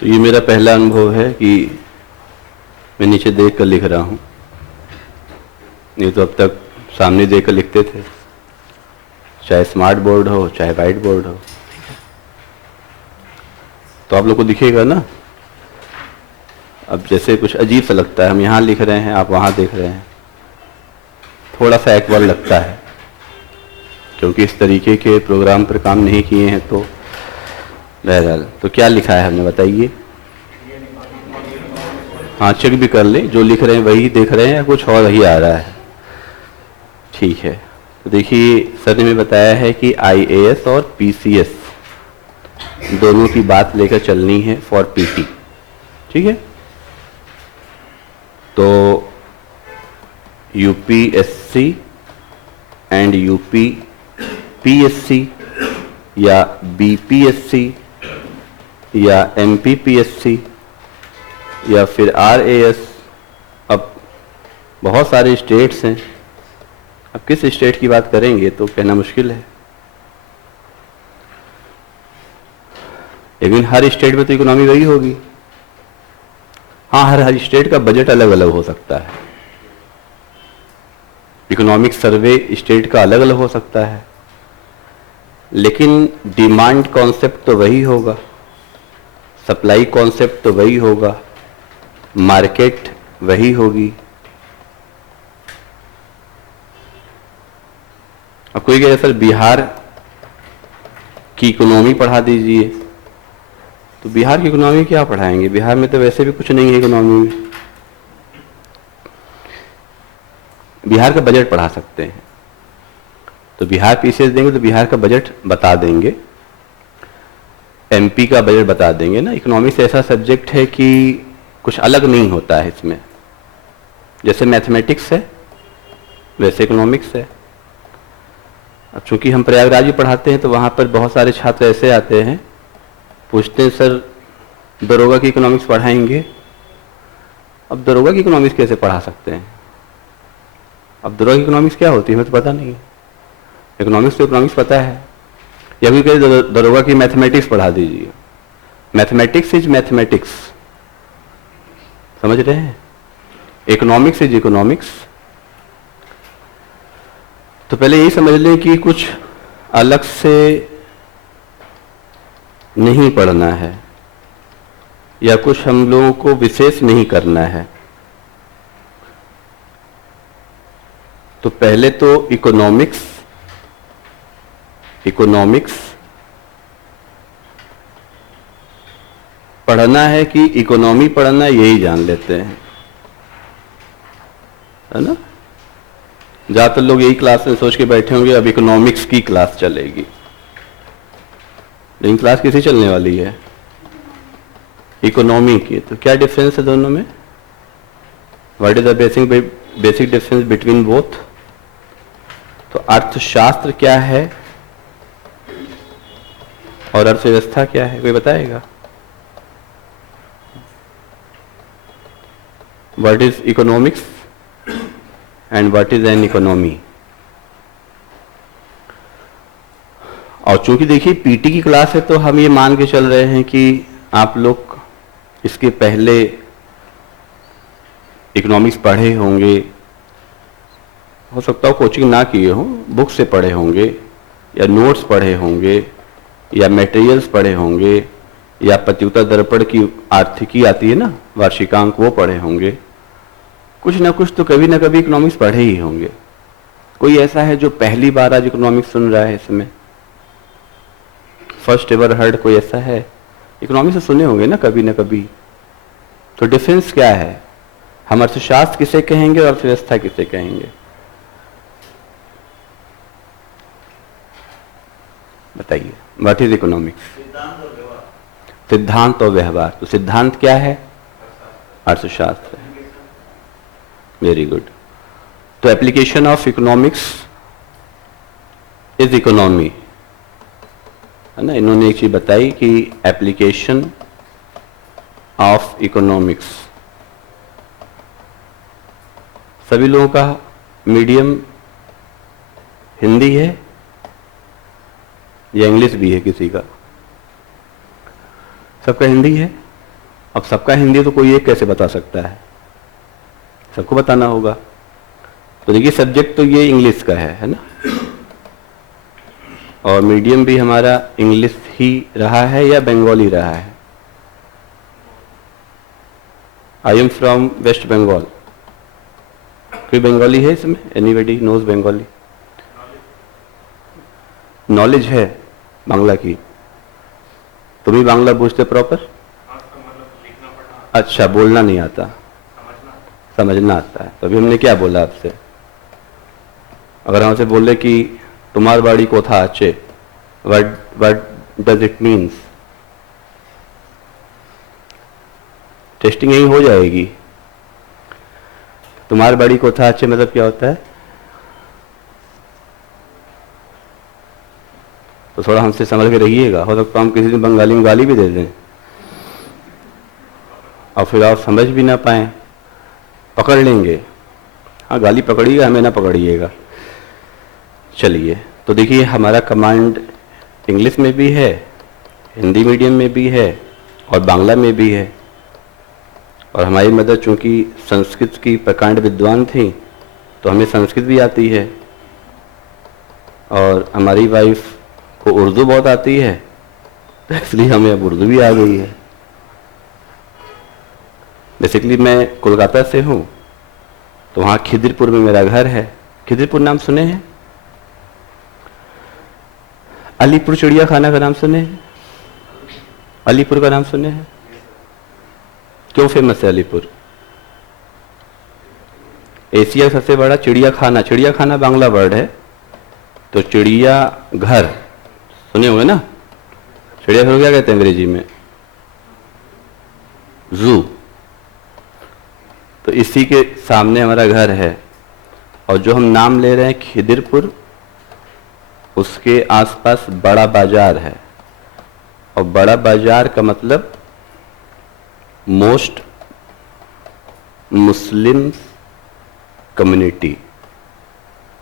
तो ये मेरा पहला अनुभव है कि मैं नीचे देख कर लिख रहा हूँ। नहीं तो अब तक सामने देख कर लिखते थे, चाहे स्मार्ट बोर्ड हो चाहे वाइट बोर्ड हो। तो आप लोग को दिखेगा ना। अब जैसे कुछ अजीब सा लगता है, हम यहाँ लिख रहे हैं, आप वहाँ देख रहे हैं, थोड़ा सा एक्वर्ड लगता है, क्योंकि इस तरीके के प्रोग्राम पर काम नहीं किए हैं। तो बहरहाल, तो क्या लिखा है हमने बताइए। हाँ, चेक भी कर लें, जो लिख रहे हैं वही देख रहे हैं या कुछ और ही आ रहा है। ठीक है, तो देखिए सर ने हमें बताया है कि आईएएस और पीसीएस दोनों की बात लेकर चलनी है फॉर पीटी। ठीक है, तो यूपीएससी एंड यूपीपीएससी या बीपीएससी या एमपीपीएससी या फिर आरएएस। अब बहुत सारे स्टेट्स हैं, अब किस स्टेट की बात करेंगे तो कहना मुश्किल है। लेकिन हर स्टेट में तो इकोनॉमी वही होगी। हाँ, हर स्टेट का बजट अलग अलग हो सकता है, इकोनॉमिक सर्वे स्टेट का अलग अलग हो सकता है, लेकिन डिमांड कॉन्सेप्ट तो वही होगा, सप्लाई कॉन्सेप्ट तो वही होगा, मार्केट वही होगी। अब कोई कहे सर बिहार की इकोनॉमी पढ़ा दीजिए, तो बिहार की इकोनॉमी क्या पढ़ाएंगे, बिहार में तो वैसे भी कुछ नहीं है इकोनॉमी में। बिहार का बजट पढ़ा सकते हैं, तो बिहार पीसीएस देंगे तो बिहार का बजट बता देंगे, एमपी का बजट बता देंगे ना। इकोनॉमिक्स ऐसा सब्जेक्ट है कि कुछ अलग नहीं होता है इसमें, जैसे मैथमेटिक्स है वैसे इकोनॉमिक्स है। अब चूंकि हम प्रयागराज भी पढ़ाते हैं तो वहाँ पर बहुत सारे छात्र ऐसे आते हैं, पूछते हैं सर दरोगा की इकोनॉमिक्स पढ़ाएंगे। अब दरोगा की इकोनॉमिक्स कैसे पढ़ा सकते हैं, अब दरोगा की इकोनॉमिक्स क्या होती है हमें तो पता नहीं है। इकोनॉमिक्स तो इकोनॉमिक्स पता है। या फिर कहीं दरोगा की मैथमेटिक्स पढ़ा दीजिए, मैथमेटिक्स इज मैथमेटिक्स, समझ रहे हैं, इकोनॉमिक्स इज इकोनॉमिक्स। तो पहले यही समझ लें कि कुछ अलग से नहीं पढ़ना है या कुछ हम लोगों को विशेष नहीं करना है। तो पहले तो इकोनॉमिक्स पढ़ना है कि इकोनॉमी पढ़ना, यही जान लेते हैं, है ना। ज्यादातर लोग यही क्लास में सोच के बैठे होंगे अब इकोनॉमिक्स की क्लास चलेगी, लेकिन क्लास किसी चलने वाली है, इकोनॉमी की। तो क्या डिफरेंस है दोनों में, what is the basic difference between both. तो अर्थशास्त्र क्या है और अर्थव्यवस्था क्या है, कोई बताएगा। What is economics and what is an economy. और चूंकि देखिए पीटी की क्लास है तो हम ये मान के चल रहे हैं कि आप लोग इसके पहले इकोनॉमिक्स पढ़े होंगे, हो सकता हो कोचिंग ना किए हो, बुक से पढ़े होंगे या नोट्स पढ़े होंगे या मटेरियल्स पढ़े होंगे या प्रतियोगिता दर्पण की आर्थिकी आती है ना, वार्षिकांक, वो पढ़े होंगे। कुछ ना कुछ तो कभी ना कभी इकोनॉमिक्स पढ़े ही होंगे। कोई ऐसा है जो पहली बार आज इकोनॉमिक्स सुन रहा है, इसमें फर्स्ट एवर हर्ड कोई ऐसा है। इकोनॉमिक्स से सुने होंगे ना कभी। तो डिफरेंस क्या है, हम अर्थशास्त्र किसे कहेंगे और अर्थव्यवस्था किसे कहेंगे, बताइए। व्हाट इज इकोनॉमिक्स, सिद्धांत और व्यवहार। तो सिद्धांत क्या है, अर्थशास्त्र है। Very good. तो application of economics is economy, है ना। इन्होंने एक चीज बताई कि एप्लीकेशन ऑफ इकोनॉमिक्स, सभी लोगों का मीडियम हिंदी है या इंग्लिश भी है, किसी का, सबका हिंदी है। अब सबका हिंदी तो कोई एक कैसे बता सकता है, सबको बताना होगा। तो देखिए सब्जेक्ट तो ये इंग्लिश का है ना, और मीडियम भी हमारा इंग्लिश ही रहा है या बंगाली रहा है? I am from West Bengal. कोई बंगाली है इसमें? Anybody knows Bengali? नॉलेज है बांग्ला की? तुम ही बांग्ला पूछते प्रॉपर? अच्छा, बोलना नहीं आता, समझना आता है। तो अभी हमने क्या बोला आपसे? अगर हमसे बोले कि तुम्हार बाड़ी को था अच्छे, what does it means? Testing यही हो जाएगी। तुम्हार बाड़ी को था अच्छे मतलब क्या होता है? तो थोड़ा हमसे समझ के रहिएगा, हो सकता है हम किसी दिन बंगाली में गाली भी दे दें और फिर आप समझ भी ना पाए, पकड़ लेंगे। हाँ, गाली पकड़िएगा, हमें ना पकड़िएगा। चलिए, तो देखिए हमारा कमांड इंग्लिश में भी है, हिंदी मीडियम में भी है और बांग्ला में भी है। और हमारी मदर चूंकि संस्कृत की प्रकांड विद्वान थी तो हमें संस्कृत भी आती है, और हमारी वाइफ को उर्दू बहुत आती है, तो इसलिए हमें अब उर्दू भी आ गई है। बेसिकली मैं कोलकाता से हूँ, तो वहाँ खिदिरपुर में मेरा घर है। खिदिरपुर नाम सुने हैं? अलीपुर चिड़िया खाना का नाम सुने हैं? अलीपुर का नाम सुने हैं? क्यों फेमस है अलीपुर? एशिया का सबसे बड़ा चिड़िया खाना। चिड़िया खाना बांग्ला वर्ड है, तो चिड़िया घर सुने हुए ना? चिड़िया घर क्या कहते हैं अंग्रेजी में? जू। तो इसी के सामने हमारा घर है, और जो हम नाम ले रहे हैं खिदिरपुर, उसके आसपास बड़ा बाजार है। और बड़ा बाजार का मतलब मोस्ट मुस्लिम कम्युनिटी,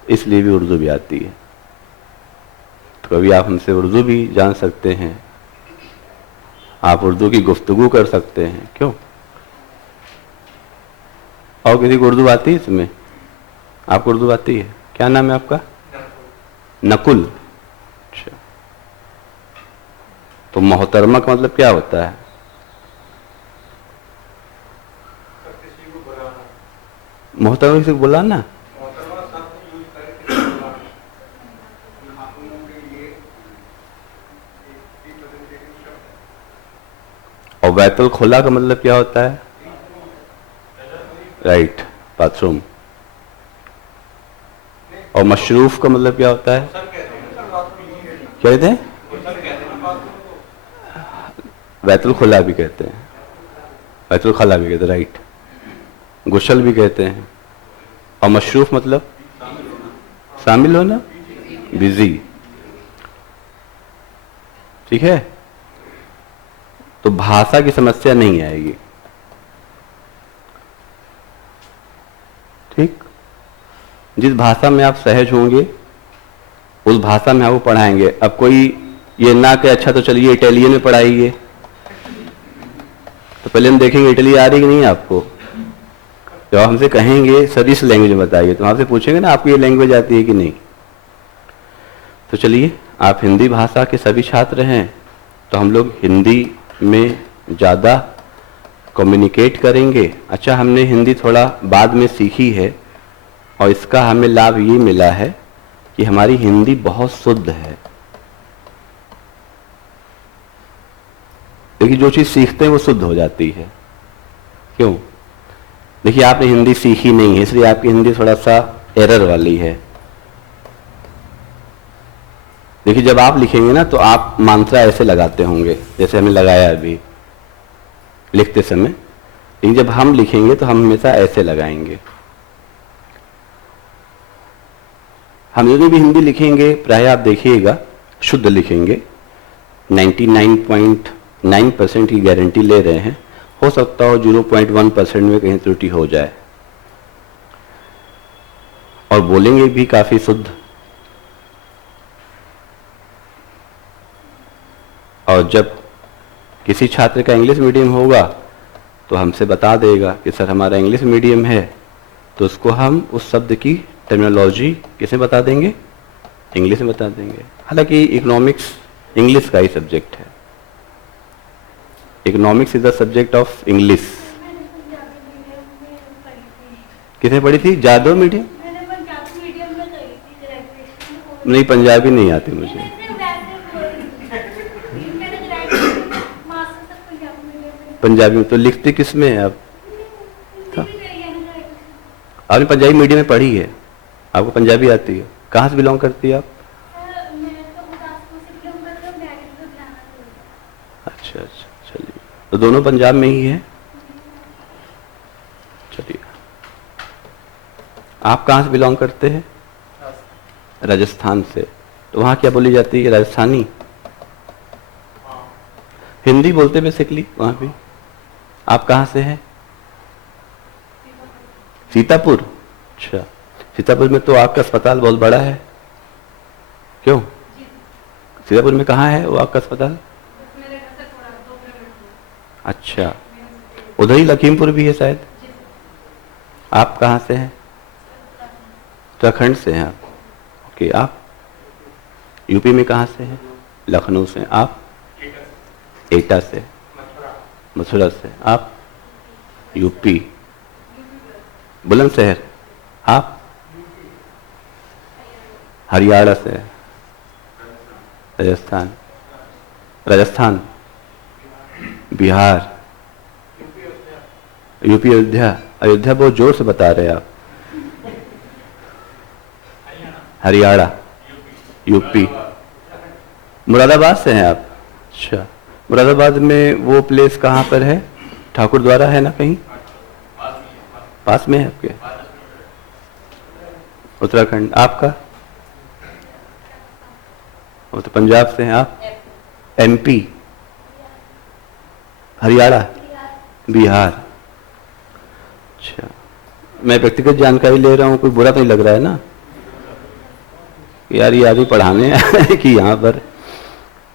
इसलिए भी उर्दू भी आती है। तो कभी आप हमसे उर्दू भी जान सकते हैं, आप उर्दू की गुफ्तगू कर सकते हैं। क्यों? और किसी को उर्दू आती है इसमें? आपको उर्दू आती है? क्या नाम है आपका? नकुल। अच्छा, तो मोहतरमा का मतलब क्या होता है? मोहतरमा किसी को बुलाना? और बैतुल खुला का मतलब क्या होता है? Right, bathroom. और मशरूफ का मतलब क्या होता है? क्या कहते हैं? बैतुल खुला भी कहते हैं, बैतुल खला भी कहते हैं, राइट। गुशल भी कहते हैं। और मशरूफ मतलब शामिल होना, बिजी। ठीक है, तो भाषा की समस्या नहीं आएगी। ठीक, जिस भाषा में आप सहज होंगे उस भाषा में आपको पढ़ाएंगे। अब कोई ये ना कि अच्छा तो चलिए इटालियन में पढ़ाइए, तो पहले हम देखेंगे इटली आ रही कि नहीं आपको। जब आप हमसे कहेंगे सर इस लैंग्वेज में बताइए, तो आपसे पूछेंगे ना आपको ये लैंग्वेज आती है कि नहीं। तो चलिए, आप हिंदी भाषा के सभी छात्र हैं, तो हम लोग हिंदी में ज़्यादा कम्युनिकेट करेंगे। अच्छा, हमने हिंदी थोड़ा बाद में सीखी है, और इसका हमें लाभ ये मिला है कि हमारी हिंदी बहुत शुद्ध है। देखिए, जो चीज़ सीखते हैं वो शुद्ध हो जाती है। क्यों? देखिए, आपने हिंदी सीखी नहीं है, इसलिए आपकी हिंदी थोड़ा सा एरर वाली है। देखिए, जब आप लिखेंगे ना तो आप मात्रा ऐसे लगाते होंगे जैसे हमने लगाया अभी लिखते समय, लेकिन जब हम लिखेंगे तो हम हमेशा ऐसे लगाएंगे। हम जो भी हिंदी लिखेंगे प्राय आप देखिएगा शुद्ध लिखेंगे। 99.9% की गारंटी ले रहे हैं। हो सकता हो 0.1% में कहीं त्रुटि हो जाए, और बोलेंगे भी काफी शुद्ध। और जब किसी छात्र का इंग्लिश मीडियम होगा तो हमसे बता देगा कि सर हमारा इंग्लिश मीडियम है, तो उसको हम उस शब्द की टर्मिनोलॉजी किसे बता देंगे, इंग्लिश में बता देंगे। हालांकि इकोनॉमिक्स इंग्लिश का ही सब्जेक्ट है, economics is the subject of English. किसने पढ़ी थी? जादव मीडियम? नहीं, पंजाबी नहीं आती मुझे। पंजाबी में तो लिखते किस में है आप? आपने पंजाबी मीडियम में पढ़ी है, आपको पंजाबी आती है। कहाँ से बिलोंग करती है आप? अच्छा अच्छा, चलिए, तो दोनों पंजाब में ही है। चलिए, आप कहाँ से बिलोंग करते हैं? राजस्थान से। तो वहाँ क्या बोली जाती है? राजस्थानी, हिंदी बोलते बेसिकली वहाँ भी। आप कहाँ से हैं? सीतापुर। अच्छा, सीतापुर में तो आपका अस्पताल बहुत बड़ा है, क्यों? सीतापुर में कहाँ है वो आपका अस्पताल? अच्छा, उधर ही लखीमपुर भी है शायद। आप कहाँ से हैं? उत्तराखंड से हैं आप। ओके, आप यूपी में कहाँ से हैं? लखनऊ से। आप? एटा से। मथुरा से। आप? यूपी बुलंदशहर। आप? हरियाणा से। राजस्थान। राजस्थान, बिहार, यूपी अयोध्या। अयोध्या बहुत जोर से बता रहे हैं आप। हरियाणा, यूपी। मुरादाबाद से हैं आप? अच्छा, मुरादाबाद में वो प्लेस कहाँ पर है? ठाकुर द्वारा है ना कहीं? पास में है आपके? उत्तराखंड। आपका? वो तो पंजाब से हैं आप। एमपी, हरियाणा, बिहार। अच्छा, मैं व्यक्तिगत जानकारी ले रहा हूँ, कोई बुरा तो नहीं लग रहा है ना यार? ये आदमी पढ़ाने है कि यहाँ पर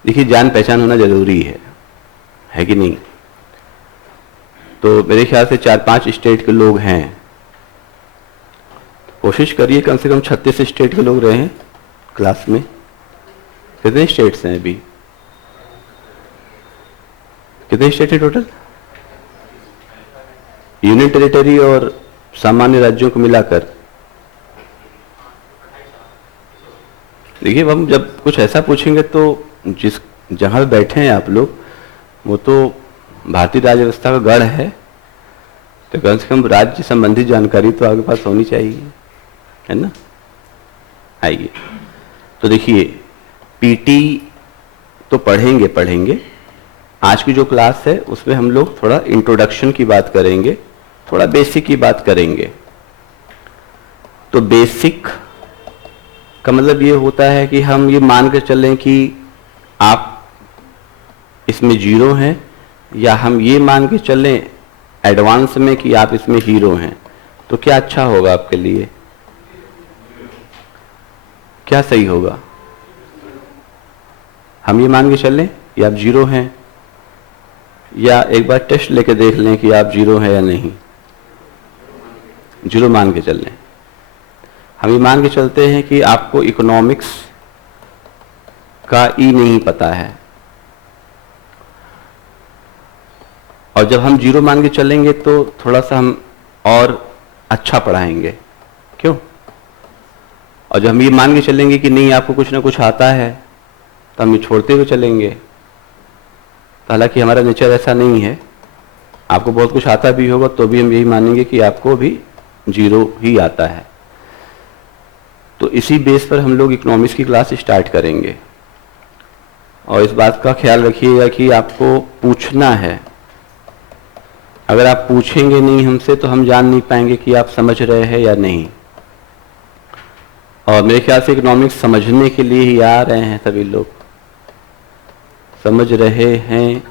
देखिए, जान पहचान होना जरूरी है कि नहीं? तो मेरे ख्याल से 4-5 स्टेट के लोग हैं, कोशिश करिए कम से कम 36 स्टेट के लोग रहे हैं क्लास में। कितने स्टेट्स हैं अभी? कितने स्टेट है टोटल? यूनियन टेरिटरी और सामान्य राज्यों को मिलाकर। देखिए, हम जब कुछ ऐसा पूछेंगे तो जिस जहां बैठे हैं आप लोग, वो तो भारतीय राज्य व्यवस्था का गढ़ है, तो कम से कम राज्य संबंधी जानकारी तो आपके पास होनी चाहिए, है ना? आइए, तो देखिए, पीटी तो पढ़ेंगे। आज की जो क्लास है उसमें हम लोग थोड़ा इंट्रोडक्शन की बात करेंगे, थोड़ा बेसिक की बात करेंगे। तो बेसिक का मतलब ये होता है कि हम ये मान कर चलें कि आप इसमें जीरो हैं, या हम ये मान के चलें एडवांस में कि आप इसमें हीरो हैं। तो क्या अच्छा होगा आपके लिए? क्या सही होगा? हम ये मान के चलें कि आप जीरो हैं, या एक बार टेस्ट लेके देख लें कि आप जीरो हैं या नहीं? जीरो मान के चल लें। हम ये मान के चलते हैं कि आपको इकोनॉमिक्स का ई नहीं पता है, और जब हम जीरो मान के चलेंगे तो थोड़ा सा हम और अच्छा पढ़ाएंगे, क्यों? और जब हम ये मान के चलेंगे कि नहीं आपको कुछ ना कुछ आता है, तो हम ये छोड़ते हुए चलेंगे। हालांकि हमारा नेचर ऐसा नहीं है, आपको बहुत कुछ आता भी होगा तो भी हम यही मानेंगे कि आपको भी जीरो ही आता है। तो इसी बेस पर हम लोग इकोनॉमिक्स की क्लास स्टार्ट करेंगे। और इस बात का ख्याल रखिएगा कि आपको पूछना है। अगर आप पूछेंगे नहीं हमसे तो हम जान नहीं पाएंगे कि आप समझ रहे हैं या नहीं। और मेरे ख्याल से इकोनॉमिक्स समझने के लिए ही आ रहे हैं सभी लोग। समझ रहे हैं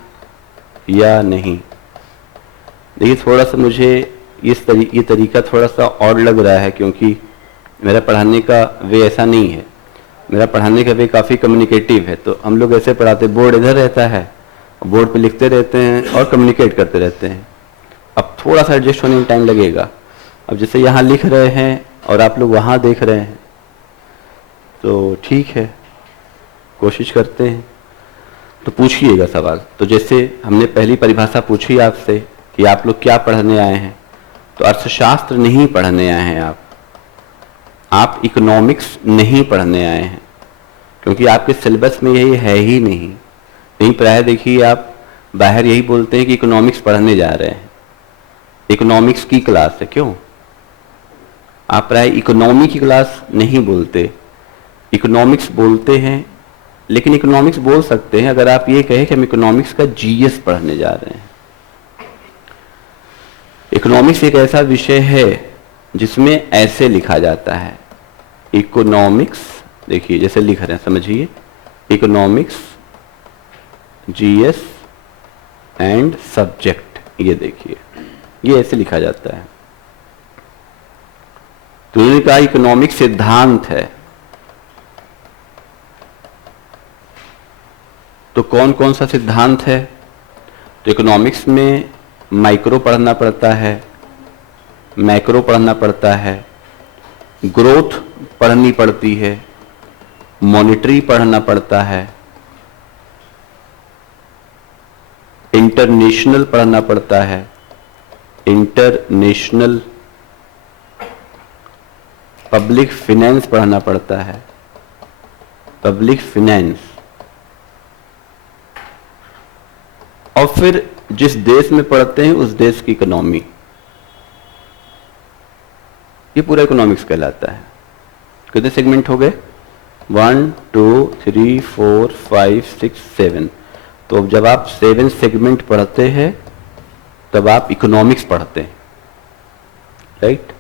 या नहीं? देखिए, थोड़ा सा मुझे ये तरीका थोड़ा सा और लग रहा है, क्योंकि मेरा पढ़ाने का वे ऐसा नहीं है। मेरा पढ़ाने का वे काफ़ी कम्युनिकेटिव है। तो हम लोग ऐसे पढ़ाते, बोर्ड इधर रहता है, बोर्ड पे लिखते रहते हैं और कम्युनिकेट करते रहते हैं। अब थोड़ा सा एडजस्ट होने में टाइम लगेगा। अब जैसे यहाँ लिख रहे हैं और आप लोग वहाँ देख रहे हैं, तो ठीक है, कोशिश करते हैं। तो पूछिएगा सवाल। तो जैसे हमने पहली परिभाषा पूछी आपसे कि आप लोग क्या पढ़ने आए हैं, तो अर्थशास्त्र नहीं पढ़ने आए हैं आप इकोनॉमिक्स नहीं पढ़ने आए हैं, क्योंकि आपके सिलेबस में यही है ही नहीं प्राय देखिए आप बाहर यही बोलते हैं कि इकोनॉमिक्स पढ़ने जा रहे हैं, इकोनॉमिक्स की क्लास है। क्यों? आप प्राय इकोनॉमी की क्लास नहीं बोलते, इकोनॉमिक्स बोलते हैं। लेकिन इकोनॉमिक्स बोल सकते हैं अगर आप ये कहें कि हम इकोनॉमिक्स का जीएस पढ़ने जा रहे हैं। इकोनॉमिक्स एक ऐसा विषय है जिसमें ऐसे लिखा जाता है, इकोनॉमिक्स, देखिए जैसे लिख रहे हैं समझिए, इकोनॉमिक्स जीएस एंड सब्जेक्ट, ये देखिए ये ऐसे लिखा जाता है। तो उन्होंने कहा इकोनॉमिक्स सिद्धांत है। तो कौन कौन सा सिद्धांत है? तो इकोनॉमिक्स में माइक्रो पढ़ना पड़ता है, मैक्रो पढ़ना पड़ता है, ग्रोथ पढ़नी पड़ती है, मॉनिटरी पढ़ना पड़ता है, इंटरनेशनल पढ़ना पड़ता है, इंटरनेशनल, पब्लिक फाइनेंस पढ़ना पड़ता है, पब्लिक फाइनेंस, और फिर जिस देश में पढ़ते हैं उस देश की इकोनॉमी, ये पूरा इकोनॉमिक्स कहलाता है। कितने सेगमेंट हो गए? 1 2 3 4 5 6 7। तो अब जब आप 7 सेगमेंट पढ़ते हैं तब आप इकोनॉमिक्स पढ़ते हैं, राइट?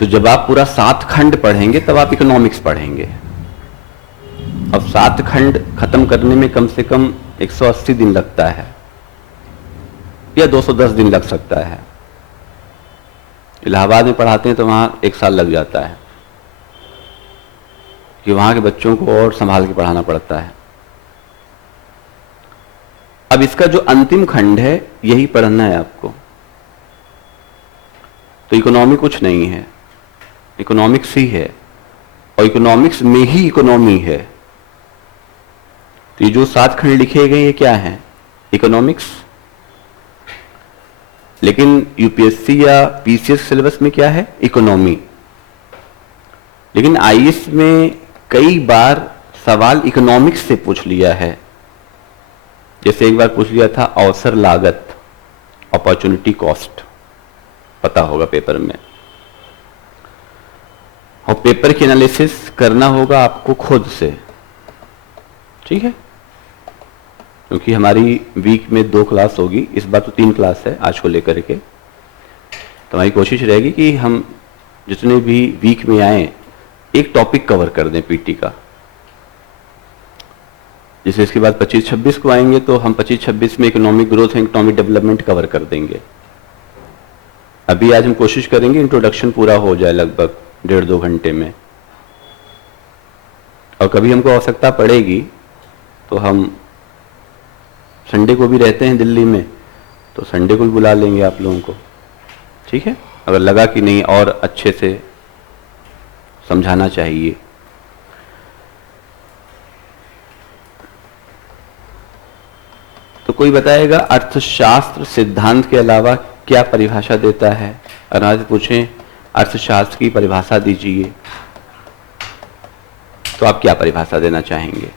तो जब आप पूरा 7 खंड पढ़ेंगे तब आप इकोनॉमिक्स पढ़ेंगे। अब 7 खंड खत्म करने में कम से कम 180 दिन लगता है या 210 दिन लग सकता है। इलाहाबाद में पढ़ाते हैं तो वहां 1 साल लग जाता है, कि वहां के बच्चों को और संभाल के पढ़ाना पड़ता है। अब इसका जो अंतिम खंड है यही पढ़ना है आपको। तो इकोनॉमी कुछ नहीं है, इकोनॉमिक्स ही है, और इकोनॉमिक्स में ही इकोनॉमी है। तो ये जो 7 खंड लिखे गए ये क्या है? इकोनॉमिक्स। लेकिन यूपीएससी या पीसीएस सिलेबस में क्या है? इकोनॉमी। लेकिन आईएएस में कई बार सवाल इकोनॉमिक्स से पूछ लिया है। जैसे एक बार पूछ लिया था अवसर लागत, अपॉर्चुनिटी कॉस्ट, पता होगा पेपर में। और पेपर की एनालिसिस करना होगा आपको खुद से, ठीक है? क्योंकि हमारी वीक में 2 क्लास होगी, इस बार तो 3 क्लास है आज को लेकर के। तो हमारी कोशिश रहेगी कि हम जितने भी वीक में आए एक टॉपिक कवर कर दें पीटी का। जैसे इसके बाद 25-26 को आएंगे तो हम 25-26 में economic growth and economic development cover कर देंगे। अभी आज हम कोशिश करेंगे इंट्रोडक्शन पूरा हो जाए लगभग 1.5-2 घंटे में। और कभी हमको आवश्यकता पड़ेगी तो हम संडे को भी रहते हैं दिल्ली में, तो संडे को भी बुला लेंगे आप लोगों को, ठीक है? अगर लगा कि नहीं और अच्छे से समझाना चाहिए। तो कोई बताएगा अर्थशास्त्र सिद्धांत के अलावा क्या परिभाषा देता है? अगर आज पूछें अर्थशास्त्र की परिभाषा दीजिए, तो आप क्या परिभाषा देना चाहेंगे?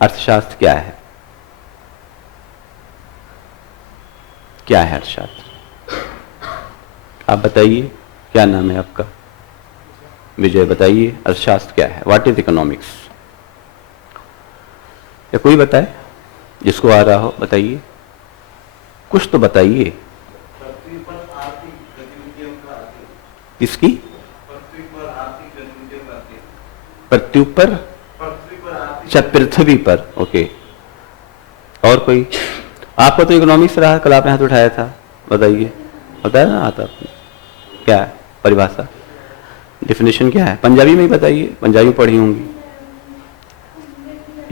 अर्थशास्त्र क्या है? क्या है अर्थशास्त्र? आप बताइए, क्या नाम है आपका? विजय। बताइए अर्थशास्त्र क्या है? What is economics? या कोई बताए जिसको आ रहा हो, बताइए, कुछ तो बताइए। किसकी? पृथ्वी पर, अच्छा पृथ्वी पर, ओके। और कोई? आपका तो इकोनॉमिक्स रहा, कल आपने हाथ उठाया था, बताइए। बताया ना हाथ आपने? क्या है परिभाषा, डिफिनेशन क्या है? पंजाबी में ही बताइए, पंजाबी पढ़ी होंगी,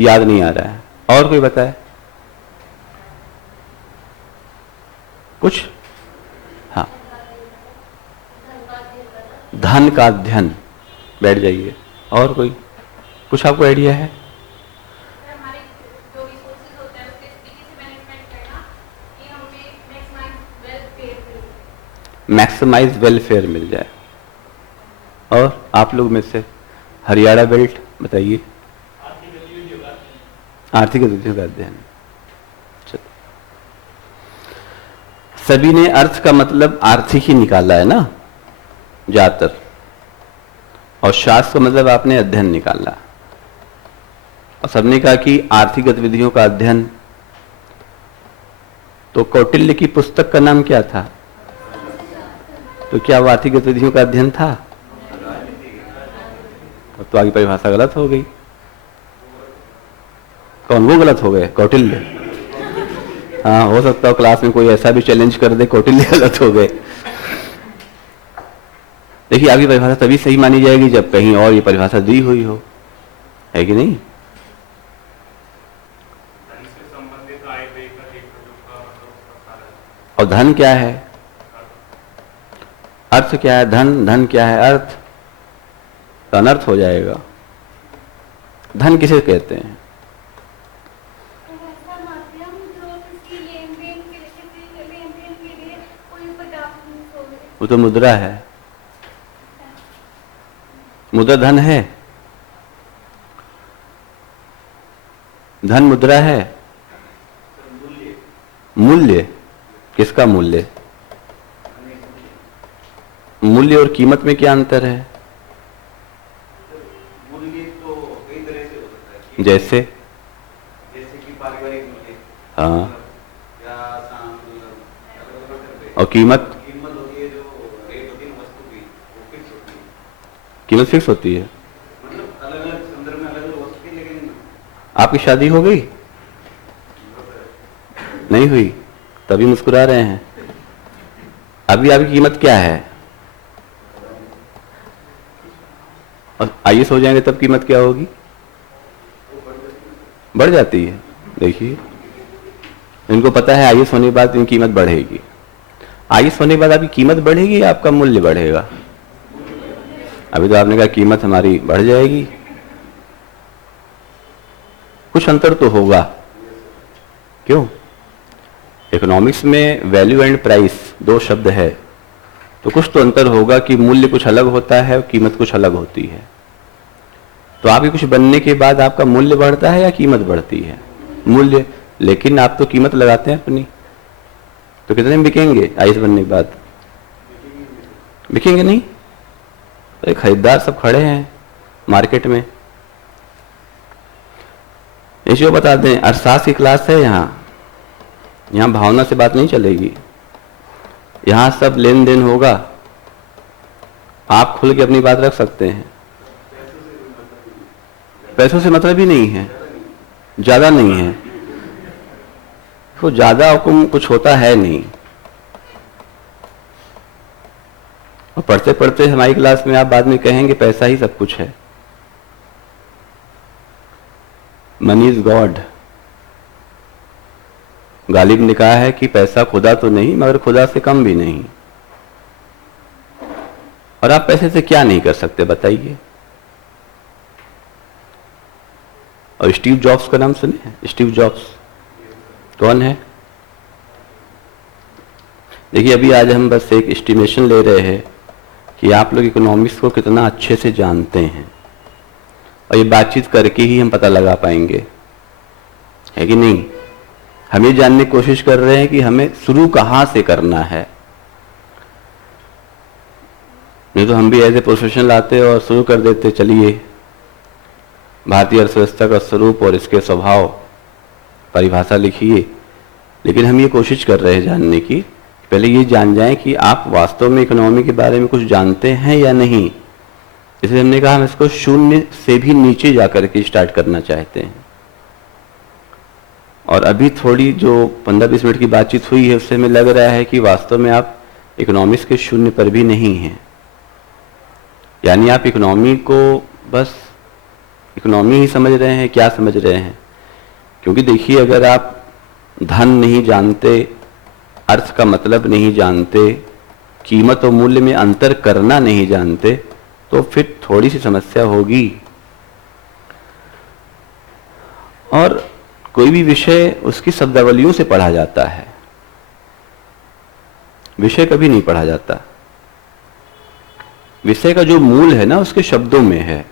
याद नहीं आ रहा है। और कोई बताए? कुछ? हाँ, धन का अध्ययन। बैठ जाइए। और कोई कुछ आपको आइडिया है? मैक्सिमाइज वेलफेयर मिल जाए। और आप लोग में से हरियाणा बेल्ट बताइए। आर्थिक गतिविधियों का अध्ययन। सभी ने अर्थ का मतलब आर्थिक ही निकाला है ना ज्यादातर, और शास्त्र का मतलब आपने अध्ययन निकाला। और सबने कहा कि आर्थिक गतिविधियों का अध्ययन। तो कौटिल्य की पुस्तक का नाम क्या था? तो क्या वो आर्थिक गतिविधियों का अध्ययन था? तो आगे परिभाषा गलत हो गई। कौन? वो गलत हो गए? कौटिल्य। हाँ, हो सकता हो क्लास में कोई ऐसा भी चैलेंज कर दे कौटिल्य गलत हो गए। देखिए, आपकी परिभाषा तभी सही मानी जाएगी जब कहीं और ये परिभाषा दी हुई हो, है कि नहीं? और धन क्या है? अर्थ क्या है? धन। धन क्या है? अर्थ। तो अनर्थ हो जाएगा। धन किसे कहते हैं? वो तो मुद्रा है। मुद्रा धन है? धन मुद्रा है? मूल्य। किसका मूल्य? मूल्य और कीमत में क्या अंतर है? मूल्य तो कई तरह से हो सकता है। जैसे कि पारिवारिक मूल्य। हाँ। या और कीमत? कीमत होती है, जो रेट होती है वस्तु की, वो फिक्स होती है। कीमत फिक्स होती है? मतलब अलग अलग संदर्भ में अलग अलग हो सकती है। लेकिन आपकी शादी हो गई? नहीं हुई? तभी मुस्कुरा रहे हैं। अभी आपकी कीमत क्या है? और आईएएस हो जाएंगे तब कीमत क्या होगी? बढ़ जाती है। देखिए, इनको पता है आईएएस होने के बाद इनकी कीमत बढ़ेगी। आईएएस होने के बाद आपकी कीमत बढ़ेगी या आपका मूल्य बढ़ेगा? अभी तो आपने कहा कीमत हमारी बढ़ जाएगी। कुछ अंतर तो होगा। क्यों? इकोनॉमिक्स में वैल्यू एंड प्राइस दो शब्द है, तो कुछ तो अंतर होगा कि मूल्य कुछ अलग होता है और कीमत कुछ अलग होती है। तो आपके कुछ बनने के बाद आपका मूल्य बढ़ता है या कीमत बढ़ती है? मूल्य। लेकिन आप तो कीमत लगाते हैं अपनी, तो कितने में बिकेंगे आईएएस बनने के बाद? बिकेंगे नहीं। तो खरीदार सब खड़े हैं मार्केट में। इसको बता दें, अर्थशास्त्र की क्लास है यहाँ भावना से बात नहीं चलेगी। यहाँ सब लेन देन होगा। आप खुल के अपनी बात रख सकते हैं। पैसों से मतलब ही नहीं है, ज्यादा नहीं है। तो ज्यादा हुक्म कुछ होता है नहीं। और पढ़ते पढ़ते हमारी क्लास में आप बाद में कहेंगे पैसा ही सब कुछ है। Money is God. गालिब ने कहा है कि पैसा खुदा तो नहीं मगर खुदा से कम भी नहीं। और आप पैसे से क्या नहीं कर सकते बताइए? और स्टीव जॉब्स का नाम सुने हैं? स्टीव जॉब्स कौन है? देखिए, अभी आज हम बस एक एस्टिमेशन ले रहे हैं कि आप लोग इकोनॉमिक्स को कितना अच्छे से जानते हैं, और ये बातचीत करके ही हम पता लगा पाएंगे, है कि नहीं? हम ये जानने की कोशिश कर रहे हैं कि हमें शुरू कहाँ से करना है। नहीं तो हम भी एज ए प्रोफेशनल आते और शुरू कर देते, चलिए भारतीय अर्थव्यवस्था का स्वरूप और इसके स्वभाव परिभाषा लिखिए। लेकिन हम ये कोशिश कर रहे हैं जानने की, पहले ये जान जाएं कि आप वास्तव में इकोनॉमी के बारे में कुछ जानते हैं या नहीं। इसलिए हमने कहा हम इसको शून्य से भी नीचे जाकर के स्टार्ट करना चाहते हैं। और अभी थोड़ी जो 15-20 मिनट की बातचीत हुई है उससे हमें लग रहा है कि वास्तव में आप इकोनॉमिक्स के शून्य पर भी नहीं हैं। यानी आप इकोनॉमी को बस इकोनॉमी ही समझ रहे हैं। क्या समझ रहे हैं? क्योंकि देखिए, अगर आप धन नहीं जानते, अर्थ का मतलब नहीं जानते, कीमत और मूल्य में अंतर करना नहीं जानते, तो फिर थोड़ी सी समस्या होगी। और कोई भी विषय उसकी शब्दावलियों से पढ़ा जाता है, विषय कभी नहीं पढ़ा जाता। विषय का जो मूल है ना उसके शब्दों में है।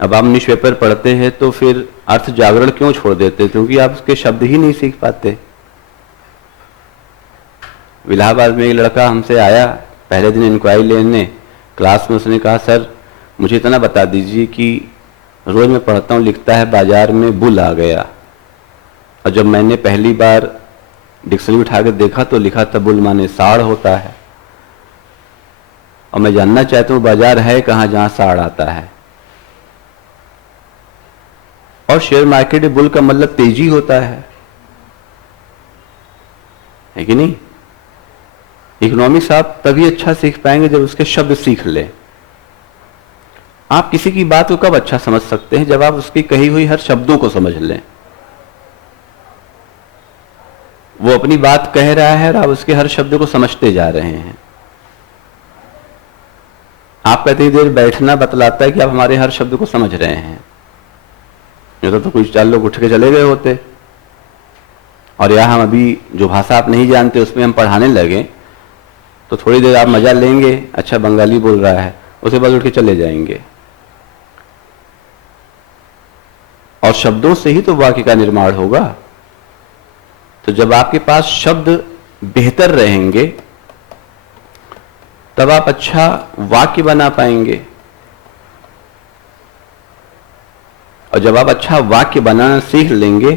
अब आप न्यूज़पेपर पढ़ते हैं तो फिर अर्थ जागरण क्यों छोड़ देते? क्योंकि आप उसके शब्द ही नहीं सीख पाते। इलाहाबाद में एक लड़का हमसे आया पहले दिन इंक्वायरी लेने, क्लास में उसने कहा सर मुझे इतना बता दीजिए कि रोज मैं पढ़ता हूँ लिखता है बाजार में बुल आ गया, और जब मैंने पहली बार डिक्शनरी उठा के देखा तो लिखा था बुल माने साड़ होता है, और मैं जानना चाहता हूँ बाजार है कहाँ जहाँ साड़ आता है। और शेयर मार्केट में बुल का मतलब तेजी होता है कि नहीं? इकोनॉमिक्स आप तभी अच्छा सीख पाएंगे जब उसके शब्द सीख लें। आप किसी की बात को कब अच्छा समझ सकते हैं? जब आप उसकी कही हुई हर शब्दों को समझ लें। वो अपनी बात कह रहा है और आप उसके हर शब्द को समझते जा रहे हैं। आपका इतनी देर बैठना बतलाता है कि आप हमारे हर शब्द को समझ रहे हैं। नहीं तो कुछ 4 लोग उठ के चले गए होते, और यहां हम अभी जो भाषा आप नहीं जानते उसमें हम पढ़ाने लगे तो थोड़ी देर आप मजा लेंगे, अच्छा बंगाली बोल रहा है, उसके बाद उठ के चले जाएंगे। और शब्दों से ही तो वाक्य का निर्माण होगा। तो जब आपके पास शब्द बेहतर रहेंगे तब आप अच्छा वाक्य बना पाएंगे, और जब आप अच्छा वाक्य बनाना सीख लेंगे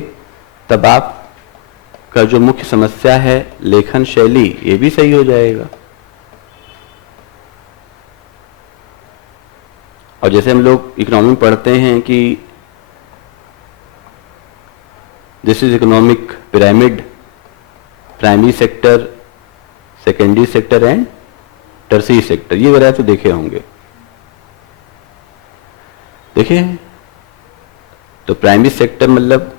तब आपका जो मुख्य समस्या है लेखन शैली, ये भी सही हो जाएगा। और जैसे हम लोग इकोनॉमी पढ़ते हैं कि this is economic pyramid, primary sector, secondary sector and tertiary sector, ये वगैरह तो देखे होंगे। देखिए तो प्राइमरी सेक्टर मतलब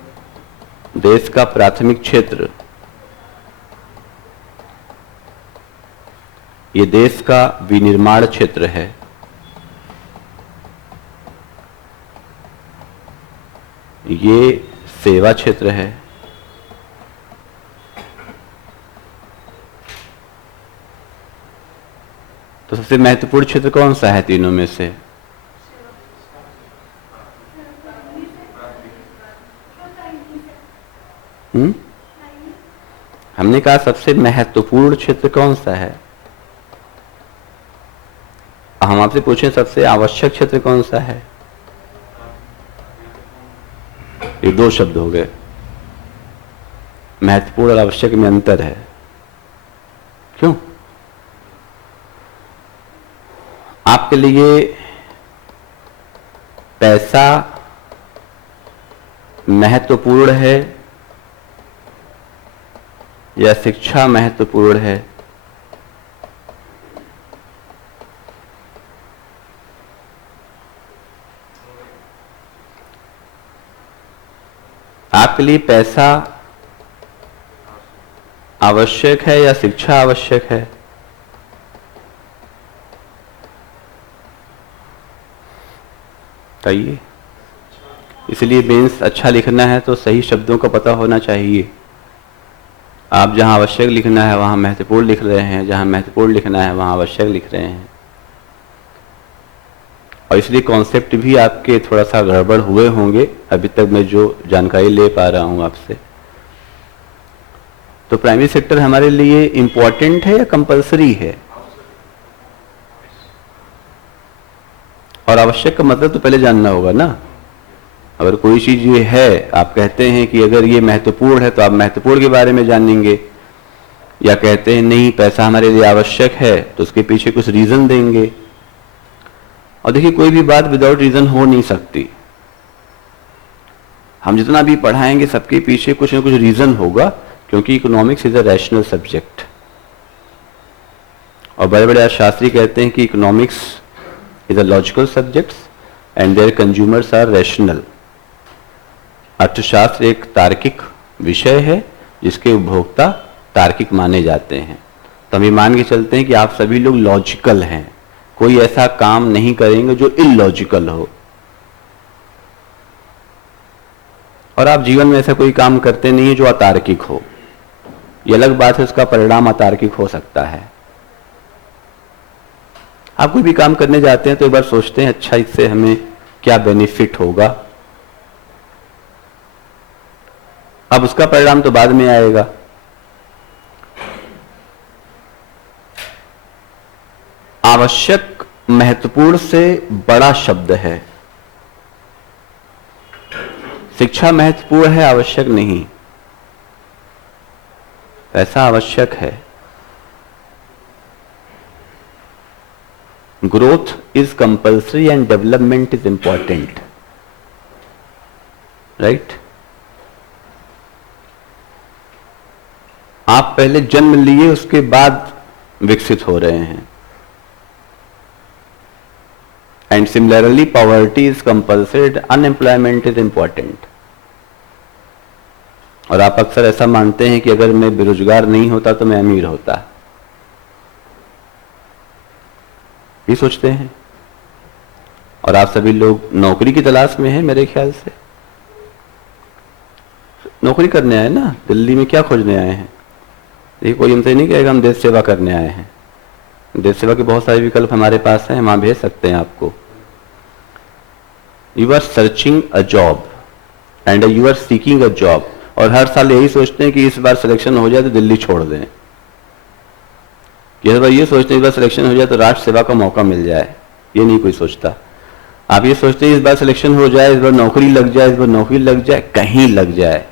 देश का प्राथमिक क्षेत्र, ये देश का विनिर्माण क्षेत्र है। ये सेवा क्षेत्र है। तो सबसे महत्वपूर्ण क्षेत्र कौन सा है तीनों में से? हमने कहा सबसे महत्वपूर्ण क्षेत्र कौन सा है? हम आपसे पूछें सबसे आवश्यक क्षेत्र कौन सा है? ये 2 शब्द हो गए। महत्वपूर्ण और आवश्यक में अंतर है। क्यों? आपके लिए पैसा महत्वपूर्ण है या शिक्षा महत्वपूर्ण है? आपके लिए पैसा आवश्यक है या शिक्षा आवश्यक है? बताइए। इसलिए मेंस अच्छा लिखना है तो सही शब्दों का पता होना चाहिए। आप जहां आवश्यक लिखना है वहां महत्वपूर्ण लिख रहे हैं, जहां महत्वपूर्ण लिखना है वहां आवश्यक लिख रहे हैं, और इसलिए कॉन्सेप्ट भी आपके थोड़ा सा गड़बड़ हुए होंगे अभी तक मैं जो जानकारी ले पा रहा हूं आपसे। तो प्राइमरी सेक्टर हमारे लिए इंपॉर्टेंट है या कंपलसरी है? और आवश्यक का मतलब तो पहले जानना होगा ना। अगर कोई चीज ये है, आप कहते हैं कि अगर ये महत्वपूर्ण है तो आप महत्वपूर्ण के बारे में जानेंगे, या कहते हैं नहीं पैसा हमारे लिए आवश्यक है तो उसके पीछे कुछ रीजन देंगे। और देखिए कोई भी बात विदाउट रीजन हो नहीं सकती। हम जितना भी पढ़ाएंगे सबके पीछे कुछ ना कुछ रीजन होगा, क्योंकि economics is a rational subject. और बड़े बड़े अर्थशास्त्री कहते हैं कि economics is a logical subjects and their consumers are rational. अर्थशास्त्र एक तार्किक विषय है जिसके उपभोक्ता तार्किक माने जाते हैं। तो हम ये मान के चलते हैं कि आप सभी लोग लॉजिकल हैं, कोई ऐसा काम नहीं करेंगे जो इलॉजिकल हो, और आप जीवन में ऐसा कोई काम करते नहीं है जो अतार्किक हो। ये अलग बात है, उसका परिणाम अतार्किक हो सकता है। आप कोई भी काम करने जाते हैं तो एक बार सोचते हैं अच्छा इससे हमें क्या बेनिफिट होगा, अब उसका परिणाम तो बाद में आएगा। आवश्यक महत्वपूर्ण से बड़ा शब्द है। शिक्षा महत्वपूर्ण है, आवश्यक नहीं। पैसा आवश्यक है। Growth is compulsory and development is important, right? आप पहले जन्म लिए, उसके बाद विकसित हो रहे हैं। And similarly poverty is compulsory, unemployment is important. और आप अक्सर ऐसा मानते हैं कि अगर मैं बेरोजगार नहीं होता तो मैं अमीर होता, ये सोचते हैं। और आप सभी लोग नौकरी की तलाश में हैं मेरे ख्याल से। नौकरी करने आए ना, दिल्ली में क्या खोजने आए हैं? ये कोई हमसे नहीं कहेगा हम देश सेवा करने आए हैं। देश सेवा के बहुत सारे विकल्प हमारे पास हैं, हम वहां भेज सकते हैं आपको। You are searching a job and you are seeking a job, और हर साल यही सोचते हैं कि इस बार सिलेक्शन हो जाए तो दिल्ली छोड़ दें। इस बार ये सोचते हैं इस बार सिलेक्शन हो जाए तो राष्ट्र सेवा का मौका मिल जाए, ये नहीं कोई सोचता। आप ये सोचते हैं इस बार सिलेक्शन हो जाए, इस बार नौकरी लग जाए, इस बार नौकरी लग जाए, कहीं लग जाए,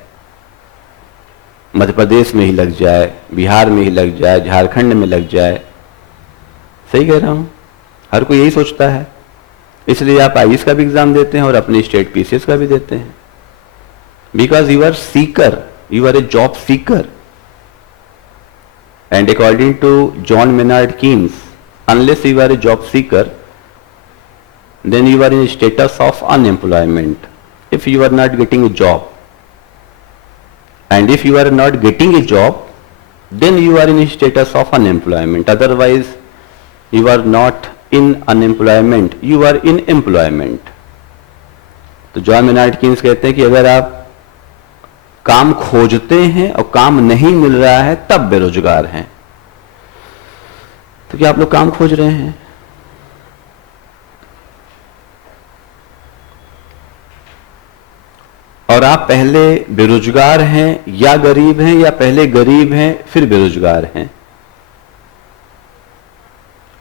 मध्य प्रदेश में ही लग जाए, बिहार में ही लग जाए, झारखंड में लग जाए। सही कह रहा हूं? हर कोई यही सोचता है। इसलिए आप आईएएस का भी एग्जाम देते हैं और अपने स्टेट पीसीएस का भी देते हैं, because you are seeker, you are a job seeker. And according to John Maynard Keynes, unless you are a job seeker, then you are in a status of unemployment if you are not getting a job, and if you are not getting a job then you are in a status of unemployment, otherwise you are not in unemployment, you are in employment. तो John Maynard Keynes कहते हैं कि अगर आप काम खोजते हैं और काम नहीं मिल रहा है तब बेरोजगार हैं। तो क्या आप लोग काम खोज रहे हैं? और आप पहले बेरोजगार हैं या गरीब हैं, या पहले गरीब हैं फिर बेरोजगार हैं?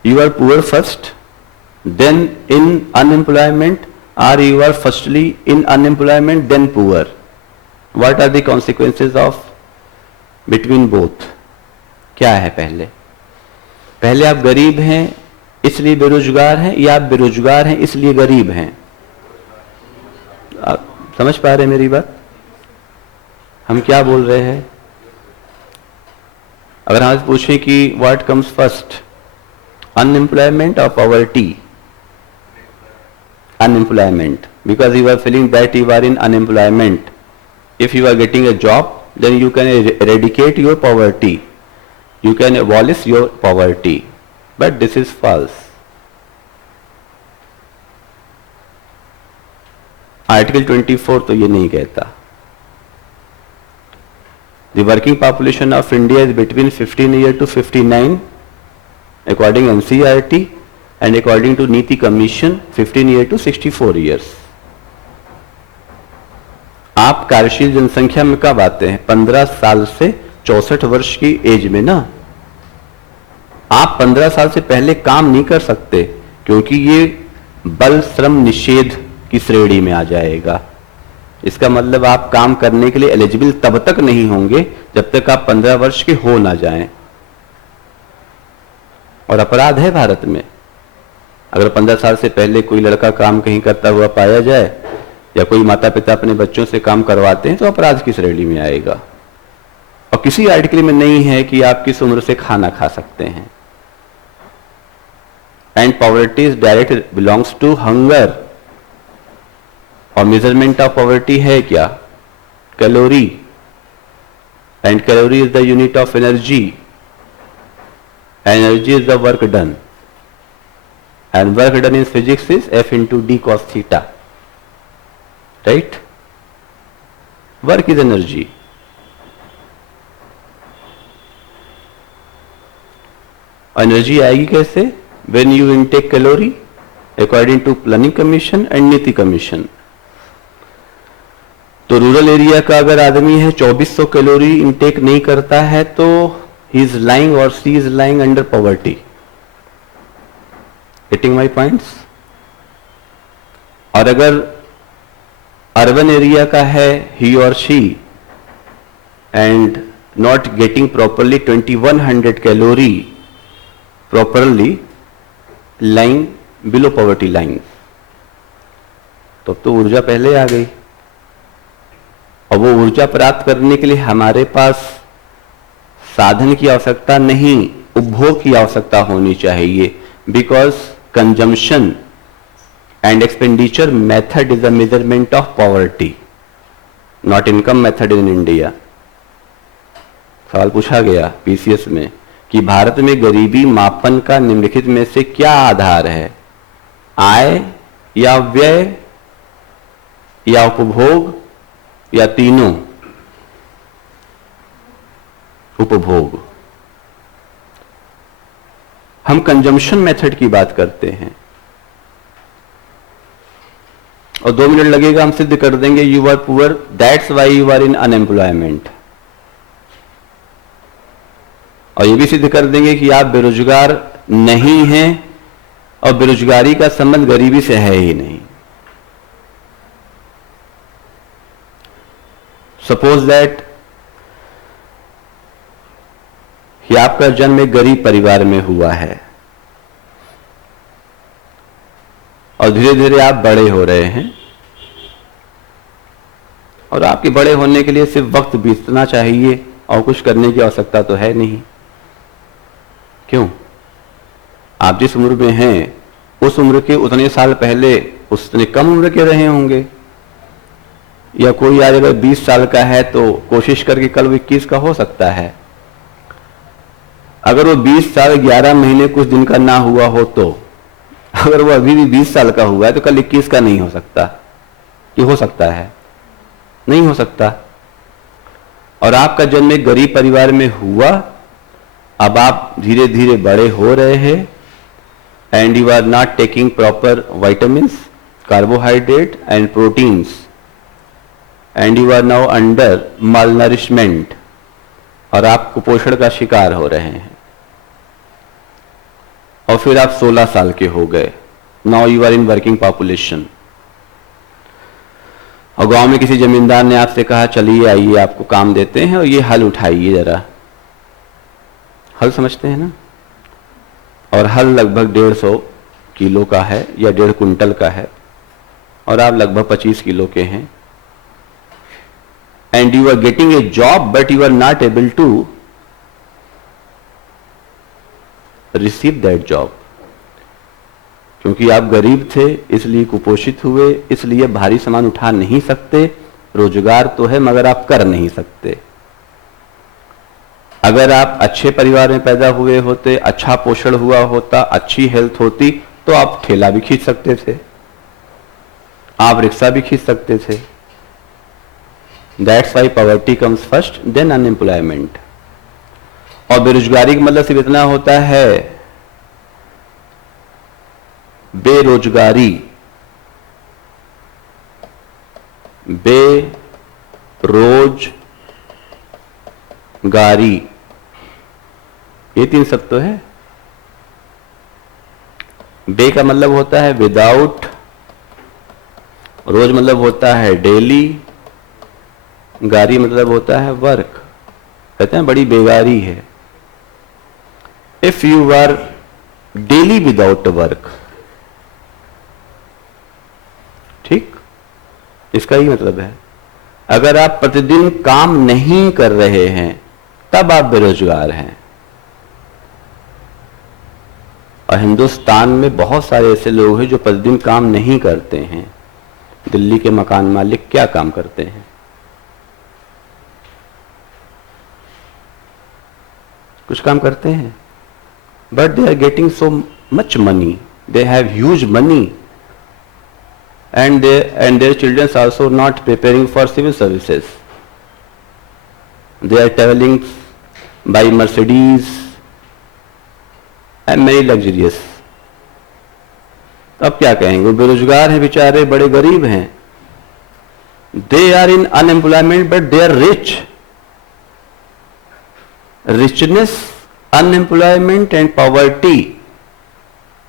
You are poor first then in unemployment, are you are firstly in unemployment then poor? What are the consequences of between both? क्या है? पहले आप गरीब हैं इसलिए बेरोजगार हैं, या आप बेरोजगार हैं इसलिए गरीब हैं? आप समझ पा रहे हैं मेरी बात? हम क्या बोल रहे हैं? अगर हम पूछें कि व्हाट कम्स फर्स्ट, अनएम्प्लॉयमेंट और poverty? Unemployment, because you are feeling that you are in unemployment. If you are getting a job, then you can eradicate your poverty, you can abolish your poverty, but this is false. Article 24 तो ये नहीं कहता. The working population of India is between 15 years to 59 according NCERT, and according to Niti Commission 15 years to 64 years. आप कार्यशील जनसंख्या में कब आते हैं? 15 साल से 64 वर्ष की एज में ना. आप 15 साल से पहले काम नहीं कर सकते, क्योंकि ये बल श्रम निषेध की श्रेणी में आ जाएगा. इसका मतलब आप काम करने के लिए एलिजिबल तब तक नहीं होंगे जब तक आप 15 वर्ष के हो ना जाएं. और अपराध है भारत में, अगर 15 साल से पहले कोई लड़का काम कहीं करता हुआ पाया जाए, या कोई माता पिता अपने बच्चों से काम करवाते हैं, तो अपराध की श्रेणी में आएगा. और किसी आर्टिकल में नहीं है कि आप किस उम्र से खाना खा सकते हैं. And poverty is direct belongs to hunger. और मेजरमेंट ऑफ पॉवर्टी है क्या? Calorie. and calorie is the unit of energy. Energy is the work done, and work done in physics is F into d cos theta, right? Work is energy. Energy आएगी कैसे? When you intake calorie according to Planning Commission and नीति commission. तो rural area का अगर आदमी है 2400 calorie intake नहीं करता है तो ही इज लाइंग और she is lying under poverty. Getting my points? और अगर अर्बन एरिया का है ही और she and not getting properly 2100 calorie properly lying below poverty line, तो अब तो ऊर्जा पहले आ गई. और वो ऊर्जा प्राप्त करने के लिए हमारे पास साधन की आवश्यकता नहीं, उपभोग की आवश्यकता होनी चाहिए. Because consumption and expenditure method is the measurement of poverty, not income method in India. सवाल पूछा गया पीसीएस में कि भारत में गरीबी मापन का निम्नलिखित में से क्या आधार है? आय या व्यय या उपभोग या तीनों? उपभोग. हम कंजम्पशन मेथड की बात करते हैं और 2 मिनट लगेगा, हम सिद्ध कर देंगे you are poor, that's why you are in unemployment. और ये भी सिद्ध कर देंगे कि आप बेरोजगार नहीं हैं और बेरोजगारी का संबंध गरीबी से है ही नहीं. सपोज दैट कि आपका जन्म एक गरीब परिवार में हुआ है और धीरे धीरे आप बड़े हो रहे हैं और आपके बड़े होने के लिए सिर्फ वक्त बीतना चाहिए और कुछ करने की आवश्यकता तो है नहीं. क्यों? आप जिस उम्र में हैं उस उम्र के उतने साल पहले उतने कम उम्र के रहे होंगे, या कोई आज अगर 20 साल का है तो कोशिश करके कल वो 21 का हो सकता है. अगर वो 20 साल 11 महीने कुछ दिन का ना हुआ हो तो अगर वो अभी भी 20 साल का हुआ है तो कल 21 का नहीं हो सकता. कि हो सकता है? नहीं हो सकता. और आपका जन्म एक गरीब परिवार में हुआ, अब आप धीरे धीरे बड़े हो रहे हैं and you are not taking proper vitamins, carbohydrate and proteins and you are now under malnourishment, और आप कुपोषण का शिकार हो रहे हैं. और फिर आप 16 साल के हो गए, now you are in working population. और गांव में किसी जमींदार ने आपसे कहा चलिए आइए आपको काम देते हैं और ये हल उठाइए जरा. हल समझते हैं ना? और हल लगभग 150 किलो का है या 1.5 कुंटल का है और आप लगभग 25 किलो के हैं. And you are getting a job but you are not able to receive that job. क्योंकि आप गरीब थे इसलिए कुपोषित हुए, इसलिए भारी सामान उठा नहीं सकते. रोजगार तो है मगर आप कर नहीं सकते. अगर आप अच्छे परिवार में पैदा हुए होते, अच्छा पोषण हुआ होता, अच्छी हेल्थ होती तो आप ठेला भी खींच सकते थे, आप रिक्शा भी खींच सकते थे. That's why poverty comes first, then unemployment. और बेरोजगारी का मतलब सिर्फ इतना होता है, बेरोजगारी, बेरोजगारी, ये 3 शब्द तो है. बे का मतलब होता है विदाउट, रोज मतलब होता है डेली, गारी मतलब होता है वर्क. कहते हैं बड़ी बेगारी है. If you are daily without work, ठीक, इसका ही मतलब है अगर आप प्रतिदिन काम नहीं कर रहे हैं तब आप बेरोजगार हैं. और हिंदुस्तान में बहुत सारे ऐसे लोग हैं जो प्रतिदिन काम नहीं करते हैं. दिल्ली के मकान मालिक क्या काम करते हैं? कुछ काम करते हैं, but they are getting so much money, they have huge money, and their children are also not preparing for civil services. They are traveling by Mercedes and many luxurious. अब क्या कहेंगे, वो बेरोजगार हैं बेचारे, बड़े गरीब हैं. They are in unemployment but they are rich. Richness, unemployment and poverty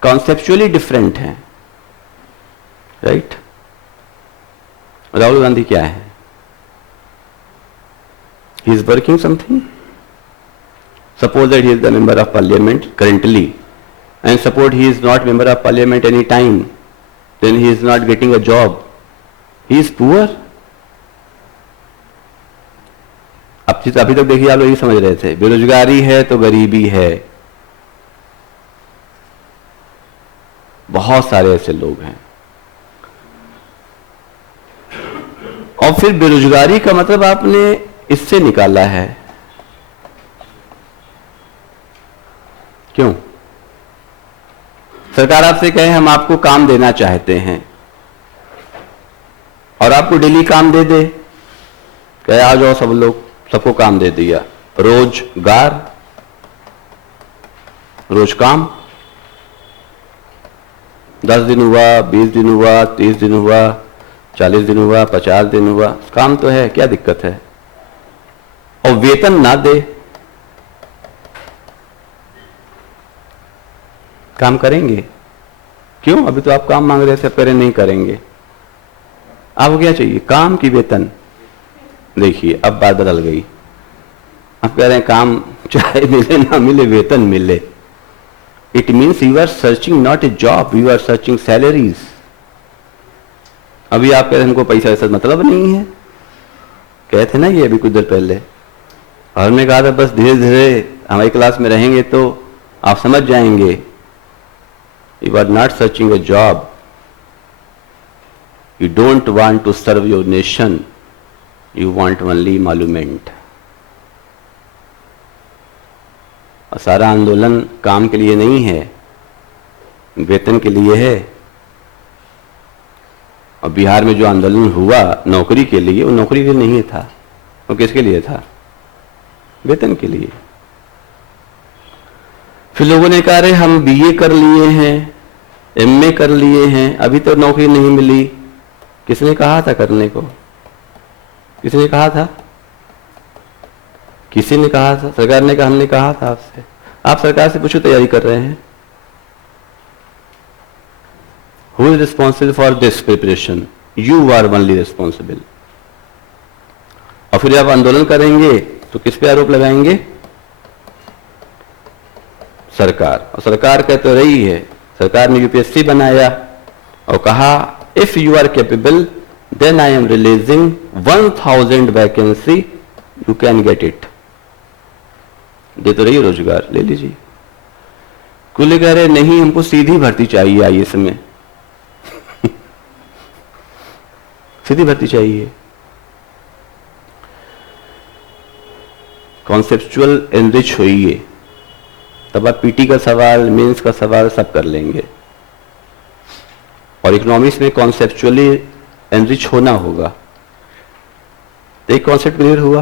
conceptually different हैं, राइट? राहुल गांधी क्या है? He is working something. Suppose that he is the member of parliament currently, and suppose he is not member of parliament any time, then he is not getting a job, he is poor. अभी तक देखिए आप लोग यही समझ रहे थे, बेरोजगारी है तो गरीबी है. बहुत सारे ऐसे लोग हैं. और फिर बेरोजगारी का मतलब आपने इससे निकाला है, क्यों? सरकार आपसे कहे हम आपको काम देना चाहते हैं और आपको डेली काम दे दे, कहे आ जाओ सब लोग, सबको काम दे दिया, रोजगार, रोज काम. 10 दिन हुआ, 20 दिन हुआ, 30 दिन हुआ, 40 दिन हुआ, 50 दिन हुआ, काम तो है, क्या दिक्कत है? और वेतन ना दे, काम करेंगे क्यों? अभी तो आप काम मांग रहे थे, पहले नहीं करेंगे. आपको क्या चाहिए, काम की वेतन? देखिए अब बात बदल गई. आप कह रहे हैं काम चाहे मिले ना मिले, वेतन मिले. It means you are searching not a job, you are searching salaries. अभी आप कह रहे हैं हमको पैसा वैसा मतलब नहीं है, कहते ना ये अभी कुछ देर पहले, और हमने कहा था बस धीरे धीरे हमारी क्लास में रहेंगे तो आप समझ जाएंगे. You are not searching a job, you don't want to serve your nation, you want only emolument. और सारा आंदोलन काम के लिए नहीं है, वेतन के लिए है. और बिहार में जो आंदोलन हुआ नौकरी के लिए, वो नौकरी के लिए नहीं था, वो किसके लिए था? वेतन के लिए. फिर लोगों ने कहा अरे हम बीए कर लिए हैं, एमए कर लिए हैं, अभी तो नौकरी नहीं मिली. किसने कहा था करने को? किसने कहा था? किसी ने कहा था? सरकार ने कहा, हमने कहा था आपसे. आप सरकार से पूछो, तैयारी कर रहे हैं. Who is responsible for this preparation? You are only responsible. और फिर आप आंदोलन करेंगे तो किस पे आरोप लगाएंगे? सरकार. और सरकार कह तो रही है, सरकार ने यूपीएससी बनाया और कहा if you are capable then I am releasing 1000 vacancy, you can get it. दे तो रही है रोजगार, ले लीजिए. कुल कह रहे नहीं, हमको सीधी भर्ती चाहिए आईएएस में. सीधी भर्ती चाहिए. कॉन्सेप्चुअल एनरिच होइए, तब आप पीटी का सवाल, मेंस का सवाल सब कर लेंगे. और इकोनॉमिक्स में कॉन्सेप्चुअली एनरिच होना होगा. तो एक कॉन्सेप्ट क्लियर हुआ,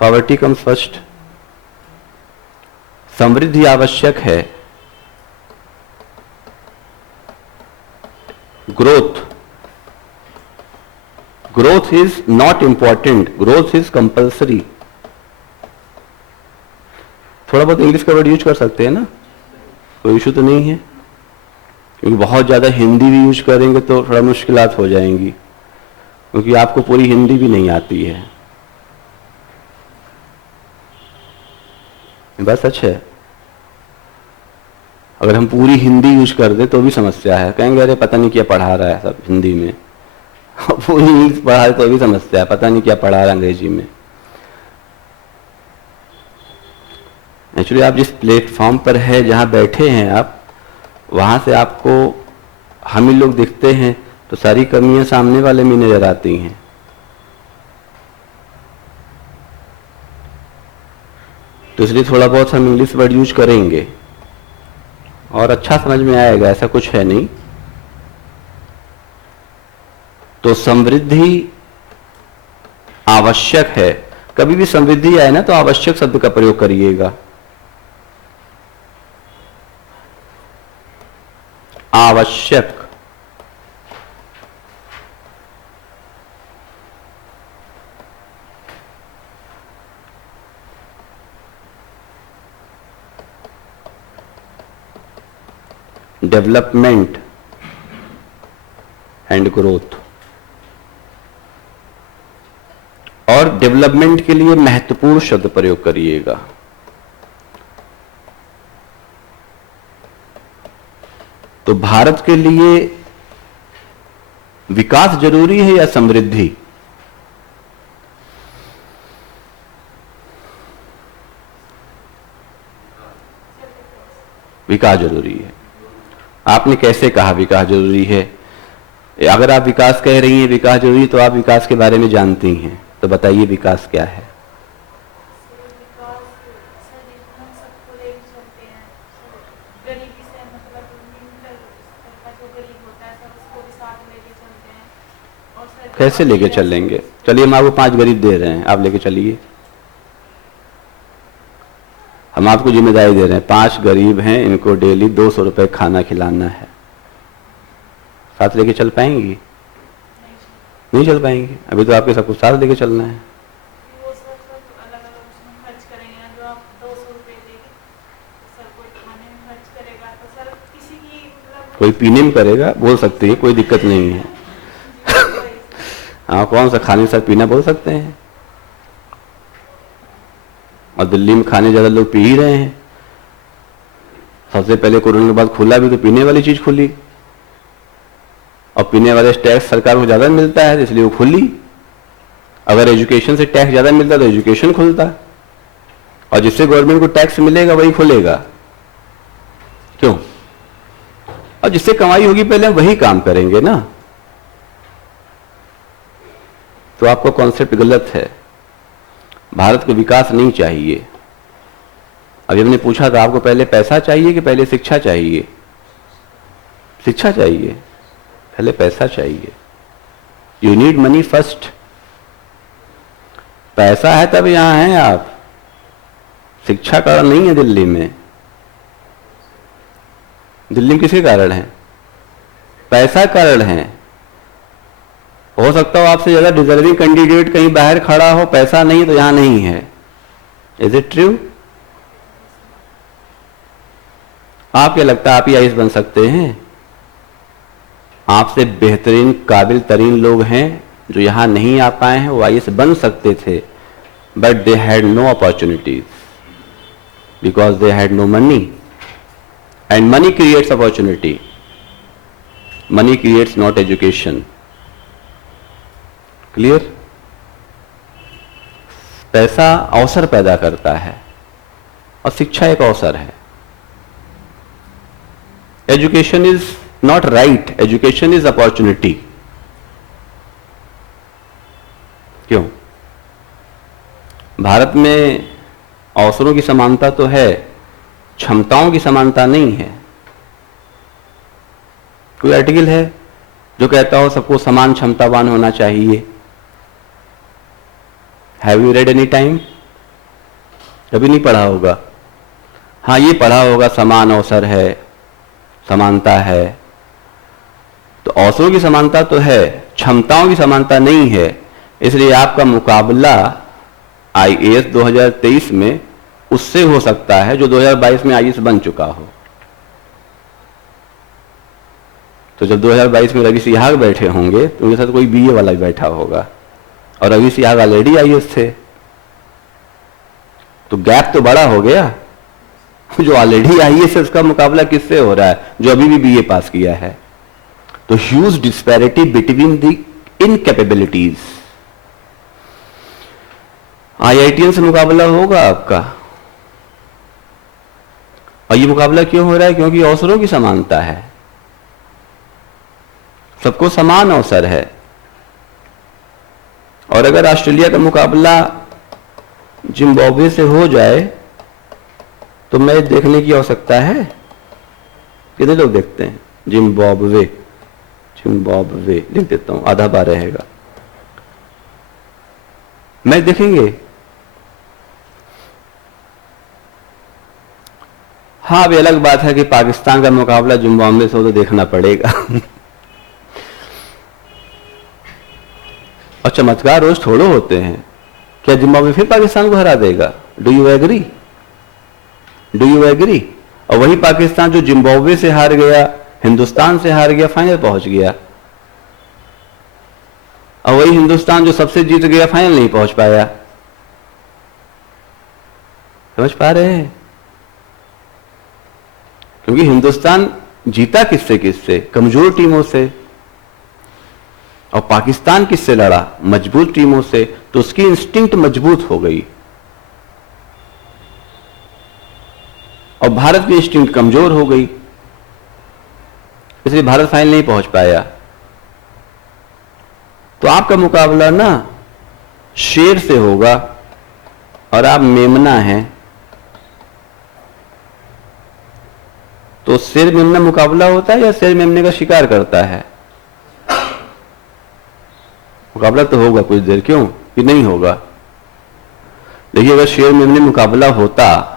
पॉवर्टी कम्स फर्स्ट. समृद्धि आवश्यक है, growth is not important, growth is compulsory. थोड़ा बहुत इंग्लिश का वर्ड यूज कर सकते हैं ना, कोई इशू तो नहीं है. क्योंकि बहुत ज्यादा हिंदी भी यूज करेंगे तो थोड़ा मुश्किलात हो जाएंगी, क्योंकि आपको पूरी हिंदी भी नहीं आती है. बस सच है, अगर हम पूरी हिंदी यूज कर दें तो भी समस्या है. कहेंगे अरे पता नहीं क्या पढ़ा रहा है सब हिंदी में, पूरी इंग्लिश पढ़ा है तो भी समस्या है, पता नहीं क्या पढ़ा रहा है अंग्रेजी में. एक्चुअली आप जिस प्लेटफॉर्म पर है, जहां बैठे हैं आप, वहां से आपको हम ही लोग दिखते हैं तो सारी कमियां सामने वाले में नजर आती हैं. तो इसलिए थोड़ा बहुत हम इंग्लिश वर्ड यूज करेंगे और अच्छा समझ में आएगा, ऐसा कुछ है नहीं। तो समृद्धि आवश्यक है। कभी भी समृद्धि आए ना तो आवश्यक शब्द का प्रयोग करिएगा। आवश्यक। Development and growth. और डेवलपमेंट के लिए महत्वपूर्ण शब्द प्रयोग करिएगा। तो भारत के लिए विकास जरूरी है या समृद्धि? विकास जरूरी है। आपने कैसे कहा विकास जरूरी है? अगर आप विकास कह रही हैं विकास जरूरी है, तो आप विकास के बारे में जानती हैं, तो बताइए विकास क्या है? कैसे लेके चलेंगे? चलिए हम आपको 5 गरीब दे रहे हैं, आप लेके चलिए। हम आपको जिम्मेदारी दे रहे हैं, 5 गरीब हैं, इनको डेली 200 रुपए खाना खिलाना है। साथ लेके चल पाएंगी? नहीं चल पाएंगी। अभी तो आपके सब कुछ साथ लेके चलना है। कोई पीने में करेगा, बोल सकते हैं, कोई दिक्कत नहीं है। हाँ, कौन सा खाने से पीना बोल सकते हैं। और दिल्ली में खाने ज्यादा लोग पी ही रहे हैं। सबसे पहले कोरोना के बाद खुला भी तो पीने वाली चीज खुली, और पीने वाले टैक्स सरकार को ज्यादा मिलता है इसलिए वो खुली। अगर एजुकेशन से टैक्स ज्यादा मिलता तो एजुकेशन खुलता, और जिससे गवर्नमेंट को टैक्स मिलेगा वही खुलेगा। क्यों? और जिससे कमाई होगी पहले वही काम करेंगे ना। तो आपका कॉन्सेप्ट गलत है। भारत को विकास नहीं चाहिए। अभी हमने पूछा था आपको पहले पैसा चाहिए कि पहले शिक्षा चाहिए? शिक्षा चाहिए, पहले पैसा चाहिए। You need money first. पैसा है तब यहां हैं आप। शिक्षा कारण नहीं है दिल्ली में। दिल्ली में किसके कारण है? पैसा कारण है। हो सकता हो आपसे ज्यादा डिजर्विंग कैंडिडेट कहीं बाहर खड़ा हो, पैसा नहीं तो यहां नहीं है। Is it true? आप क्या लगता है आप ही आईएएस बन सकते हैं? आपसे बेहतरीन काबिल तरीन लोग हैं जो यहां नहीं आ पाए हैं, वो आईएएस बन सकते थे, but they had no opportunities because they had no money, and money creates opportunity, money creates not education. Clear? पैसा अवसर पैदा करता है और शिक्षा एक अवसर है। Education is not right, education is opportunity. क्यों? भारत में अवसरों की समानता तो है, क्षमताओं की समानता नहीं है। कोई आर्टिकल है जो कहता हो सबको समान क्षमतावान होना चाहिए? Have you read any time? कभी नहीं पढ़ा होगा। हाँ, ये पढ़ा होगा समान अवसर है, समानता है। तो अवसरों की समानता तो है, क्षमताओं की समानता नहीं है। इसलिए आपका मुकाबला आईएएस 2023 में उससे हो सकता है जो 2022 में आईएएस बन चुका हो। तो जब 2022 में रवि सिहाग बैठे होंगे तो उनके साथ कोई बीए वाला भी बैठा होगा, और रवि सिहाग ऑलरेडी आईएएस थे। तो गैप तो बड़ा हो गया। जो ऑलरेडी आईएएस है उसका मुकाबला किससे हो रहा है जो अभी भी बीए पास किया है? तो huge disparity between the incapabilities. IITian से मुकाबला होगा आपका। और ये मुकाबला क्यों हो रहा है? क्योंकि अवसरों की समानता है, सबको समान अवसर है। और अगर ऑस्ट्रेलिया का मुकाबला जिम्बाब्वे से हो जाए तो मैच देखने की आवश्यकता है? कितने लोग देखते हैं? जिम्बाब्वे, जिम्बाब्वे लिख देता हूं, आधा बार रहेगा। मैच देखेंगे? हाँ, अभी अलग बात है कि पाकिस्तान का मुकाबला जिम्बाब्वे से हो तो देखना पड़ेगा। और चमत्कार रोज थोड़े होते हैं। क्या जिम्बाब्वे फिर पाकिस्तान को हरा देगा? Do you agree? Do you agree? और वही पाकिस्तान जो जिम्बाब्वे से हार गया, हिंदुस्तान से हार गया, फाइनल पहुंच गया। और वही हिंदुस्तान जो सबसे जीत गया, फाइनल नहीं पहुंच पाया। समझ पा रहे हैं? क्योंकि हिंदुस्तान जीता किससे? किससे? कमजोर टीमों से। और पाकिस्तान किससे लड़ा? मजबूत टीमों से। तो उसकी इंस्टिंक्ट मजबूत हो गई और भारत की इंस्टिंक्ट कमजोर हो गई, इसलिए भारत फाइनल नहीं पहुंच पाया। तो आपका मुकाबला ना शेर से होगा और आप मेमना हैं, तो शेर मेमना मुकाबला होता है या शेर मेमने का शिकार करता है? मुकाबला तो होगा कुछ देर, क्यों कि नहीं होगा? देखिए, अगर शेर मेमने मुकाबला होता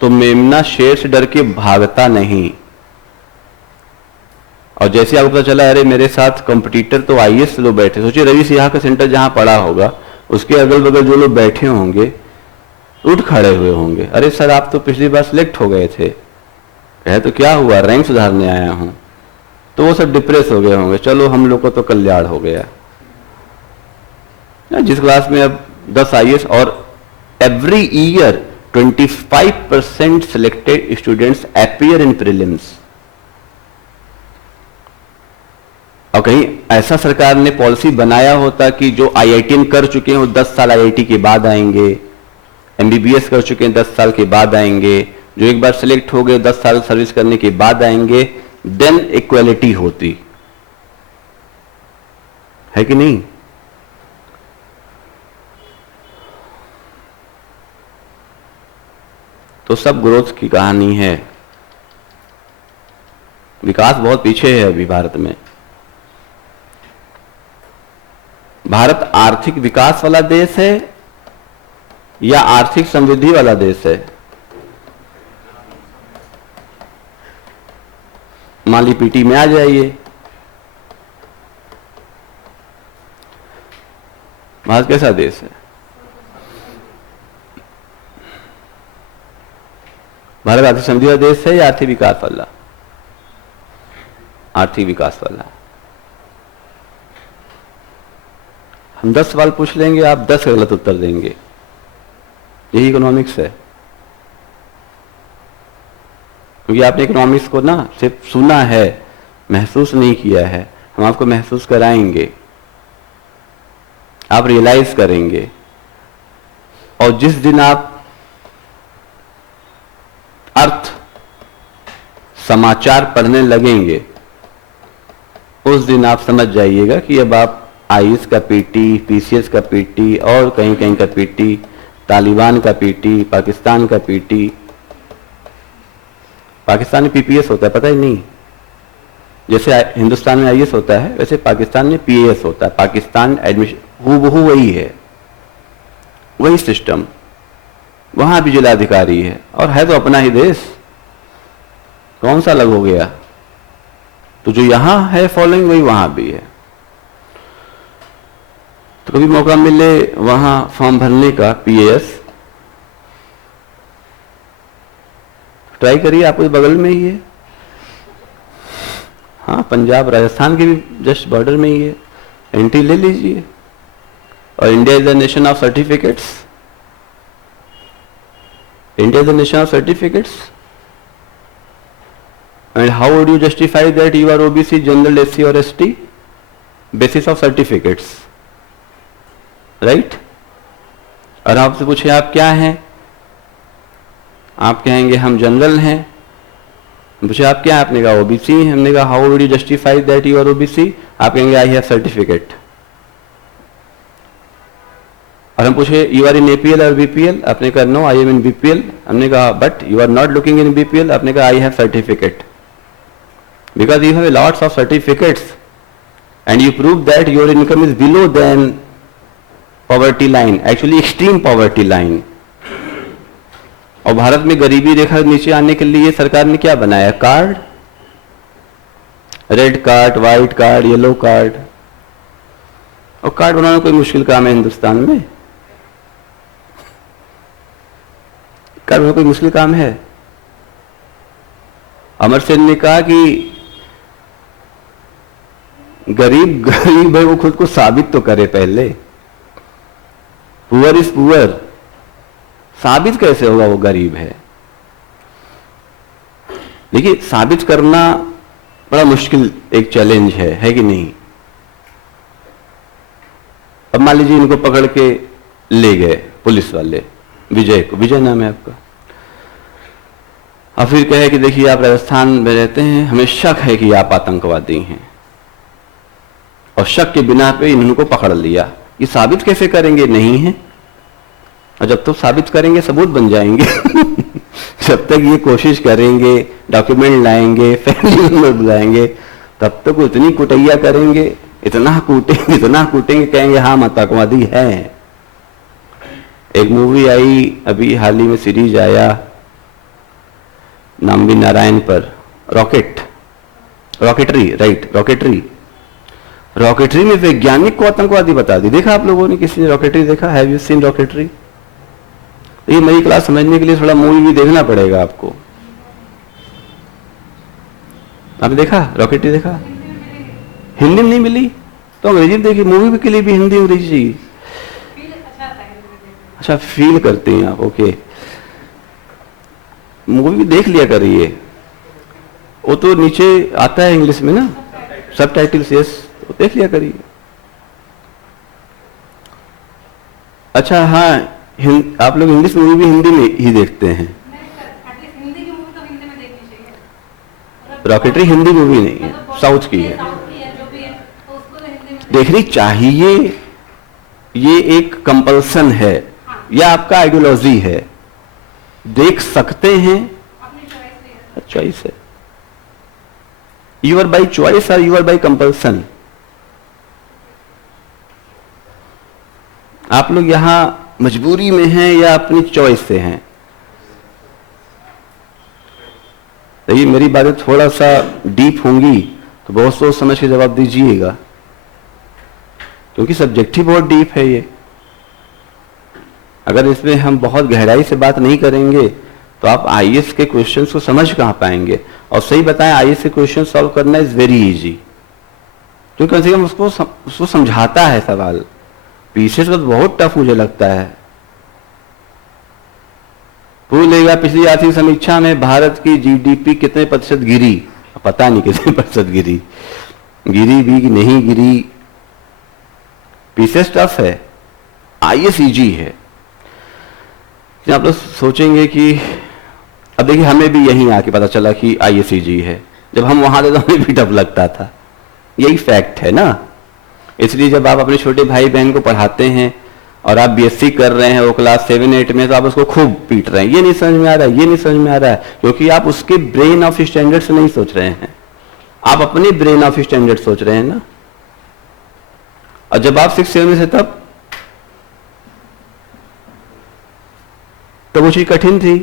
तो मेमना शेर से डर के भागता नहीं। और जैसे आपको पता चला, अरे मेरे साथ कंपटीटर तो आईएएस लोग बैठे, सोचिए रवि सिन्हा का सेंटर जहां पड़ा होगा, उसके अगल बगल जो लोग बैठे होंगे उठ खड़े हुए होंगे, अरे सर आप तो पिछली बार सिलेक्ट हो गए थे। कहे तो क्या हुआ, रैंक सुधारने आया हूं। तो वो सब डिप्रेस हो गए होंगे, चलो हम लोग को तो कल्याण हो गया। जिस क्लास में अब 10 आईएएस और every year 25% selected students appear in prelims. और कहीं ऐसा सरकार ने पॉलिसी बनाया होता कि जो आईआईटीएन कर चुके हैं वो 10 साल आईआईटी के बाद आएंगे, एमबीबीएस कर चुके हैं 10 साल के बाद आएंगे, जो एक बार सिलेक्ट हो गए 10 साल सर्विस करने के बाद आएंगे, देन इक्वालिटी होती है कि नहीं? तो सब ग्रोथ की कहानी है। विकास बहुत पीछे है अभी भारत में। भारत आर्थिक विकास वाला देश है या आर्थिक समृद्धि वाला देश है? माली पीटी में आ जाइए, भारत कैसा देश है? भारत आर्थिक समृद्धि वाला देश है या आर्थिक विकास वाला? आर्थिक विकास वाला। हम 10 सवाल पूछ लेंगे, आप 10 गलत उत्तर देंगे। यही इकोनॉमिक्स है। क्योंकि आपने इकोनॉमिक्स को ना सिर्फ सुना है, महसूस नहीं किया है। हम आपको महसूस कराएंगे, आप रियलाइज करेंगे। और जिस दिन आप अर्थ समाचार पढ़ने लगेंगे, उस दिन आप समझ जाइएगा कि अब आप आईएएस का पीटी, पीसीएस का पीटी और कहीं कहीं का पीटी, तालिबान का पीटी, पाकिस्तान का पीटी। पाकिस्तान में पीपीएस होता है, पता ही नहीं। जैसे हिंदुस्तान में आईएएस होता है, वैसे पाकिस्तान में पीएएस होता है। पाकिस्तान एडमिशन हूबहू वही है, वही सिस्टम। वहां भी जिलाधिकारी है और है तो अपना ही देश, कौन सा अलग हो गया? तो जो यहां है फॉलोइंग, वही वहां भी है। तो कभी मौका मिले वहां फॉर्म भरने का, पीएएस ट्राई करिए, आपको बगल में ही है। हाँ, पंजाब राजस्थान के भी जस्ट बॉर्डर में ही है, एंट्री ले लीजिए। और India is the nation of certificates. India is the nation of certificates. And how would you justify that you are OBC, general, SC or ST? Basis of certificates, right? और आपसे पूछे आप क्या हैं, आप कहेंगे हम जनरल हैं। पूछे आप क्या, आपने कहा ओबीसी। हमने कहा how would you justify that you are OBC? आप कहेंगे आई हैव सर्टिफिकेट। और हम पूछे यू आर इन एपीएल और बीपीएल, आपने कहा no I am in BPL. हमने कहा but you are not looking in BPL, आपने कहा I have certificate. Because you have lots of certificates and you prove that your income is below then poverty line, actually extreme poverty line. और भारत में गरीबी रेखा नीचे आने के लिए सरकार ने क्या बनाया, card, red card, white card, yellow card. और कार्ड बनाना कोई मुश्किल काम है हिंदुस्तान में? कार्ड बनाना कोई मुश्किल काम है? अमर सेन ने कहा कि गरीब गरीब है, वो खुद को साबित तो करे पहले। पुअर इज पुअर, साबित कैसे होगा वो गरीब है? देखिए, साबित करना बड़ा मुश्किल एक चैलेंज है कि नहीं? अब मान लीजिए इनको पकड़ के ले गए पुलिस वाले, विजय को, विजय नाम है आपका, और फिर कहे कि देखिए आप राजस्थान में रहते हैं, हमें शक है कि आप आतंकवादी हैं, और शक के बिना पे इनको पकड़ लिया। ये साबित कैसे करेंगे? नहीं है। और जब तक साबित करेंगे सबूत बन जाएंगे। जब तक ये कोशिश करेंगे, डॉक्यूमेंट लाएंगे, फैमिली मेंबर बुलाएंगे, तब तक इतनी कुटैया करेंगे, इतना कूटेंगे, कहेंगे हाँ आतंकवादी है। एक मूवी आई अभी हाल ही में, सीरीज आया, नाम भी नारायण पर, रॉकेटरी, राइट, रॉकेटरी में वैज्ञानिक को आतंकवादी बता दी। देखा आप लोगों ने, किसी ने रॉकेटरी देखा? Have you seen rocketry? ये नई क्लास समझने के लिए थोड़ा मूवी भी देखना पड़ेगा आपको। आपने देखा रॉकेटरी? देखा? हिंदी में नहीं मिली तो अंग्रेजी में देखी, मूवी के लिए भी हिंदी अंग्रेजी चाहिए। अच्छा, फील करते हैं आप, ओके। मूवी भी देख लिया करिए, वो तो नीचे आता है इंग्लिश में ना, सब टाइटल्स, यस, तो देख लिया करिए। अच्छा हाँ, आप लोग इंग्लिश मूवी भी हिंदी में ही देखते हैं? रॉकेटरी हिंदी मूवी नहीं है, साउथ की है, देखनी चाहिए। ये एक कंपल्सन है या आपका आइडियोलॉजी है? देख सकते हैं, चॉइस है। यू आर बाई चॉइस और यू आर बाई कंपल्सन? आप लोग यहां मजबूरी में हैं या अपनी चॉइस से हैं? देखिए, मेरी बातें थोड़ा सा डीप होंगी तो बहुत सोच समझ के जवाब दीजिएगा, क्योंकि सब्जेक्ट ही बहुत डीप है ये। अगर इसमें हम बहुत गहराई से बात नहीं करेंगे तो आप आईएएस के क्वेश्चंस को समझ कहां पाएंगे। और सही बताएं, आईएएस के क्वेश्चन सॉल्व करना इज वेरी इजी, क्योंकि कम से कम उसको समझाता है सवाल। पीसीएस तो बहुत टफ मुझे लगता है। पूछेगा पिछली आर्थिक समीक्षा में भारत की जीडीपी कितने प्रतिशत गिरी, पता नहीं कितने प्रतिशत गिरी भी कि नहीं गिरी। पीसीएस टफ है, आईएएस इजी है। आप लोग सोचेंगे कि अब देखिए, हमें भी यहीं आके पता चला कि आईएएस इजी है। जब हम वहां थे तो हमें भी टफ लगता था, यही फैक्ट है ना। इसलिए जब आप अपने छोटे भाई बहन को पढ़ाते हैं और आप बीएससी कर रहे हैं, वो क्लास 7-8 में, तो आप उसको खूब पीट रहे हैं, ये नहीं समझ में आ रहा है, ये नहीं समझ में आ रहा है, क्योंकि आप उसके ब्रेन ऑफ स्टैंडर्ड से नहीं सोच रहे हैं, आप अपने ब्रेन ऑफ स्टैंडर्ड सोच रहे हैं ना। और जब आप 6-7 में से तब वो चीज कठिन थी,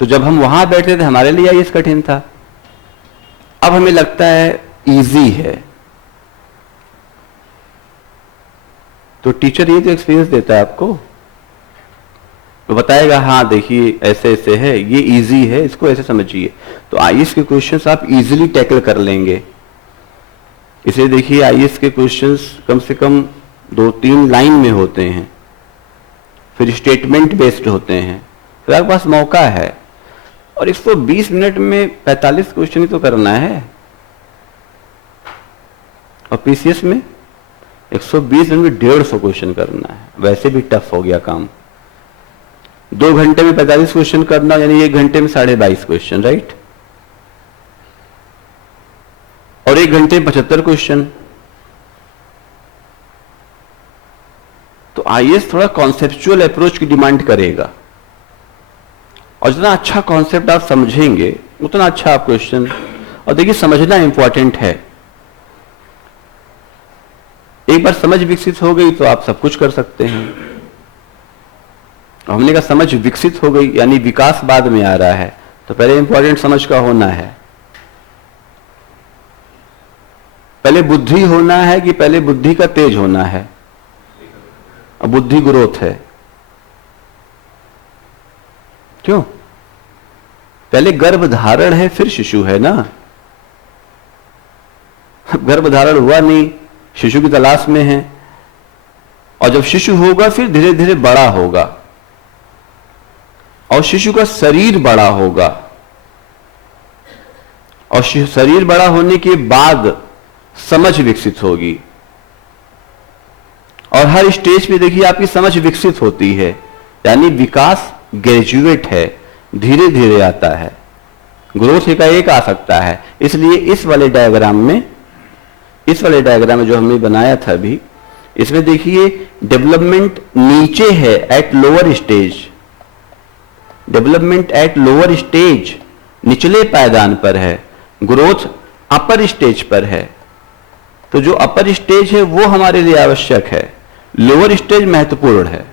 तो जब हम वहां बैठे थे हमारे लिए आईएएस कठिन था। अब हमें लगता है इजी है। तो टीचर ये तो एक्सपीरियंस देता है आपको, वो बताएगा हाँ देखिए ऐसे ऐसे है, ये इजी है, इसको ऐसे समझिए। तो आईएएस के क्वेश्चंस आप इजीली टैकल कर लेंगे। इसलिए देखिए, आईएएस के क्वेश्चंस कम से कम 2-3 लाइन में होते हैं, फिर स्टेटमेंट बेस्ड होते हैं, फिर आपके पास मौका है। और 120 मिनट में 45 क्वेश्चन ही तो करना है, और पीसीएस में 120 मिनट में 150 क्वेश्चन करना है। वैसे भी टफ हो गया काम। 2 घंटे में 45 क्वेश्चन करना, यानी 1 घंटे में 22.5 क्वेश्चन, राइट। और 1 घंटे में 75 क्वेश्चन। तो आईएएस थोड़ा कॉन्सेप्चुअल अप्रोच की डिमांड करेगा, और जितना अच्छा कॉन्सेप्ट आप समझेंगे उतना अच्छा आप क्वेश्चन। और देखिए, समझना इंपॉर्टेंट है। एक बार समझ विकसित हो गई तो आप सब कुछ कर सकते हैं। हमने कहा समझ विकसित हो गई यानी विकास बाद में आ रहा है, तो पहले इंपॉर्टेंट समझ का होना है। पहले बुद्धि होना है कि पहले बुद्धि का तेज होना है? अब बुद्धि ग्रोथ है। क्यों? पहले गर्भधारण है फिर शिशु है ना। अब गर्भधारण हुआ नहीं, शिशु की तलाश में है, और जब शिशु होगा फिर धीरे धीरे बड़ा होगा, और शिशु का शरीर बड़ा होगा, और शरीर बड़ा होने के बाद समझ विकसित होगी। और हर स्टेज पे देखिए आपकी समझ विकसित होती है, यानी विकास ग्रेजुएट है, धीरे धीरे आता है, ग्रोथ एकाएक आ सकता है। इसलिए इस वाले डायग्राम में जो हमने बनाया था अभी, इसमें देखिए डेवलपमेंट नीचे है, at lower stage. Development at lower stage निचले पायदान पर है, ग्रोथ अपर स्टेज पर है। तो जो अपर स्टेज है वो हमारे लिए आवश्यक है, लोअर स्टेज महत्वपूर्ण है।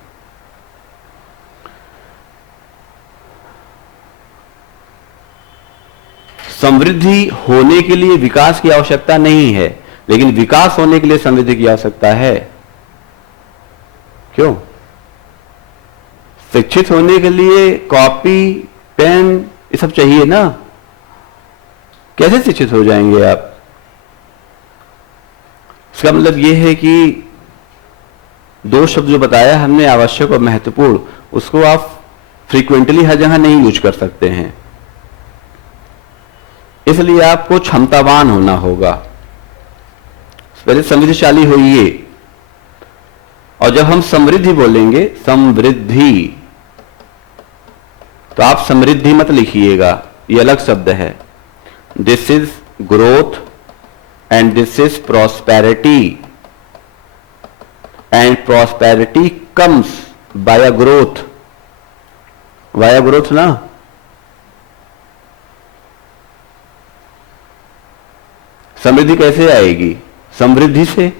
समृद्धि होने के लिए विकास की आवश्यकता नहीं है, लेकिन विकास होने के लिए समृद्धि की आवश्यकता है। क्यों? शिक्षित होने के लिए कॉपी पेन ये सब चाहिए ना। कैसे शिक्षित हो जाएंगे आप? इसका मतलब यह है कि दो शब्द जो बताया हमने, आवश्यक और महत्वपूर्ण, उसको आप फ्रीक्वेंटली हर जगह नहीं यूज कर सकते हैं। इसलिए आपको क्षमतावान होना होगा, पहले समृद्धिशाली होइए। और जब हम समृद्धि बोलेंगे, समृद्धि, तो आप समृद्धि मत लिखिएगा, ये अलग शब्द है। This is growth and this is prosperity, and prosperity comes by growth. Via growth ना। समृद्धि कैसे आएगी? समृद्धि से।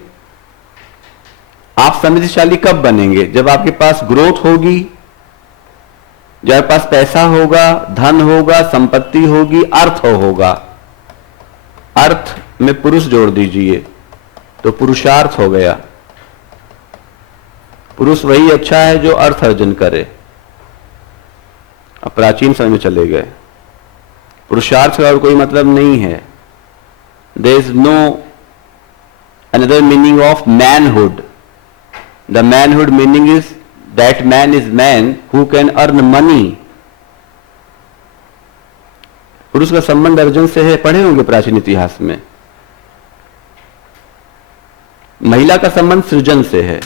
आप समृद्धिशाली कब बनेंगे? जब आपके पास ग्रोथ होगी, जब आपके पास पैसा होगा, धन होगा, संपत्ति होगी, अर्थ होगा। अर्थ में पुरुष जोड़ दीजिए तो पुरुषार्थ हो गया। पुरुष वही अच्छा है जो अर्थ अर्जन करे। अब प्राचीन समय में चले गए, पुरुषार्थ का और कोई मतलब नहीं है। There is no another meaning of manhood. The manhood meaning is that man is man who can earn money. पुरुष का संबंध अर्जन से है, पढ़े होंगे प्राचीन इतिहास में। महिला का संबंध सृजन से है।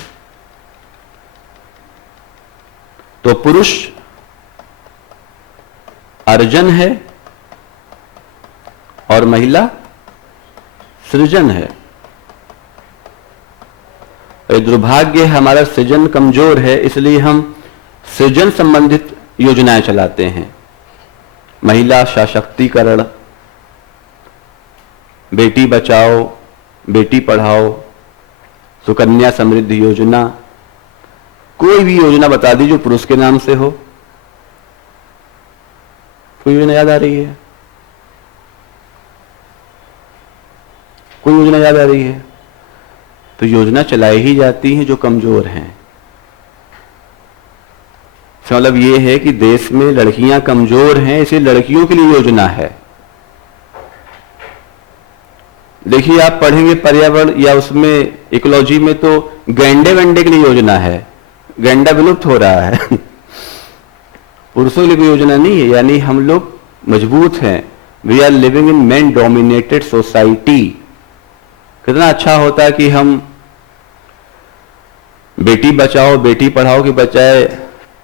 तो पुरुष अर्जन है और महिला सृजन है। दुर्भाग्य हमारा सृजन कमजोर है, इसलिए हम सृजन संबंधित योजनाएं चलाते हैं। महिला सशक्तिकरण, बेटी बचाओ, बेटी पढ़ाओ, सुकन्या समृद्धि योजना, कोई भी योजना बता दी जो पुरुष के नाम से हो। कोई योजना याद आ रही है? कोई योजना याद आ रही है? तो योजना चलाई ही जाती हैं जो कमजोर हैं। मतलब ये है कि देश में लड़कियां कमजोर हैं, इसलिए लड़कियों के लिए योजना है। देखिए, आप पढ़ेंगे पर्यावरण या उसमें इकोलॉजी में तो गैंडे वंडे के लिए योजना है। गैंडा विलुप्त हो रहा है। पुरुषों के लिए कोई योजना नहीं है। यानी हम लोग मजबूत हैं। We are living in men dominated society. कितना अच्छा होता है कि हम बेटी बचाओ बेटी पढ़ाओ के बजाय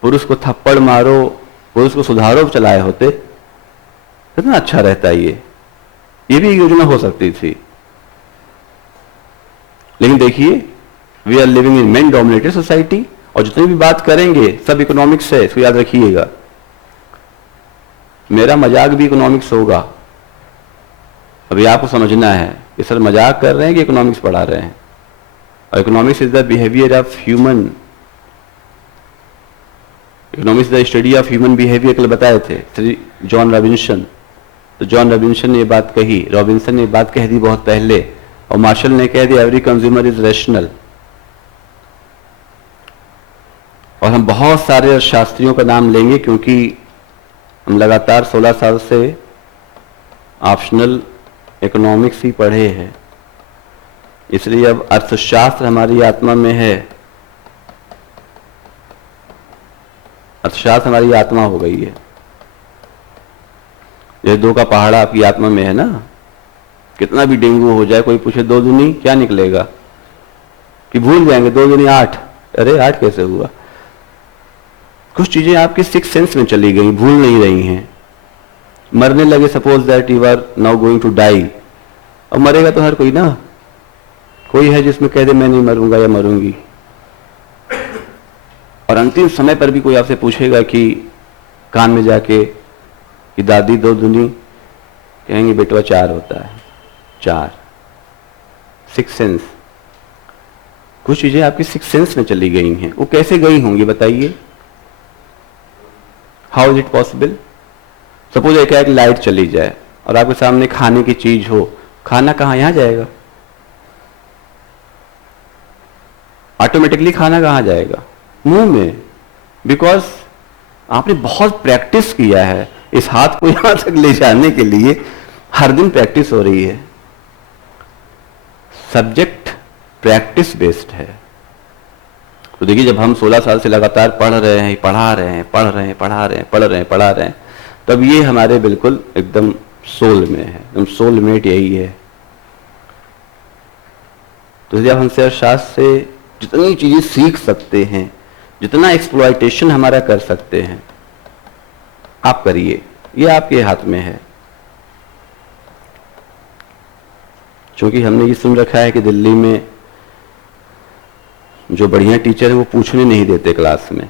पुरुष को थप्पड़ मारो, पुरुष को सुधारो चलाए होते। कितना अच्छा रहता है। ये भी योजना हो सकती थी। लेकिन देखिए, we are living in men dominated society, और जितनी भी बात करेंगे सब इकोनॉमिक्स है, इसको याद रखिएगा। मेरा मजाक भी इकोनॉमिक्स होगा। अभी आपको समझना है कि सर मजाक कर रहे हैं कि इकोनॉमिक्स पढ़ा रहे हैं। और economics is the behaviour of human, economics the study of human behaviour, कल बताए थे श्री जॉन रॉबिन्सन। तो जॉन रॉबिन्सन ने ये बात कही, रॉबिन्सन ने ये बात कह दी बहुत पहले, और मार्शल ने कह दिया एवरी कंज्यूमर इज रैशनल। और हम बहुत सारे शास्त्रियों का नाम लेंगे क्योंकि हम लगातार 16 साल से ऑप्शनल इकोनॉमिक्स ही पढ़े हैं, इसलिए अब अर्थशास्त्र हमारी आत्मा में है। अर्थशास्त्र हमारी आत्मा हो गई है। ये 2 का पहाड़ा आपकी आत्मा में है ना। कितना भी डेंगू हो जाए, कोई पूछे 2 दूनी क्या निकलेगा, कि भूल जाएंगे 2 दूनी 8। अरे 8 कैसे हुआ? कुछ चीजें आपके 6th सेंस में चली गई, भूल नहीं रही हैं। मरने लगे, suppose that you are now going to die. अब मरेगा तो हर कोई ना, कोई है जिसमें कह दे मैं नहीं मरूंगा या मरूंगी। और अंतिम समय पर भी कोई आपसे पूछेगा कि कान में जाके कि दादी 2 दूनी, कहेंगे बेटवा 4 होता है, 4। 6th सेंस, कुछ चीजें आपकी 6th सेंस में चली गई हैं। वो कैसे गई होंगी बताइए? How is it possible? Suppose एक लाइट चली जाए और आपके सामने खाने की चीज हो, खाना कहां? यहां जाएगा, ऑटोमेटिकली खाना कहां जाएगा? मुंह में। बिकॉज आपने बहुत प्रैक्टिस किया है इस हाथ को यहां तक ले जाने के लिए, हर दिन प्रैक्टिस हो रही है। सब्जेक्ट प्रैक्टिस बेस्ड है। तो देखिए, जब हम 16 साल से लगातार पढ़ रहे हैं, पढ़ा रहे हैं, तब ये हमारे बिल्कुल एकदम सोल में है, एकदम सोलमेट यही है। तो जब हम शास्त्र से जितनी चीजें सीख सकते हैं, जितना एक्सप्लॉयटेशन हमारा कर सकते हैं, आप करिए, ये आपके हाथ में है। क्योंकि हमने ये सुन रखा है कि दिल्ली में जो बढ़िया टीचर है वो पूछने नहीं देते क्लास में,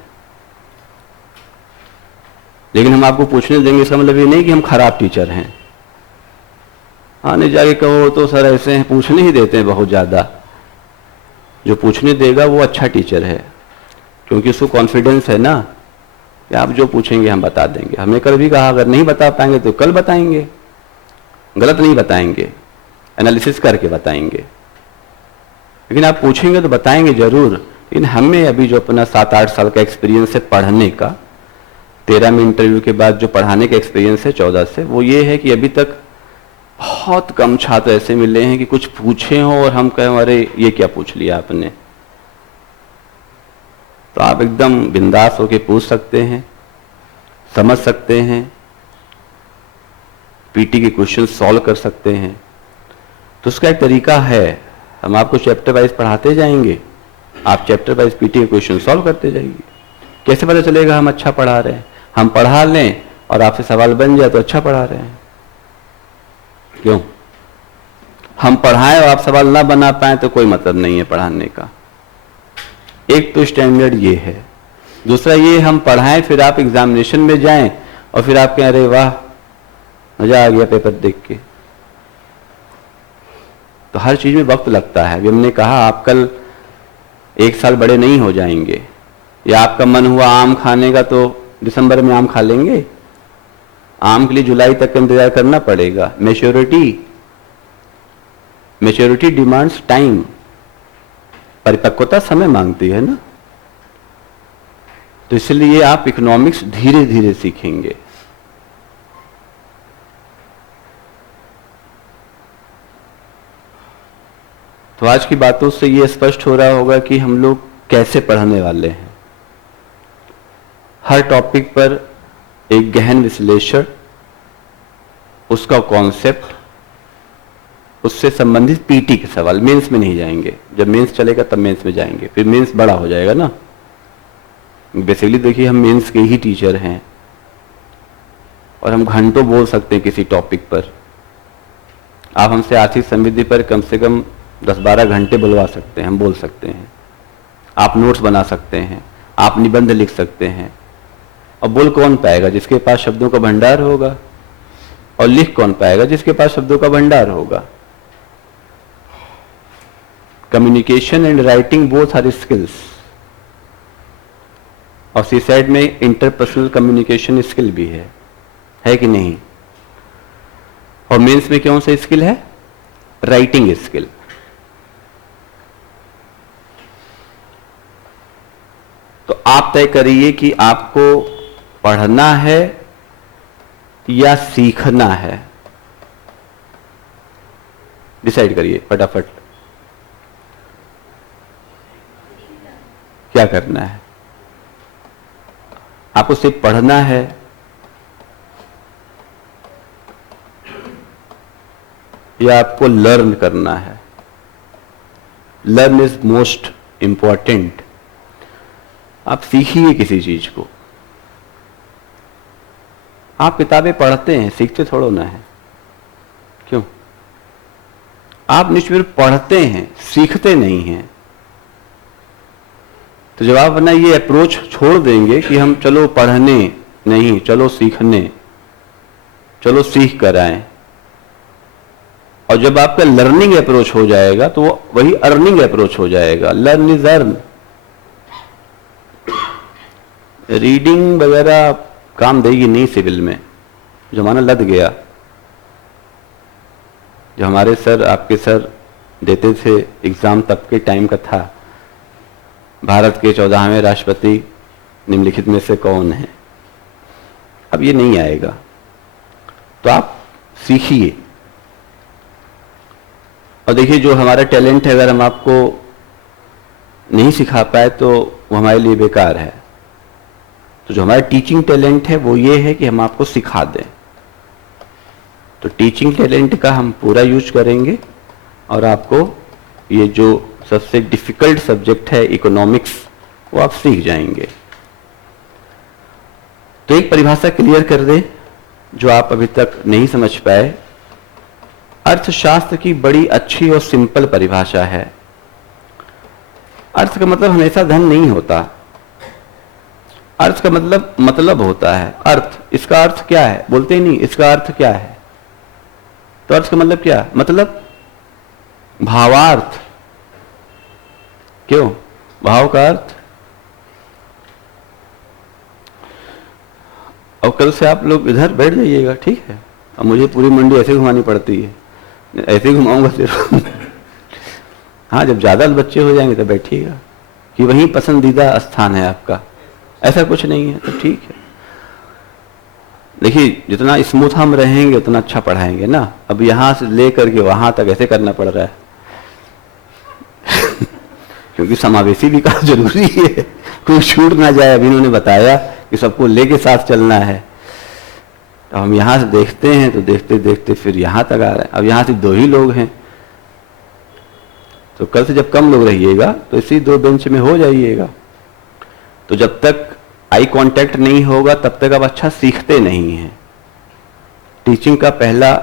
लेकिन हम आपको पूछने देंगे, इसका मतलब ये नहीं कि हम खराब टीचर हैं। आने जाके कहो तो सर ऐसे हैं, पूछने ही देते हैं बहुत ज्यादा। जो पूछने देगा वो अच्छा टीचर है, क्योंकि उसको कॉन्फिडेंस है ना कि आप जो पूछेंगे हम बता देंगे। हमने कल भी कहा अगर नहीं बता पाएंगे तो कल बताएंगे, गलत नहीं बताएंगे, एनालिसिस करके बताएंगे। लेकिन आप पूछेंगे तो बताएंगे जरूर। लेकिन हमें अभी जो अपना 7-8 साल का एक्सपीरियंस है पढ़ने का, 13 में इंटरव्यू के बाद जो पढ़ाने का एक्सपीरियंस है 14 से, वो ये है कि अभी तक बहुत कम छात्र ऐसे मिले हैं कि कुछ पूछे हो और हम कहें अरे ये क्या पूछ लिया आपने। तो आप एकदम बिंदास होके पूछ सकते हैं, समझ सकते हैं, पीटी के क्वेश्चन सॉल्व कर सकते हैं। तो उसका एक तरीका है, हम आपको चैप्टर वाइज पढ़ाते जाएंगे, आप चैप्टर वाइज पीटी के क्वेश्चन सॉल्व करते जाइए। कैसे पता चलेगा हम अच्छा पढ़ा रहे हैं? हम पढ़ा लें और आपसे सवाल बन जाए तो अच्छा पढ़ा रहे हैं। क्यों? हम पढ़ाएं और आप सवाल ना बना पाए तो कोई मतलब नहीं है पढ़ाने का। एक तो स्टैंडर्ड ये है। दूसरा ये, हम पढ़ाएं फिर आप एग्जामिनेशन में जाएं और फिर आप कहें अरे वाह मजा आ गया पेपर देख के। तो हर चीज में वक्त लगता है। अभी हमने कहा आप कल 1 साल बड़े नहीं हो जाएंगे, या आपका मन हुआ आम खाने का तो दिसंबर में आम खा लेंगे। आम के लिए जुलाई तक का इंतजार करना पड़ेगा। मैच्योरिटी डिमांड्स टाइम, परिपक्वता समय मांगती है ना। तो इसलिए आप इकोनॉमिक्स धीरे धीरे सीखेंगे। तो आज की बातों से ये स्पष्ट हो रहा होगा कि हम लोग कैसे पढ़ने वाले हैं। हर टॉपिक पर एक गहन विश्लेषण, उसका कॉन्सेप्ट, उससे संबंधित पीटी के सवाल। मेंस में नहीं जाएंगे, जब मेंस चलेगा तब मेंस में जाएंगे, फिर मेंस बड़ा हो जाएगा ना। बेसिकली देखिए हम मेंस के ही टीचर हैं और हम घंटों बोल सकते हैं किसी टॉपिक पर। आप हमसे आर्थिक समृद्धि पर कम से कम 10-12 घंटे बुलवा सकते हैं, हम बोल सकते हैं। आप नोट्स बना सकते हैं, आप निबंध लिख सकते हैं। और बोल कौन पाएगा? जिसके पास शब्दों का भंडार होगा। और लिख कौन पाएगा? जिसके पास शब्दों का भंडार होगा। Communication and writing both are skills. और सीसाइड में इंटरपर्सनल कम्युनिकेशन स्किल भी है कि नहीं? और मेंस में कौन सा स्किल है? Writing skill. तो आप तय करिए कि आपको पढ़ना है या सीखना है। डिसाइड करिए फटाफट, क्या करना है? आपको सिर्फ पढ़ना है या आपको लर्न करना है? Learn is most important. आप सीखिए किसी चीज को। आप किताबें पढ़ते हैं, सीखते थोड़ा ना है। क्यों? आप न्यूज़पेपर पढ़ते हैं, सीखते नहीं हैं। तो जब आप अपना ये अप्रोच छोड़ देंगे कि हम चलो पढ़ने नहीं, चलो सीखने, चलो सीख कर आए, और जब आपका लर्निंग अप्रोच हो जाएगा तो वो वही अर्निंग अप्रोच हो जाएगा। Learn is earn. रीडिंग वगैरह काम देगी नहीं सिविल में। जमाना लद गया। जो हमारे सर, आपके सर देते थे एग्जाम, तब के टाइम का था, भारत के 14वें राष्ट्रपति निम्नलिखित में से कौन है? अब ये नहीं आएगा। तो आप सीखिए। और देखिए, जो हमारा टैलेंट है, अगर हम आपको नहीं सिखा पाए तो वो हमारे लिए बेकार है। तो जो हमारा टीचिंग टैलेंट है वो ये है कि हम आपको सिखा दें। तो टीचिंग टैलेंट का हम पूरा यूज करेंगे और आपको ये जो सबसे डिफिकल्ट सब्जेक्ट है इकोनॉमिक्स, वो आप सीख जाएंगे। तो एक परिभाषा क्लियर कर दे जो आप अभी तक नहीं समझ पाए। अर्थशास्त्र की बड़ी अच्छी और सिंपल परिभाषा है। अर्थ का मतलब हमेशा धन नहीं होता। अर्थ का मतलब होता है अर्थ। इसका अर्थ क्या है? बोलते ही नहीं, इसका अर्थ क्या है? तो अर्थ का मतलब क्या? मतलब भावार्थ। क्यों? भाव का अर्थ। और कल से आप लोग इधर बैठ जाइएगा, ठीक है? अब मुझे पूरी मंडी ऐसे घुमानी पड़ती है, ऐसे ही घुमाऊंगा सिर्फ। हाँ, जब ज्यादा बच्चे हो जाएंगे तो बैठिएगा कि वहीं पसंदीदा स्थान है आपका। ऐसा कुछ नहीं है तो ठीक है। देखिए, जितना स्मूथ हम रहेंगे उतना अच्छा पढ़ाएंगे ना। अब यहां से लेकर के वहां तक ऐसे करना पड़ रहा है क्योंकि समावेशी विकास जरूरी है, कोई छूट ना जाए। अभी इन्होंने बताया कि सबको लेके साथ चलना है। तो हम यहां से देखते हैं तो देखते देखते फिर यहां तक आ रहे हैं। अब यहां से 2 ही लोग हैं, तो कल से जब कम लोग रहिएगा तो इसी 2 बेंच में हो जाइएगा। तो जब तक आई कांटेक्ट नहीं होगा तब तक आप अच्छा सीखते नहीं हैं। टीचिंग का पहला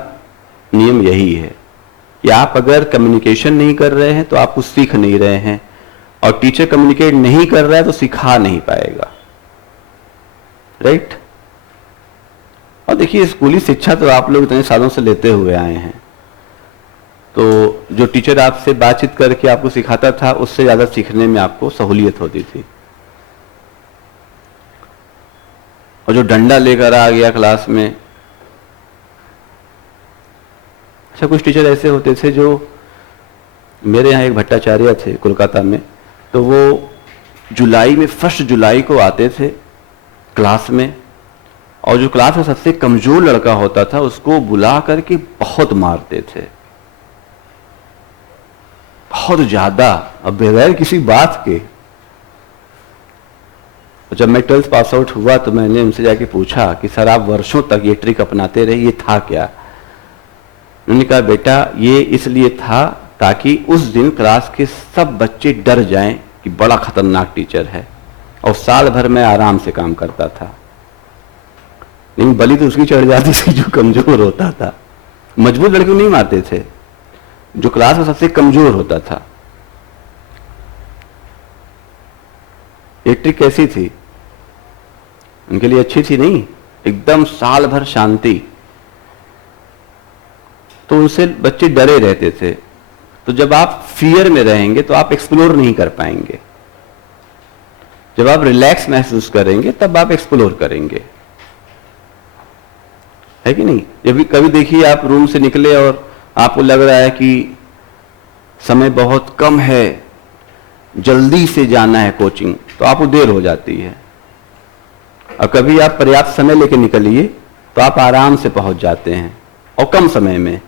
नियम यही है कि आप अगर कम्युनिकेशन नहीं कर रहे हैं तो आप कुछ सीख नहीं रहे हैं, और टीचर कम्युनिकेट नहीं कर रहा है तो सिखा नहीं पाएगा। राइट? और देखिए, स्कूली शिक्षा तो आप लोग इतने सालों से लेते हुए आए हैं, तो जो टीचर आपसे बातचीत करके आपको सिखाता था उससे ज्यादा सीखने में आपको सहूलियत होती थी। और जो डंडा लेकर आ गया क्लास में, अच्छा, कुछ टीचर ऐसे होते थे जो, मेरे यहाँ एक भट्टाचार्य थे कोलकाता में, तो वो जुलाई में 1 जुलाई को आते थे क्लास में, और जो क्लास में सबसे कमजोर लड़का होता था उसको बुला करके बहुत मारते थे, बहुत ज्यादा, अब बगैर किसी बात के। जब मैं 12th पास आउट हुआ तो मैंने उनसे जाके पूछा कि सर, आप वर्षों तक ये ट्रिक अपनाते रहे, ये था क्या? उन्होंने कहा, बेटा ये इसलिए था ताकि उस दिन क्लास के सब बच्चे डर जाएं कि बड़ा खतरनाक टीचर है, और साल भर में आराम से काम करता था। लेकिन बलि तो उसकी चढ़ जाती थी जो कमजोर होता था। मजबूत लड़के को नहीं मारते थे, जो क्लास में सबसे कमजोर होता था। ये ट्रिक कैसी थी? उनके लिए अच्छी थी नहीं, एकदम साल भर शांति, तो उनसे बच्चे डरे रहते थे। तो जब आप फियर में रहेंगे तो आप एक्सप्लोर नहीं कर पाएंगे, जब आप रिलैक्स महसूस करेंगे तब आप एक्सप्लोर करेंगे, है कि नहीं? जब भी कभी देखिए आप रूम से निकले और आपको लग रहा है कि समय बहुत कम है, जल्दी से जाना है कोचिंग, तो आपको देर हो जाती है। और कभी आप पर्याप्त समय लेकर निकलिए तो आप आराम से पहुंच जाते हैं और कम समय में।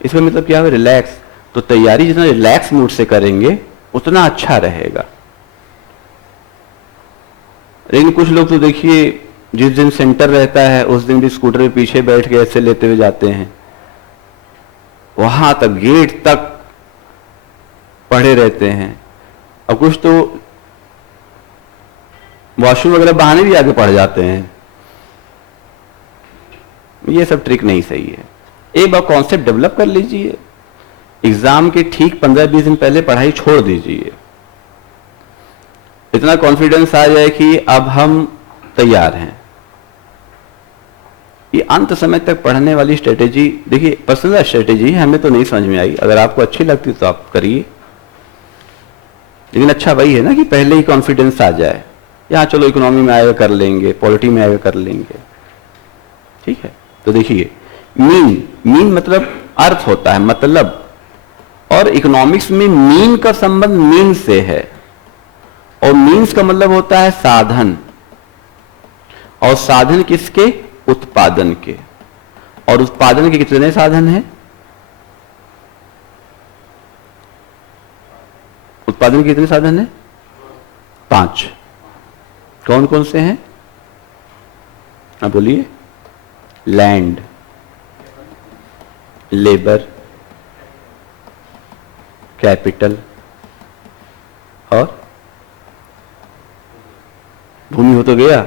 इसमें मतलब क्या है? रिलैक्स। तो तैयारी जितना रिलैक्स मूड से करेंगे उतना अच्छा रहेगा। लेकिन कुछ लोग तो देखिए जिस दिन सेंटर रहता है उस दिन भी स्कूटर के पीछे बैठ के ऐसे लेते हुए जाते हैं, वहां तक गेट तक पढ़े रहते हैं। और कुछ तो वॉशरूम वगैरह बहाने भी आगे पढ़ जाते हैं। ये सब ट्रिक नहीं सही है। एक बार कॉन्सेप्ट डेवलप कर लीजिए, एग्जाम के ठीक 15-20 दिन पहले पढ़ाई छोड़ दीजिए, इतना कॉन्फिडेंस आ जाए कि अब हम तैयार हैं। ये अंत समय तक पढ़ने वाली स्ट्रेटेजी, देखिए पर्सनल स्ट्रेटेजी है, हमें तो नहीं समझ में आई, अगर आपको अच्छी लगती तो आप करिए। लेकिन अच्छा वही है ना कि पहले ही कॉन्फिडेंस आ जाए, यहां चलो इकोनॉमी में आएगा कर लेंगे, पॉलिटी में आएगा कर लेंगे, ठीक है। तो देखिए मीन मतलब अर्थ होता है, मतलब, और इकोनॉमिक्स में मीन का संबंध मीन से है, और मीन्स का मतलब होता है साधन, और साधन किसके? उत्पादन के। और उत्पादन के कितने साधन हैं? उत्पादन के कितने साधन हैं? 5। कौन कौन से हैं? आप बोलिए। लैंड, लेबर, कैपिटल और भूमि। हो तो गया,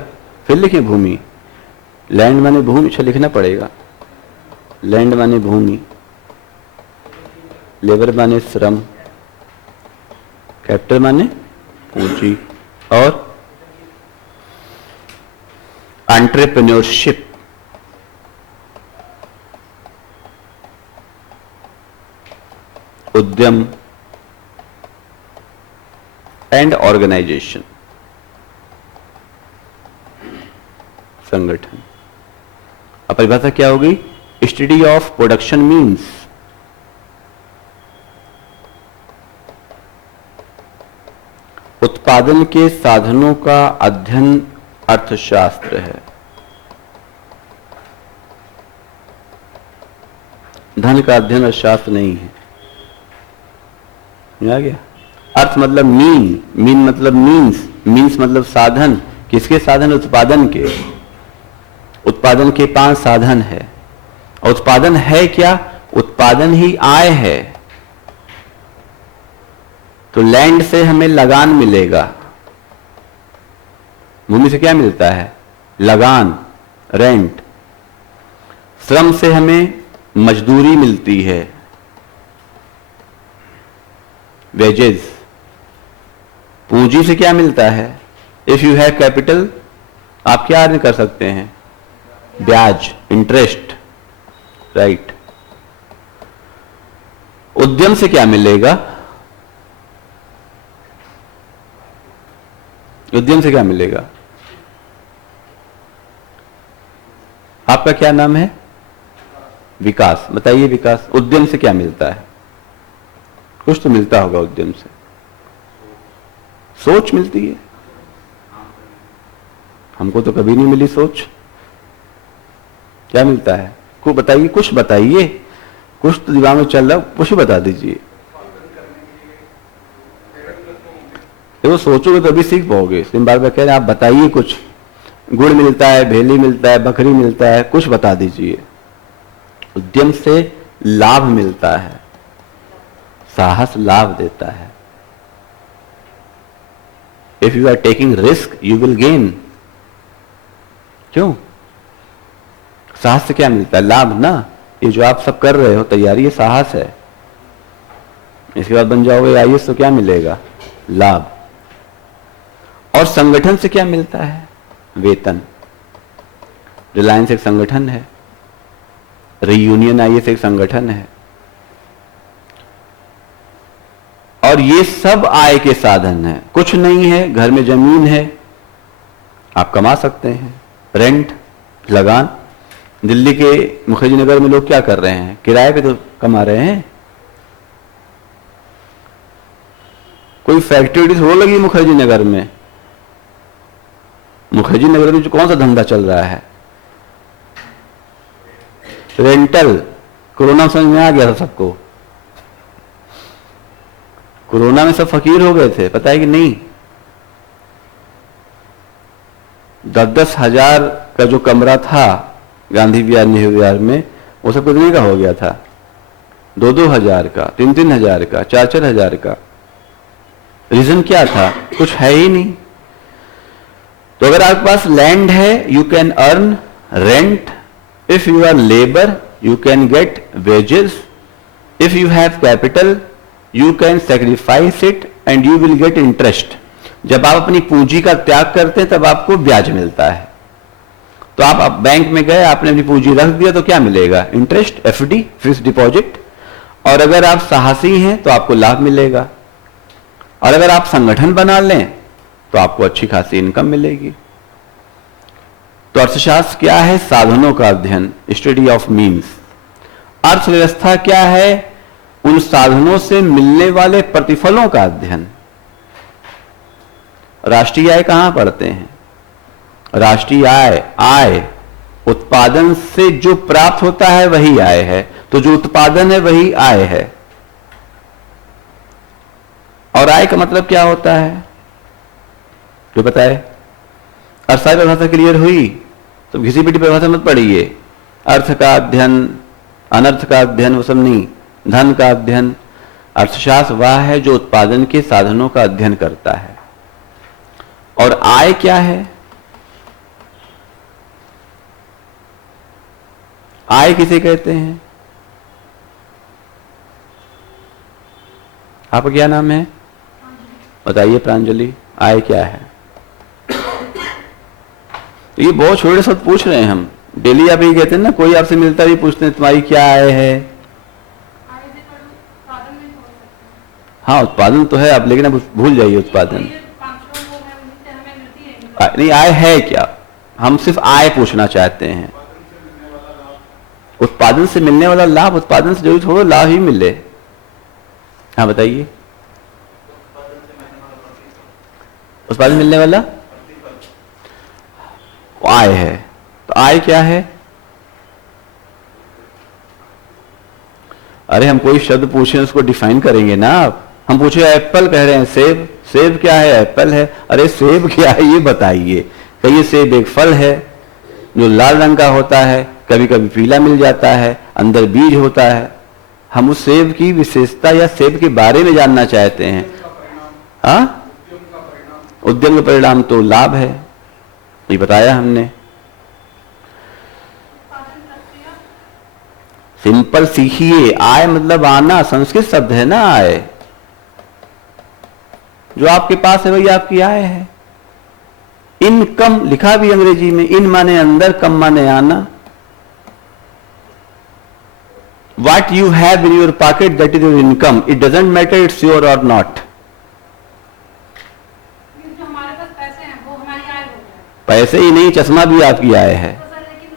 फिर लिखिए भूमि। लैंड माने भूमि, अच्छा लिखना पड़ेगा। लैंड माने भूमि, लेबर माने श्रम, कैपिटल माने पूंजी, और एंटरप्रेन्योरशिप, उद्यम एंड ऑर्गेनाइजेशन, संगठन। अब परिभाषा क्या होगी? स्टडी ऑफ प्रोडक्शन मीन्स उत्पादन के साधनों का अध्ययन अर्थशास्त्र है। धन का अध्ययन अर्थशास्त्र नहीं है। आ गया? अर्थ मतलब मीन मतलब मीन्स मतलब साधन। किसके साधन? उत्पादन के। उत्पादन के 5 साधन है। और उत्पादन है क्या? उत्पादन ही आय है। तो लैंड से हमें लगान मिलेगा। भूमि से क्या मिलता है? लगान, रेंट। श्रम से हमें मजदूरी मिलती है, वेजेस। पूंजी से क्या मिलता है? इफ यू हैव कैपिटल, आप क्या अर्न कर सकते हैं? ब्याज, इंटरेस्ट, राइट। उद्यम से क्या मिलेगा? उद्यम से क्या मिलेगा? आपका क्या नाम है? विकास। बताइए विकास, उद्यम से क्या मिलता है? कुछ तो मिलता होगा उद्यम से। सोच मिलती है। हमको तो कभी नहीं मिली सोच। क्या मिलता है? को बताइए, कुछ बताइए, कुछ तो दिमाग में चल रहा, कुछ बता दीजिए। देखो सोचोगे तो अभी सीख पाओगे। बार बार कह रहे आप बताइए कुछ। गुड़ मिलता है, भेली मिलता है, बकरी मिलता है, कुछ बता दीजिए। उद्यम से लाभ मिलता है, साहस लाभ देता है। If you are taking risk you will gain. क्यों? साहस से क्या मिलता है? लाभ ना। ये जो आप सब कर रहे हो तैयारी, ये साहस है। इसके बाद बन जाओगे आईएएस तो क्या मिलेगा? लाभ। और संगठन से क्या मिलता है? वेतन। रिलायंस एक संगठन है, रीयूनियन आईएएस एक संगठन है, और ये सब आय के साधन है। कुछ नहीं है, घर में जमीन है, आप कमा सकते हैं, रेंट, लगान। दिल्ली के मुखर्जी नगर में लोग क्या कर रहे हैं? किराए पे तो कमा रहे हैं। कोई फैक्ट्री हो लगी मुखर्जी नगर में? मुखर्जी नगर में जो कौन सा धंधा चल रहा है? रेंटल। कोरोना समझ में आ गया था सबको। कोरोना में सब फकीर हो गए थे, पता है कि नहीं? 10-10 हजार का जो कमरा था गांधी विहार, नेहरू विहार में, वो सब कितने का हो गया था? 2-2 हजार का, 3-3 हजार का, 4-4 हजार का। रीजन क्या था? कुछ है ही नहीं। तो अगर आपके पास लैंड है, you can earn rent. If you are labour, you can get wages. If you have capital, you can sacrifice it and you will get interest. जब आप अपनी पूंजी का त्याग करते हैं तब आपको ब्याज मिलता है. तो आप बैंक में गए, आपने अपनी पूंजी रख दिया तो क्या मिलेगा? Interest, FD, fixed deposit. और अगर आप साहसी हैं तो आपको लाभ मिलेगा. और अगर आप संगठन बना लें तो आपको अच्छी खासी इनकम मिलेगी. तो अर्थशास्त्र क्या है? साधनों का अध्ययन, स्टडी ऑफ मीन्स. अर्थव्यवस्था क्या है? उन साधनों से मिलने वाले प्रतिफलों का अध्ययन. राष्ट्रीय आय कहां पढ़ते हैं? राष्ट्रीय आय उत्पादन से जो प्राप्त होता है वही आय है. तो जो उत्पादन है वही आय है. और आय का मतलब क्या होता है जो बताए? अर्थशास्त्र परिभाषा क्लियर हुई तो घिसी पिटी परिभाषा मत पढ़िए. अर्थ का अध्ययन, अनर्थ का अध्ययन, वो सब नहीं. धन का अध्ययन. अर्थशास्त्र वह है जो उत्पादन के साधनों का अध्ययन करता है. और आय क्या है? आय किसे कहते हैं? आपका क्या नाम है? बताइए प्रांजलि, आय क्या है? ये बहुत छोटे शब्द पूछ रहे हैं हम. डेली आप ये कहते हैं ना, कोई आपसे मिलता भी पूछते हैं तुम्हारी क्या आय है? हाँ, उत्पादन तो है आप, लेकिन अब भूल जाइए उत्पादन. नहीं, आय है क्या? हम सिर्फ आय पूछना चाहते हैं. उत्पादन से मिलने वाला लाभ, उत्पादन से जरूरी थोड़ा लाभ ही मिले. हाँ बताइए. उत्पादन मिलने वाला आय है. तो आय क्या है? अरे हम कोई शब्द पूछे उसको डिफाइन करेंगे ना आप. हम पूछे एप्पल, कह रहे हैं सेब. सेब क्या है? एप्पल है. अरे सेब क्या है ये बताइए. कहिए सेब एक फल है जो लाल रंग का होता है, कभी कभी पीला मिल जाता है, अंदर बीज होता है. हम उस सेब की विशेषता या सेब के बारे में जानना चाहते हैं. हाँ, उद्यम का परिणाम तो लाभ है, ये बताया हमने. सिंपल सीखिए. आय मतलब आना, संस्कृत शब्द है ना आय. जो आपके पास है वही आपकी आय है. इनकम लिखा भी अंग्रेजी में. इन माने अंदर, कम माने आना. What you have in your pocket, that is your income. It doesn't matter it's your or not. जो हमारे पास पैसे हैं वो हमारी आय हो गया. पैसे ही नहीं, चश्मा भी आपकी आय है. तो सर लेकिन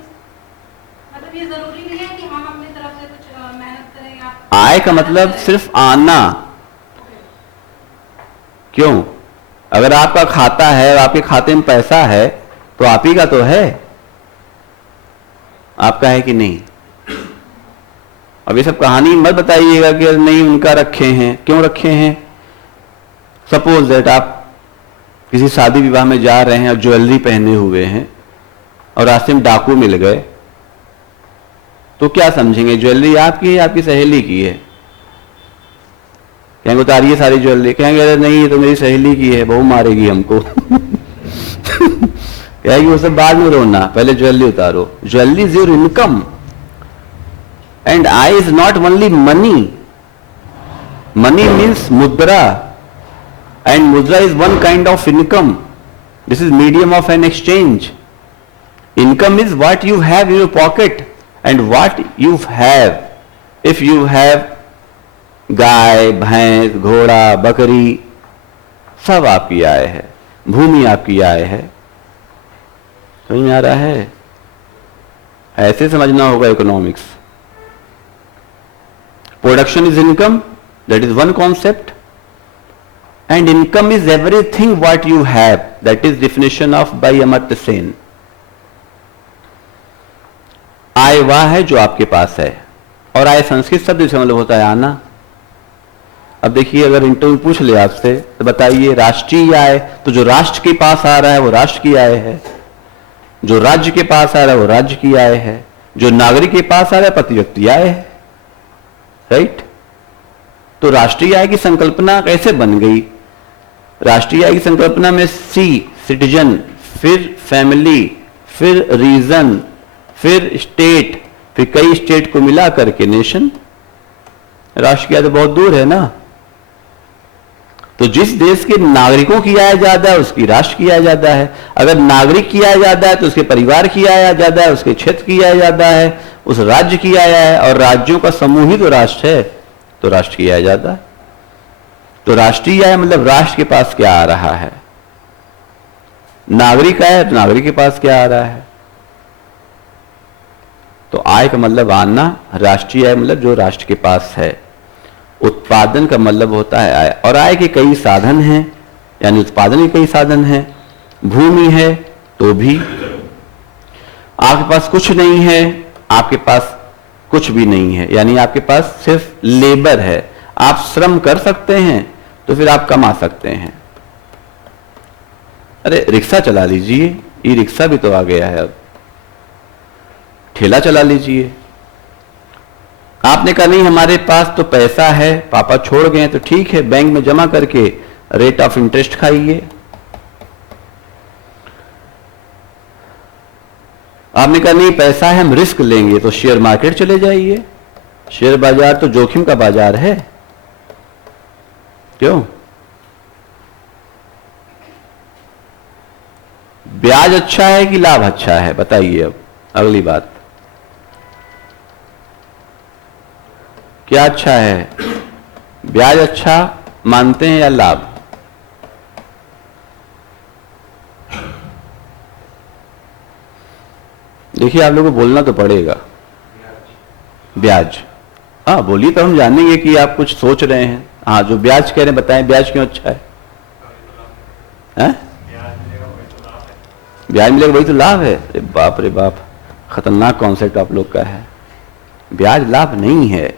मतलब ये जरूरी नहीं है कि हम अपनी तरफ से कुछ मेहनत करें या आय का मतलब सिर्फ आना. क्यों? अगर आपका खाता है, आपके खाते में पैसा है तो आप ही का तो है. आपका है कि नहीं? अब ये सब कहानी मत बताइएगा कि नहीं उनका रखे हैं. क्यों रखे हैं? सपोज दैट आप किसी शादी विवाह में जा रहे हैं और ज्वेलरी पहने हुए हैं और रास्ते में डाकू मिल गए, तो क्या समझेंगे? ज्वेलरी आपकी है, आपकी सहेली की है? कहेंगे उतारिए सारी ज्वेलरी. कहेंगे अरे नहीं ये तो मेरी सहेली की है, बहू मारेगी हमको. कहेगी वो सब बाद में रोना, पहले ज्वेलरी उतारो. Jewellery is your income. And I is not only money. Money means mudra, and mudra is one kind of income. This is medium of an exchange. Income is what you have in your pocket and what you have. If you have गाय, भैंस, घोड़ा, बकरी, सब आपकी आय है, भूमि आपकी आय है। समझ में आ रहा है? ऐसे समझना होगा economics. Production is income, that is one concept, and income is everything what you have, that is definition of by Amartya Sen. आय वह है जो आपके पास है, और आय संस्कृत शब्द से मतलब होता है आना। अब देखिए, अगर इंटरव्यू पूछ ले आपसे तो बताइए राष्ट्रीय आय, तो जो राष्ट्र के पास आ रहा है वो राष्ट्र की आय है, जो राज्य के पास आ रहा है वो राज्य की आय है, जो नागरिक के पास आ रहा है प्रति व्यक्ति आय है। राइट? तो राष्ट्रीय आय की संकल्पना कैसे बन गई? राष्ट्रीय आय की संकल्पना में सी सिटीजन, फिर फैमिली, फिर रीजन, फिर स्टेट, फिर कई स्टेट को मिला करके नेशन। राष्ट्र की आय तो बहुत दूर है ना। तो जिस देश के नागरिकों की आय ज्यादा है उसकी राष्ट्र की आय ज्यादा है, अगर नागरिक की आय ज्यादा है तो उसके परिवार की आय ज्यादा है, उसके क्षेत्र की आय ज्यादा है, उस राज्य की आय है, और राज्यों का समूह ही तो राष्ट्र है, तो राष्ट्र की आय ज्यादा है। तो राष्ट्रीय आय मतलब राष्ट्र के पास क्या आ रहा है, नागरिक आय तो नागरिक के पास क्या आ रहा है। तो आय का मतलब आना, राष्ट्रीय आय मतलब जो राष्ट्र के पास है। उत्पादन का मतलब होता है आय, और आय के कई साधन हैं, यानी उत्पादन के कई साधन हैं। भूमि है तो भी, आपके पास कुछ नहीं है, आपके पास कुछ भी नहीं है, यानी आपके पास सिर्फ लेबर है। आप श्रम कर सकते हैं तो फिर आप कमा सकते हैं। अरे रिक्शा चला लीजिए, ई रिक्शा भी तो आ गया है, अब ठेला चला लीजिए। आपने कहा नहीं हमारे पास तो पैसा है, पापा छोड़ गए, तो ठीक है बैंक में जमा करके रेट ऑफ इंटरेस्ट खाइए। आपने कहा नहीं पैसा है हम रिस्क लेंगे, तो शेयर मार्केट चले जाइए। शेयर बाजार तो जोखिम का बाजार है, क्यों? ब्याज अच्छा है कि लाभ अच्छा है, बताइए। अब अगली बात, क्या अच्छा है? ब्याज अच्छा मानते हैं या लाभ? देखिए आप लोगों को बोलना तो पड़ेगा। ब्याज, हाँ बोलिए तो हम जानेंगे कि आप कुछ सोच रहे हैं। हाँ जो ब्याज कह रहे हैं बताएं, ब्याज क्यों अच्छा है? ब्याज मिलेगा वही तो लाभ है। अरे बाप रे बाप, खतरनाक कॉन्सेप्ट आप लोग का है। ब्याज लाभ नहीं है,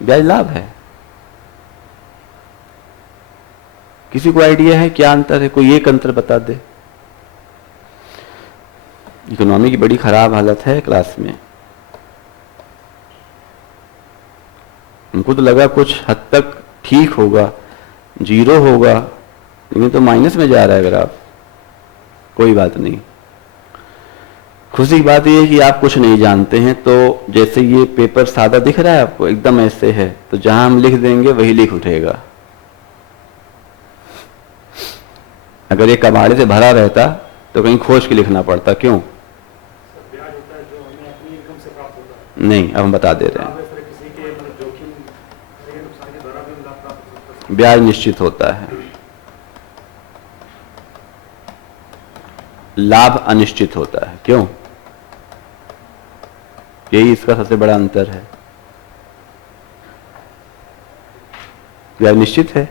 ब्याज लाभ है। किसी को आइडिया है क्या अंतर है? कोई एक अंतर बता दे। इकोनॉमी की बड़ी खराब हालत है क्लास में। उनको तो लगा कुछ हद तक ठीक होगा, जीरो होगा, लेकिन तो माइनस में जा रहा है ग्राफ। कोई बात नहीं, खुशी की बात यह है कि आप कुछ नहीं जानते हैं। तो जैसे ये पेपर सादा दिख रहा है आपको, एकदम ऐसे है, तो जहां हम लिख देंगे वही लिख उठेगा। अगर ये कबाड़े से भरा रहता तो कहीं खोज के लिखना पड़ता। क्यों? ब्याज होता है जो हमें अपनी इनकम से प्राप्त होता है। नहीं, अब हम बता दे रहे हैं। किसी के जोखिम नुकसान के द्वारा भी लाभ प्राप्त होता है। ब्याज निश्चित होता है, लाभ अनिश्चित होता है। क्यों? यही इसका सबसे बड़ा अंतर है। ब्याज निश्चित है,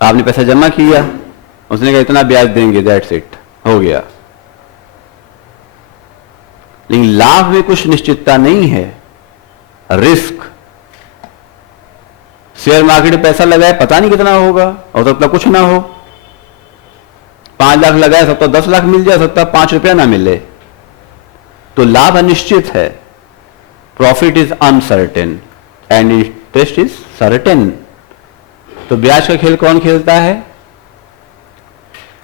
आपने पैसा जमा किया, उसने कहा इतना ब्याज देंगे, दैट्स इट, हो गया। लेकिन लाभ में कुछ निश्चितता नहीं है, रिस्क। शेयर मार्केट में पैसा लगाए, पता नहीं कितना होगा, हो सकता कुछ ना हो। 5 लाख लगाए, सकता 10 लाख मिल जाए, सकता 5 रुपया ना मिले। तो लाभ अनिश्चित है, profit is uncertain and interest is certain. तो ब्याज का खेल कौन खेलता है?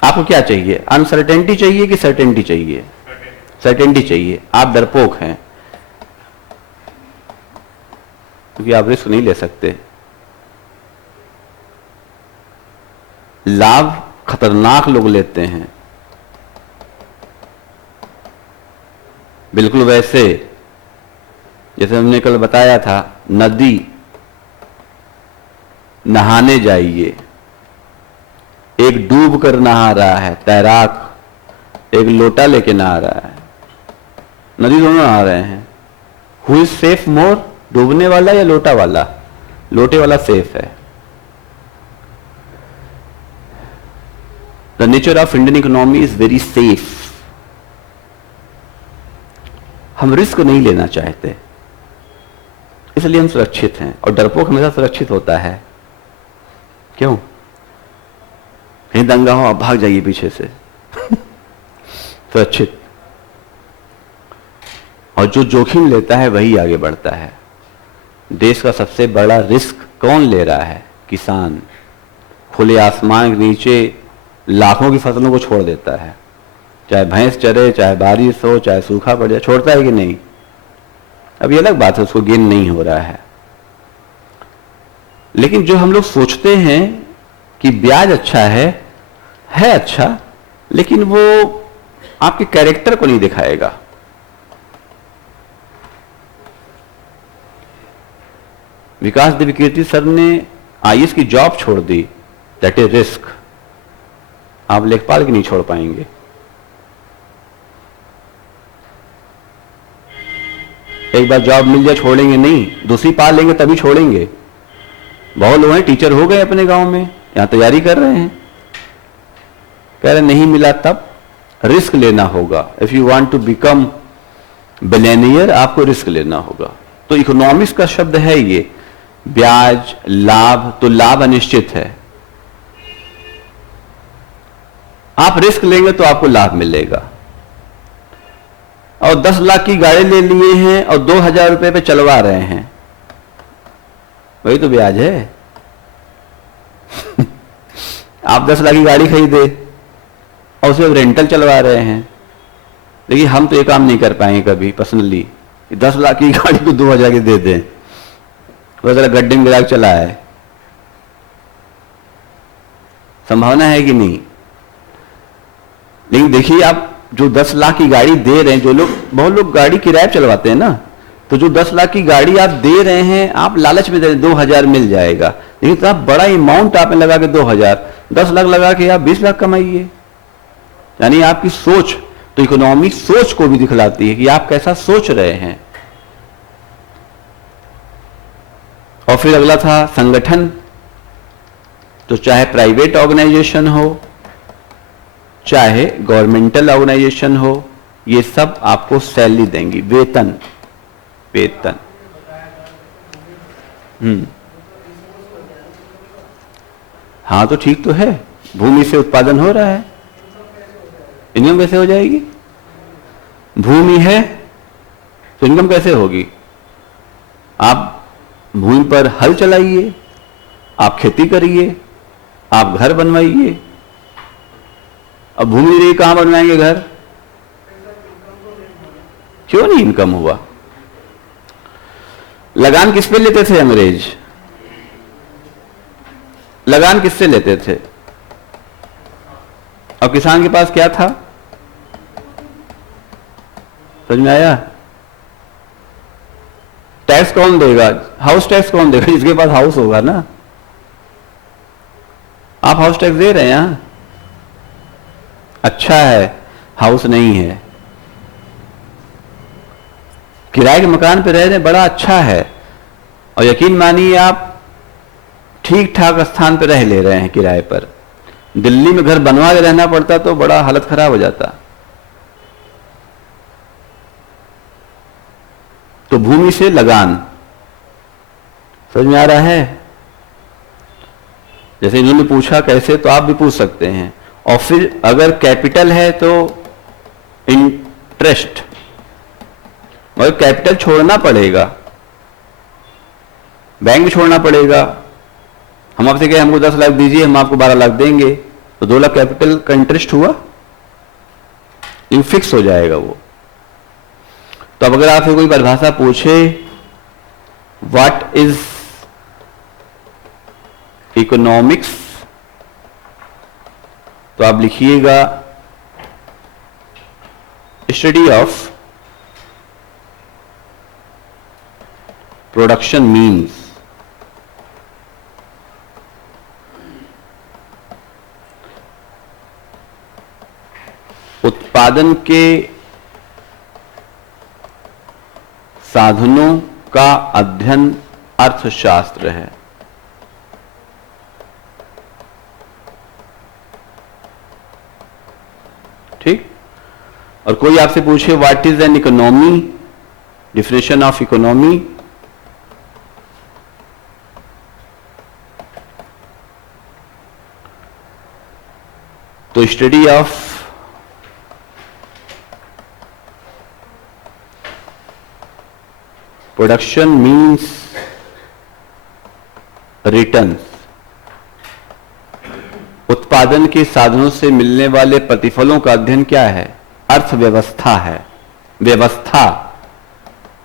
आपको क्या चाहिए? अनसर्टेनिटी चाहिए कि सर्टेनिटी चाहिए? सर्टेनिटी चाहिए। आप डरपोक हैं क्योंकि आप रिस्क नहीं ले सकते। लाभ खतरनाक लोग लेते हैं। बिल्कुल वैसे जैसे हमने कल बताया था, नदी नहाने जाइए, एक डूब कर नहा रहा है तैराक, एक लोटा लेके नहा रहा है, नदी दोनों नहा रहे हैं। हु इज सेफ मोर, डूबने वाला या लोटा वाला? लोटे वाला सेफ है। The nature of Indian economy is very safe. हम रिस्क नहीं लेना चाहते, इसलिए हम सुरक्षित हैं। और डरपोक हमेशा सुरक्षित होता है। क्यों? कहीं दंगा हो आप भाग जाइए पीछे से सुरक्षित। और जो जोखिम लेता है वही आगे बढ़ता है। देश का सबसे बड़ा रिस्क कौन ले रहा है? किसान। खुले आसमान के नीचे लाखों की फसलों को छोड़ देता है, चाहे भैंस चरे, चाहे बारिश हो, चाहे सूखा पड़ जाए, छोड़ता है कि नहीं? अब ये अलग बात है, उसको गेन नहीं हो रहा है। लेकिन जो हम लोग सोचते हैं कि ब्याज अच्छा है अच्छा, लेकिन वो आपके कैरेक्टर को नहीं दिखाएगा। विकास देवकीर्ति सर ने आईएएस की जॉब छोड़ दी, दैट इज रिस्क। आप लेखपाल की नहीं छोड़ पाएंगे। एक बार जॉब मिल जाए छोड़ेंगे नहीं, दूसरी पा लेंगे तभी छोड़ेंगे। बहुत लोग हैं टीचर हो गए अपने गांव में, यहां तैयारी कर रहे हैं, कह रहे नहीं मिला तब। रिस्क लेना होगा। If you want to become billionaire, आपको रिस्क लेना होगा। तो इकोनॉमिक्स का शब्द है ये, ब्याज, लाभ। तो लाभ अनिश्चित है, आप रिस्क लेंगे तो आपको लाभ मिलेगा। और 10 लाख की गाड़ी ले लिए हैं और 2000 रुपए पे चलवा रहे हैं, वही तो ब्याज है आप 10 लाख की गाड़ी खरीदे और उसे रेंटल चलवा रहे हैं। देखिए हम तो ये काम नहीं कर पाएंगे कभी पर्सनली, 10 लाख की गाड़ी को 2000 की दे दें, वो जरा गड्ढे में गिरा के चला है। संभावना है कि नहीं? लेकिन देखिए आप जो 10 लाख की गाड़ी दे रहे हैं, जो लोग, बहुत लोग गाड़ी किराए चलवाते हैं ना, तो जो 10 लाख की गाड़ी आप दे रहे हैं, आप लालच में दे रहे हैं 2000 मिल जाएगा, लेकिन तो आप बड़ा अमाउंट आपने लगा के 2000, 10 लाख लगा के आप 20 लाख कमाइए। यानी आपकी सोच, तो इकोनॉमी सोच को भी दिखलाती है कि आप कैसा सोच रहे हैं। और फिर अगला था संगठन। तो चाहे प्राइवेट ऑर्गेनाइजेशन हो, चाहे गवर्नमेंटल ऑर्गेनाइजेशन हो, ये सब आपको सैलरी देंगी, वेतन। हाँ तो ठीक तो है, भूमि से उत्पादन हो रहा है, इनकम कैसे हो जाएगी? भूमि है तो इनकम कैसे होगी? आप भूमि पर हल चलाइए, आप खेती करिए, आप घर बनवाइए। अब भूमि नहीं, कहां बनवाएंगे घर? क्यों नहीं इनकम हुआ? लगान किस पे लेते थे अंग्रेज? लगान किससे लेते थे? और किसान के पास क्या था? समझ में आया? टैक्स कौन देगा? हाउस टैक्स कौन देगा? जिसके पास हाउस होगा ना। आप हाउस टैक्स दे रहे हैं? यहां अच्छा है, हाउस नहीं है, किराए के मकान पे रह रहे हैं, बड़ा अच्छा है। और यकीन मानिए आप ठीक ठाक स्थान पे रह ले रहे हैं किराए पर। दिल्ली में घर बनवा के रहना पड़ता तो बड़ा हालत खराब हो जाता। तो भूमि से लगान, समझ में आ रहा है? जैसे इन्होंने पूछा कैसे, तो आप भी पूछ सकते हैं। और फिर अगर कैपिटल है तो इंटरेस्ट, मगर कैपिटल छोड़ना पड़ेगा, बैंक भी छोड़ना पड़ेगा। हम आपसे कहें हमको 10 लाख दीजिए, हम आपको 12 लाख देंगे, तो 2 लाख कैपिटल का इंटरेस्ट हुआ, लेकिन फिक्स हो जाएगा वो। तो अब अगर आपसे कोई परिभाषा पूछे व्हाट इज इकोनॉमिक्स, तो आप लिखिएगा स्टडी ऑफ प्रोडक्शन मीन्स उत्पादन के साधनों का अध्ययन अर्थशास्त्र है। ठीक। और कोई आपसे पूछे what is an economy, definition of economy, तो study of production means returns, उत्पादन के साधनों से मिलने वाले प्रतिफलों का अध्ययन क्या है? अर्थव्यवस्था है। व्यवस्था,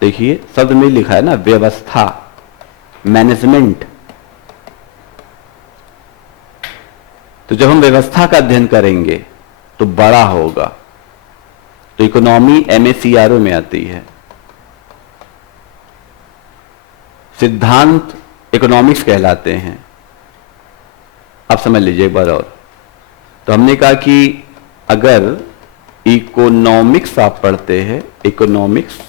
देखिए शब्द में लिखा है ना, व्यवस्था, मैनेजमेंट। तो जब हम व्यवस्था का अध्ययन करेंगे तो बड़ा होगा। तो इकोनॉमी MACRO में आती है। सिद्धांत इकोनॉमिक्स कहलाते हैं। अब समझ लीजिए एक बार और। तो हमने कहा कि अगर इकोनॉमिक्स आप पढ़ते हैं, इकोनॉमिक्स,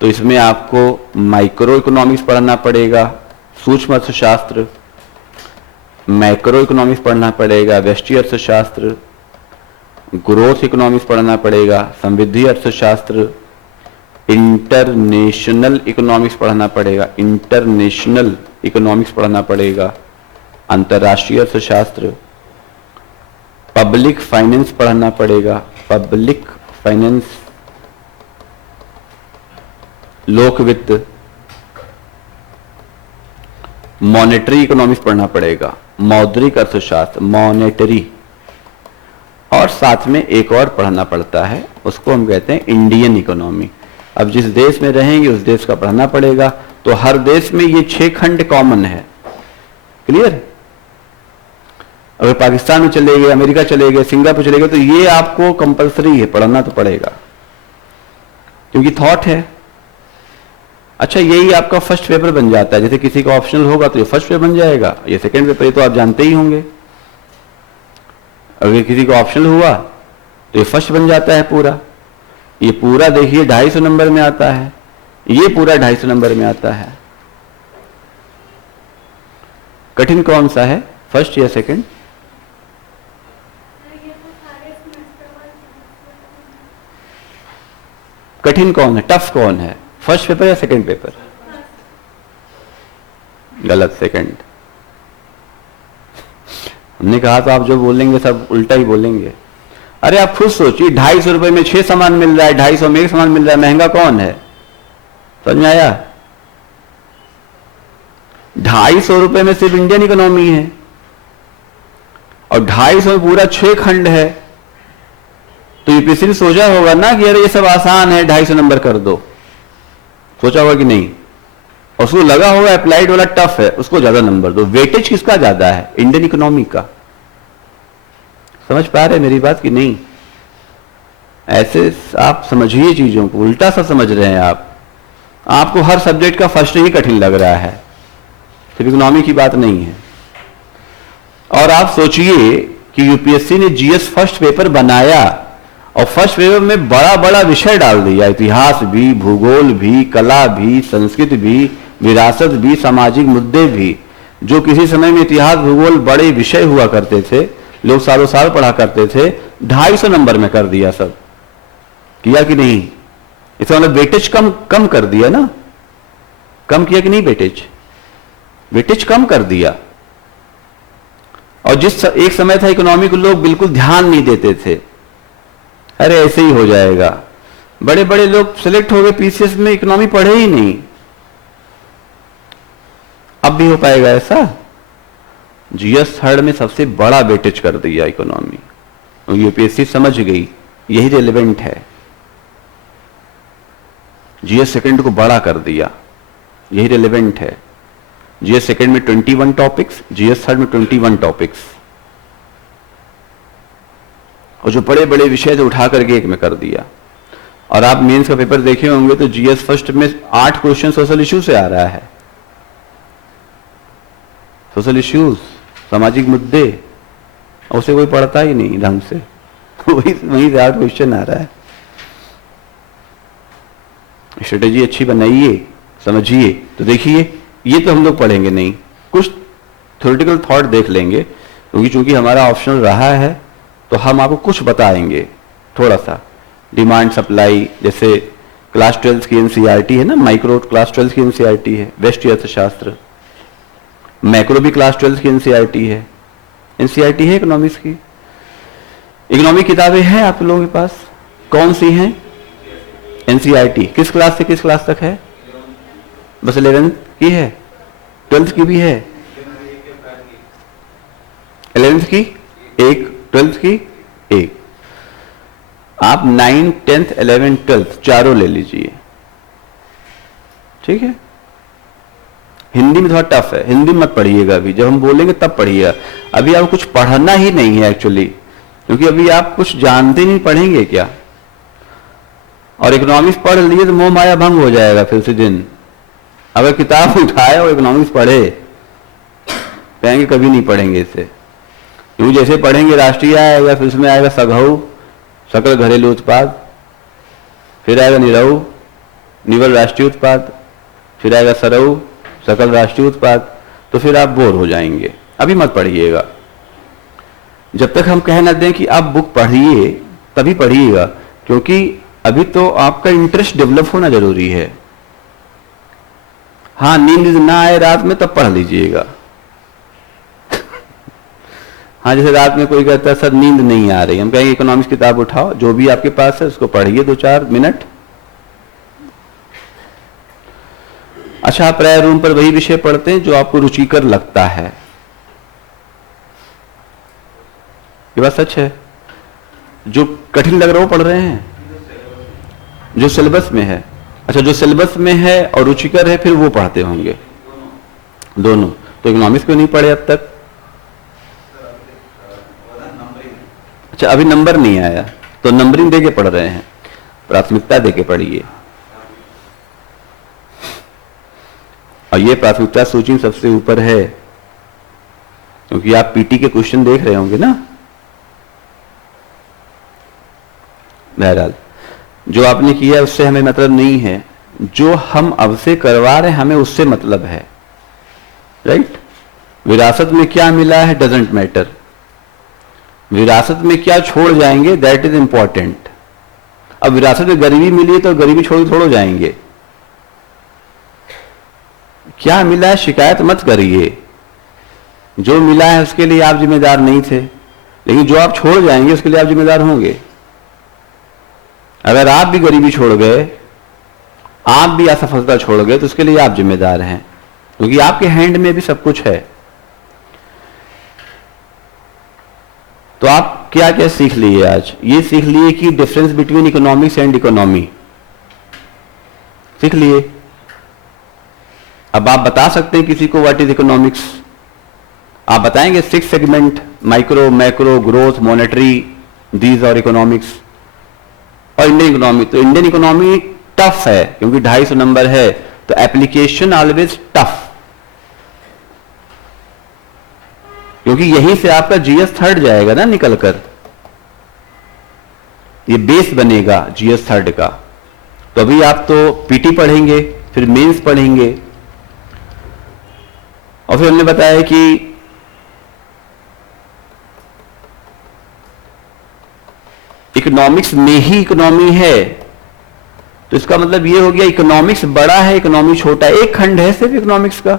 तो इसमें आपको माइक्रो इकोनॉमिक्स पढ़ना पड़ेगा, सूक्ष्म अर्थशास्त्र, मैक्रो इकोनॉमिक्स पढ़ना पड़ेगा, व्यष्टि अर्थशास्त्र, ग्रोथ इकोनॉमिक्स पढ़ना पड़ेगा, समृद्धि अर्थशास्त्र, इंटरनेशनल इकोनॉमिक्स पढ़ना पड़ेगा, इंटरनेशनल इकोनॉमिक्स पढ़ना पड़ेगा, अंतर्राष्ट्रीय अर्थशास्त्र, पब्लिक फाइनेंस पढ़ना पड़ेगा, पब्लिक फाइनेंस, लोक वित्त, मॉनेटरी इकोनॉमिक्स पढ़ना पड़ेगा, मौद्रिक अर्थशास्त्र, मॉनेटरी, और साथ में एक और पढ़ना पड़ता है, उसको हम कहते हैं इंडियन इकोनॉमी। अब जिस देश में रहेंगे उस देश का पढ़ना पड़ेगा। तो हर देश में ये 6 खंड कॉमन है। क्लियर? अगर पाकिस्तान में चले गए, अमेरिका चले गए, सिंगापुर चले गए, तो ये आपको कंपलसरी है, पढ़ना तो पड़ेगा, क्योंकि थॉट है। अच्छा, यही आपका फर्स्ट पेपर बन जाता है। जैसे किसी का ऑप्शनल होगा तो ये फर्स्ट पेपर बन जाएगा, ये सेकंड पेपर, ये तो आप जानते ही होंगे। अगर किसी का ऑप्शनल हुआ तो ये फर्स्ट बन जाता है पूरा। ये पूरा देखिए 250 नंबर में आता है, ये पूरा 250 नंबर में आता है। कठिन कौन सा है, फर्स्ट या सेकंड? कठिन कौन है, टफ कौन है, फर्स्ट पेपर या सेकंड पेपर? गलत, सेकंड। हमने कहा तो आप जो बोलेंगे सब उल्टा ही बोलेंगे। अरे आप खुद सोचिए, 250 रुपए में 6 सामान मिल रहा है, 250 में 1 सामान मिल रहा है, महंगा कौन है? समझ में आया? 250 रुपए में सिर्फ इंडियन इकोनॉमी है, और 250 में पूरा 6 खंड है। तो यूपीएससी ने सोचा होगा ना कि अरे ये सब आसान है, 250 नंबर कर दो, सोचा होगा कि नहीं? और उसको लगा होगा अप्लाइड वाला टफ है, उसको ज्यादा नंबर दो। वेटेज किसका ज्यादा है? इंडियन इकोनॉमी का। समझ पा रहे मेरी बात कि नहीं? ऐसे आप समझिए चीजों को, उल्टा सा समझ रहे हैं आप। आपको हर सब्जेक्ट का फर्स्ट ही कठिन लग रहा है, सिर्फ इकोनॉमी की बात नहीं है। और आप सोचिए कि यूपीएससी ने जीएस फर्स्ट पेपर बनाया और फर्स्ट पेपर में बड़ा बड़ा विषय डाल दिया, इतिहास भी, भूगोल भी, कला भी, संस्कृत भी, विरासत भी, सामाजिक मुद्दे भी। जो किसी समय में इतिहास भूगोल बड़े विषय हुआ करते थे, लोग सालों साल पढ़ा करते थे, 250 नंबर में कर दिया सब। किया कि नहीं? इसका मतलब वेटेज कम कर दिया ना? कम किया कि नहीं वेटेज? वेटेज कम कर दिया। और जिस एक समय था इकोनॉमी को लोग बिल्कुल ध्यान नहीं देते थे, अरे ऐसे ही हो जाएगा, बड़े बड़े लोग सिलेक्ट हो गए पीसीएस में, इकोनॉमी पढ़े ही नहीं। अब भी हो पाएगा ऐसा? जीएस थर्ड में सबसे बड़ा वेटेज कर दिया इकोनॉमी, यूपीएससी समझ गई यही रेलेवेंट है। जीएस सेकंड को बड़ा कर दिया, यही रेलेवेंट है। जीएस सेकंड में 21 टॉपिक्स, जीएस थर्ड में 21 टॉपिक्स। और जो बड़े बड़े विषय थे उठा करके एक में कर दिया। और आप मेंस का पेपर देखे होंगे तो जीएस फर्स्ट में 8 क्वेश्चन सोशल इश्यू से आ रहा है। सोशल इश्यूज, सामाजिक मुद्दे, उसे कोई पढ़ता ही नहीं ढंग से, वहीं से 8 क्वेश्चन आ रहा है। स्ट्रेटेजी अच्छी बनाइए, समझिए। तो देखिए ये तो हम लोग पढ़ेंगे नहीं, कुछ थ्योरेटिकल थॉट देख लेंगे, क्योंकि चूंकि हमारा ऑप्शनल रहा है तो हम आपको कुछ बताएंगे थोड़ा सा। डिमांड सप्लाई, जैसे क्लास 12 की एनसीईआरटी है ना, माइक्रो क्लास 12 की एनसीईआरटी है, व्यष्टि अर्थशास्त्र। मैक्रो भी क्लास 12 की एनसीईआरटी है। एनसीईआरटी है इकोनॉमिक्स की। इकोनॉमिक किताबें हैं आप लोगों के पास? कौन सी हैं? एनसीईआरटी किस क्लास से किस क्लास तक है? बस 11th की है, 12th की भी है। 11th की एक, 12th की एक। आप 9, 10th, 11th, 12th चारों ले लीजिए, ठीक है। हिंदी में थोड़ा टफ है, हिंदी मत पढ़िएगा अभी, जब हम बोलेंगे तब पढ़िएगा। अभी आपको कुछ पढ़ना ही नहीं है एक्चुअली, क्योंकि अभी आप कुछ जानते नहीं, पढ़ेंगे क्या। और इकोनॉमिक्स पढ़ लिए तो मोह माया भंग हो जाएगा फिर उसी दिन। अगर किताब उठाए और इकोनॉमिक्स पढ़े, कहेंगे कभी नहीं पढ़ेंगे इसे। क्योंकि जैसे पढ़ेंगे राष्ट्रीय आएगा, फिर उसमें आएगा सघऊ, सकल घरेलू उत्पाद, फिर आएगा निरऊ, निवल राष्ट्रीय उत्पाद, फिर आएगा सरऊ, सकल राष्ट्रीय उत्पाद। तो फिर आप बोर हो जाएंगे। अभी मत पढ़िएगा, जब तक हम कह ना दें कि आप बुक पढ़िए तभी पढ़िएगा, क्योंकि अभी तो आपका इंटरेस्ट डेवलप होना जरूरी है। हाँ, नींद ना आए रात में तब पढ़ लीजिएगा। हाँ, जैसे रात में कोई कहता है सर नींद नहीं आ रही, हम कहेंगे इकोनॉमिक्स किताब उठाओ, जो भी आपके पास है उसको पढ़िए 2-4 मिनट। अच्छा, आप प्राय रूम पर वही विषय पढ़ते हैं जो आपको रुचिकर लगता है। ये बात सच है। जो कठिन लग रहा है वो पढ़ रहे हैं, जो सिलेबस में है। अच्छा, जो सिलेबस में है और रुचिकर है फिर वो पढ़ते होंगे, दोनों। तो इकोनॉमिक्स क्यों नहीं पढ़े अब तक? अच्छा, अभी नंबर नहीं आया तो नंबरिंग देके पढ़ रहे हैं, प्राथमिकता देके पढ़िए। और ये प्राथमिकता सूची सबसे ऊपर है, क्योंकि आप पीटी के क्वेश्चन देख रहे होंगे ना। बहरहाल, जो आपने किया उससे हमें मतलब नहीं है, जो हम अब से करवा रहे हैं हमें उससे मतलब है, राइट। विरासत में क्या मिला है डजंट मैटर, विरासत में क्या छोड़ जाएंगे दैट इज इंपॉर्टेंट। अब विरासत में गरीबी मिली है तो गरीबी छोड़ थोड़ो जाएंगे। क्या मिला है शिकायत मत करिए, जो मिला है उसके लिए आप जिम्मेदार नहीं थे, लेकिन जो आप छोड़ जाएंगे उसके लिए आप जिम्मेदार होंगे। अगर आप भी गरीबी छोड़ गए, आप भी असफलता छोड़ गए, तो उसके लिए आप जिम्मेदार हैं, क्योंकि आपके हैंड में भी सब कुछ है। तो आप क्या क्या सीख लिए आज? ये सीख लिए कि difference between economics and economy सीख लिए। अब आप बता सकते हैं किसी को व्हाट इज इकोनॉमिक्स। आप बताएंगे 6 segment, micro, macro, growth, monetary, these और इकोनॉमिक्स और इंडियन इकोनॉमी। तो इंडियन इकोनॉमी टफ है क्योंकि 250 नंबर है, तो एप्लीकेशन ऑलवेज टफ, क्योंकि यहीं से आपका जीएस थर्ड जाएगा ना निकलकर, ये बेस बनेगा जीएस थर्ड का। तो अभी आप तो पीटी पढ़ेंगे, फिर मेंस पढ़ेंगे, और फिर हमने बताया कि इकोनॉमिक्स में ही इकोनॉमी है, तो इसका मतलब ये हो गया इकोनॉमिक्स बड़ा है, इकोनॉमी छोटा है। एक खंड है सिर्फ इकोनॉमिक्स का।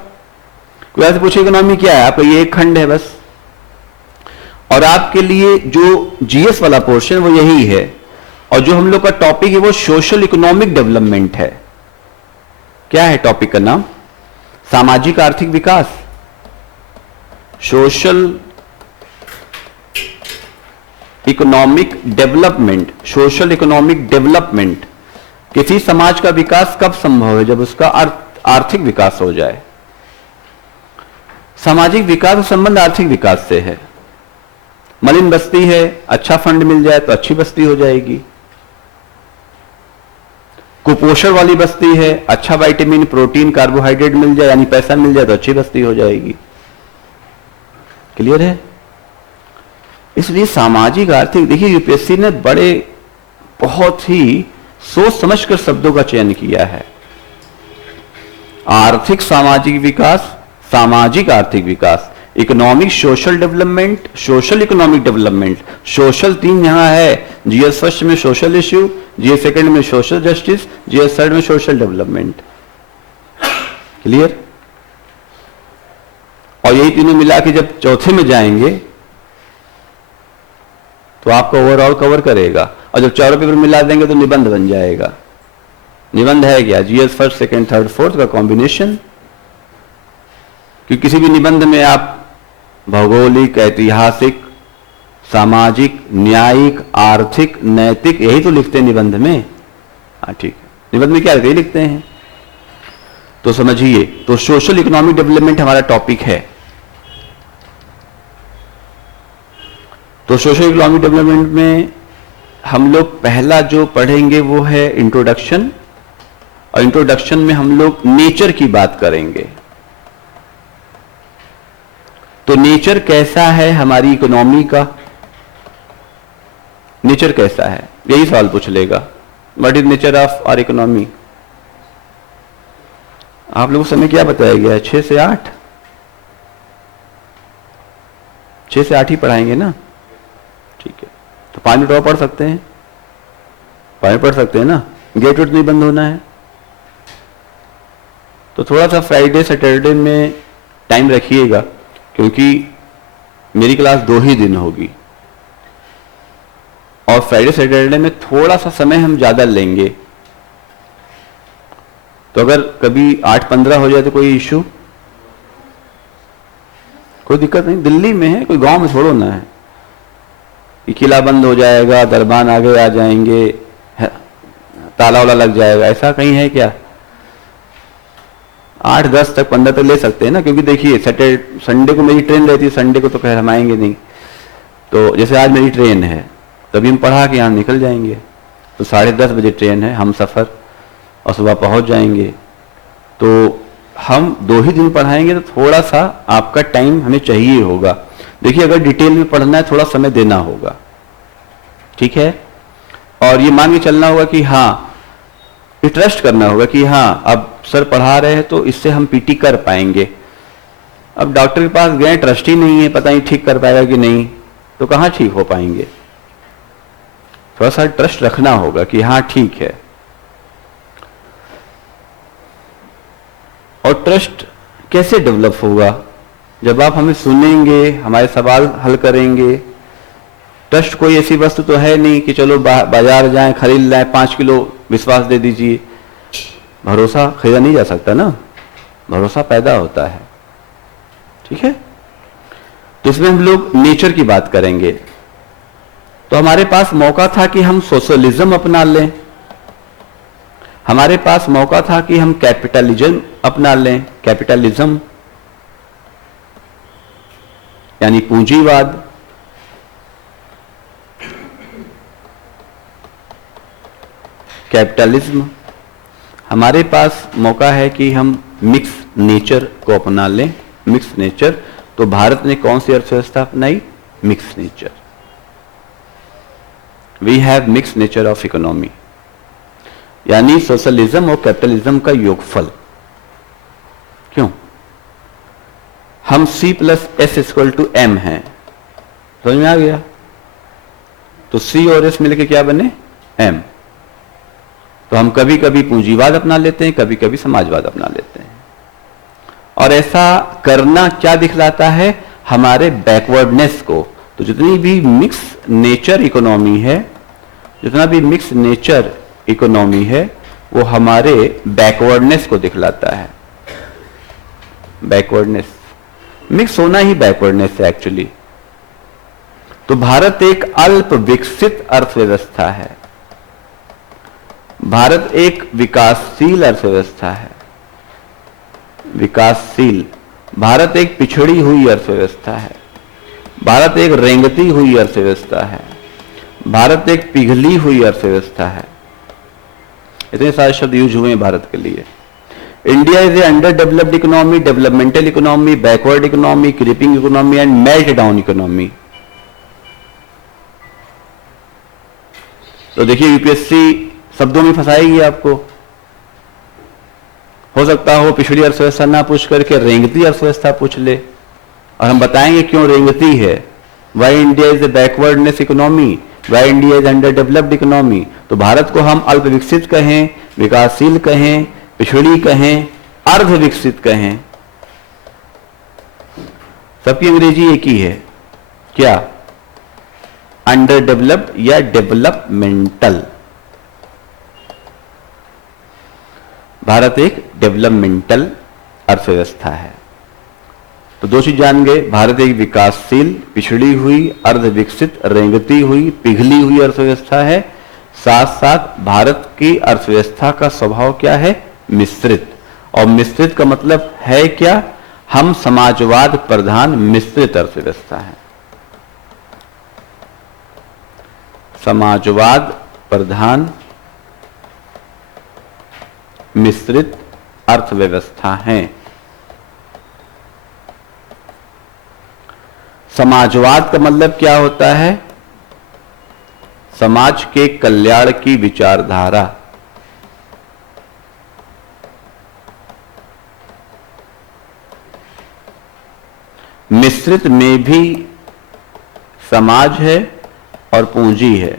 कोई ऐसे पूछे इकोनॉमी क्या है, आपका ये एक खंड है बस। और आपके लिए जो जीएस वाला पोर्शन वो यही है, और जो हम लोग का टॉपिक है वो सोशल इकोनॉमिक डेवलपमेंट है। क्या है टॉपिक का नाम? सामाजिक आर्थिक विकास, social economic development. Social economic development, किसी समाज का विकास कब संभव है? जब उसका आर्थिक विकास हो जाए। सामाजिक विकास का संबंध आर्थिक विकास से है। मलिन बस्ती है, अच्छा फंड मिल जाए तो अच्छी बस्ती हो जाएगी। कुपोषण वाली बस्ती है, अच्छा विटामिन, प्रोटीन, कार्बोहाइड्रेट मिल जाए यानी पैसा मिल जाए तो अच्छी बस्ती हो जाएगी। क्लियर है? इसलिए सामाजिक आर्थिक, देखिए यूपीएससी ने बड़े बहुत ही सोच समझकर शब्दों का चयन किया है। आर्थिक सामाजिक विकास, सामाजिक आर्थिक विकास, economic social development, social economic development. Social 3 यहां है, जीएस फर्स्ट में सोशल इश्यू, जीएस सेकंड में सोशल जस्टिस, जीएस थर्ड में सोशल डेवलपमेंट। क्लियर? और यही तीनों मिला के जब चौथे में जाएंगे तो आपका ओवरऑल कवर करेगा, और जब चारों पेपर मिला देंगे तो निबंध बन जाएगा। निबंध है क्या? GS first, second, third, fourth का कॉम्बिनेशन। क्योंकि किसी भी निबंध में आप भौगोलिक, ऐतिहासिक, सामाजिक, न्यायिक, आर्थिक, नैतिक, यही तो लिखते हैं निबंध में। हाँ ठीक है, निबंध में क्या यही लिखते हैं। तो समझिए, तो सोशल इकोनॉमिक डेवलपमेंट हमारा टॉपिक है। तो सोशल इकोनॉमिक डेवलपमेंट में हम लोग पहला जो पढ़ेंगे वो है इंट्रोडक्शन, और इंट्रोडक्शन में हम लोग नेचर की बात करेंगे। तो नेचर कैसा है हमारी इकोनॉमी का, नेचर कैसा है, यही सवाल पूछ लेगा। What is nature of our economy? आप लोगों को समय क्या बताया गया है? 6 से 8, 6 से 8 ही पढ़ाएंगे ना? ठीक है, तो 5 मिनट और पढ़ सकते हैं, 5 मिनट पढ़ सकते हैं ना? गेट वेट नहीं बंद होना है। तो थोड़ा सा फ्राइडे सैटरडे में टाइम रखिएगा, क्योंकि मेरी क्लास 2 ही दिन होगी, और फ्राइडे सैटरडे में थोड़ा सा समय हम ज्यादा लेंगे। तो अगर कभी 8:15 हो जाए तो कोई इश्यू, कोई दिक्कत नहीं। दिल्ली में है, कोई गांव में थोड़ो ना है कि किला बंद हो जाएगा, दरबान आगे आ जाएंगे, ताला वाला लग जाएगा, ऐसा कहीं है क्या? 8, 10 तक, 15 तक ले सकते हैं ना, क्योंकि देखिए सैटरडे संडे को मेरी ट्रेन रहती है, संडे को तो खैर हम आएंगे नहीं। तो जैसे आज मेरी ट्रेन है, तभी हम पढ़ा के यहाँ निकल जाएंगे, तो 10:30 बजे ट्रेन है, हम सफ़र, और सुबह पहुँच जाएंगे। तो हम 2 ही दिन पढ़ाएंगे, तो थोड़ा सा आपका टाइम हमें चाहिए होगा। देखिए, अगर डिटेल में पढ़ना है थोड़ा समय देना होगा, ठीक है? और ये मान के चलना होगा कि हाँ, ट्रस्ट करना होगा कि हाँ, अब सर पढ़ा रहे हैं तो इससे हम पीटी कर पाएंगे। अब डॉक्टर के पास गए, ट्रस्ट ही नहीं है, पता नहीं ठीक कर पाएगा कि नहीं, तो कहाँ ठीक हो पाएंगे? थोड़ा सा ट्रस्ट रखना होगा कि हाँ ठीक है। और ट्रस्ट कैसे डेवलप होगा? जब आप हमें सुनेंगे, हमारे सवाल हल करेंगे। ट्रस्ट कोई ऐसी वस्तु तो है नहीं कि चलो बाजार जाएं, खरीद लाएं, 5 किलो विश्वास दे दीजिए। भरोसा खरीदा नहीं जा सकता ना, भरोसा पैदा होता है, ठीक है? तो इसमें हम लोग नेचर की बात करेंगे। तो हमारे पास मौका था कि हम सोशलिज्म अपना लें, हमारे पास मौका था कि हम कैपिटलिज्म अपना लें, कैपिटलिज्म यानी पूंजीवाद। कैपिटलिज्म। हमारे पास मौका है कि हम मिक्स नेचर को अपना लें, मिक्स नेचर। तो भारत ने कौन सी अर्थव्यवस्था अपनाई? Mix nature. We have mix nature of economy, यानी सोशलिज्म और कैपिटलिज्म का योगफल। क्यों? हम C+S=M हैं, समझ में आ गया? तो C और S मिलकर क्या बने? M। तो हम कभी कभी पूंजीवाद अपना लेते हैं, कभी कभी समाजवाद अपना लेते हैं। और ऐसा करना क्या दिखलाता है? हमारे बैकवर्डनेस को। तो जितनी भी मिक्स नेचर इकोनॉमी है, जितना भी मिक्स नेचर इकोनॉमी है, वो हमारे बैकवर्डनेस को दिखलाता है। बैकवर्डनेस, मिक्स होना ही बैकवर्डनेस है एक्चुअली। तो भारत एक अल्प विकसित अर्थव्यवस्था है, भारत एक विकासशील अर्थव्यवस्था है, विकासशील। भारत एक पिछड़ी हुई अर्थव्यवस्था है, भारत एक रेंगती हुई अर्थव्यवस्था है, भारत एक पिघली हुई अर्थव्यवस्था है। इतने सारे शब्द यूज हुए हैं भारत के लिए। India is A under developed economy, developmental economy, backward economy, creeping economy and melt down economy. तो देखिए यूपीएससी शब्दों में फंसाएगी आपको। हो सकता हो पिछड़ी अर्थव्यवस्था ना पूछ करके रेंगती अर्थव्यवस्था पूछ ले, और हम बताएंगे क्यों रेंगती है। Why India is a backwardness economy, why India is under developed economy. तो भारत को हम अल्प विकसित कहें, विकासशील कहें, पिछड़ी कहें, अर्ध विकसित कहें, सबकी अंग्रेजी एक ही है, क्या? अंडर डेवलप्ड या डेवलपमेंटल। भारत एक डेवलपमेंटल अर्थव्यवस्था है। तो दो चीज जान गए, भारत एक विकासशील, पिछड़ी हुई, अर्ध विकसित, रेंगती हुई, पिघली हुई अर्थव्यवस्था है। साथ साथ भारत की अर्थव्यवस्था का स्वभाव क्या है? मिश्रित। और मिश्रित का मतलब है क्या? हम समाजवाद प्रधान मिश्रित अर्थव्यवस्था है। समाजवाद प्रधान मिश्रित अर्थव्यवस्था है। समाजवाद का मतलब क्या होता है? समाज के कल्याण की विचारधारा। मिश्रित में भी समाज है और पूंजी है,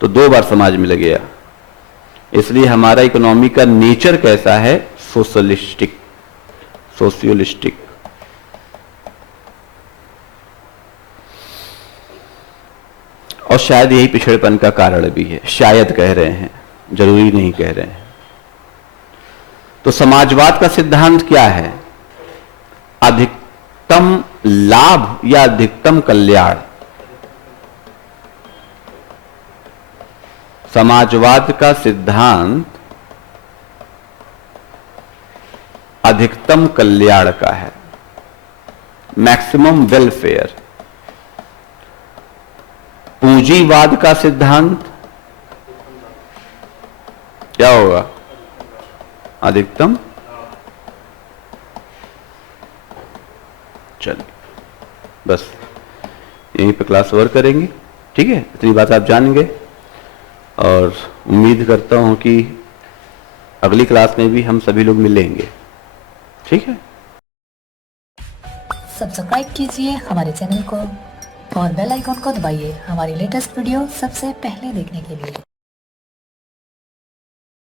तो दो बार समाज मिल गया। इसलिए हमारा इकोनॉमी का नेचर कैसा है? सोशलिस्टिक, सोशियोलिस्टिक। और शायद यही पिछड़ेपन का कारण भी है। शायद कह रहे हैं, जरूरी नहीं कह रहे हैं। तो समाजवाद का सिद्धांत क्या है? अधिकतम लाभ या अधिकतम कल्याण। समाजवाद का सिद्धांत अधिकतम कल्याण का है, मैक्सिमम वेलफेयर। पूंजीवाद का सिद्धांत क्या होगा? अधिकतम। चलिए बस यहीं पे क्लास ओवर करेंगे, ठीक है? इतनी बात आप जानेंगे और उम्मीद करता हूं कि अगली क्लास में भी हम सभी लोग मिलेंगे, ठीक है? सब्सक्राइब कीजिए हमारे चैनल को और बेल आइकॉन को दबाइए हमारी लेटेस्ट वीडियो सबसे पहले देखने के लिए।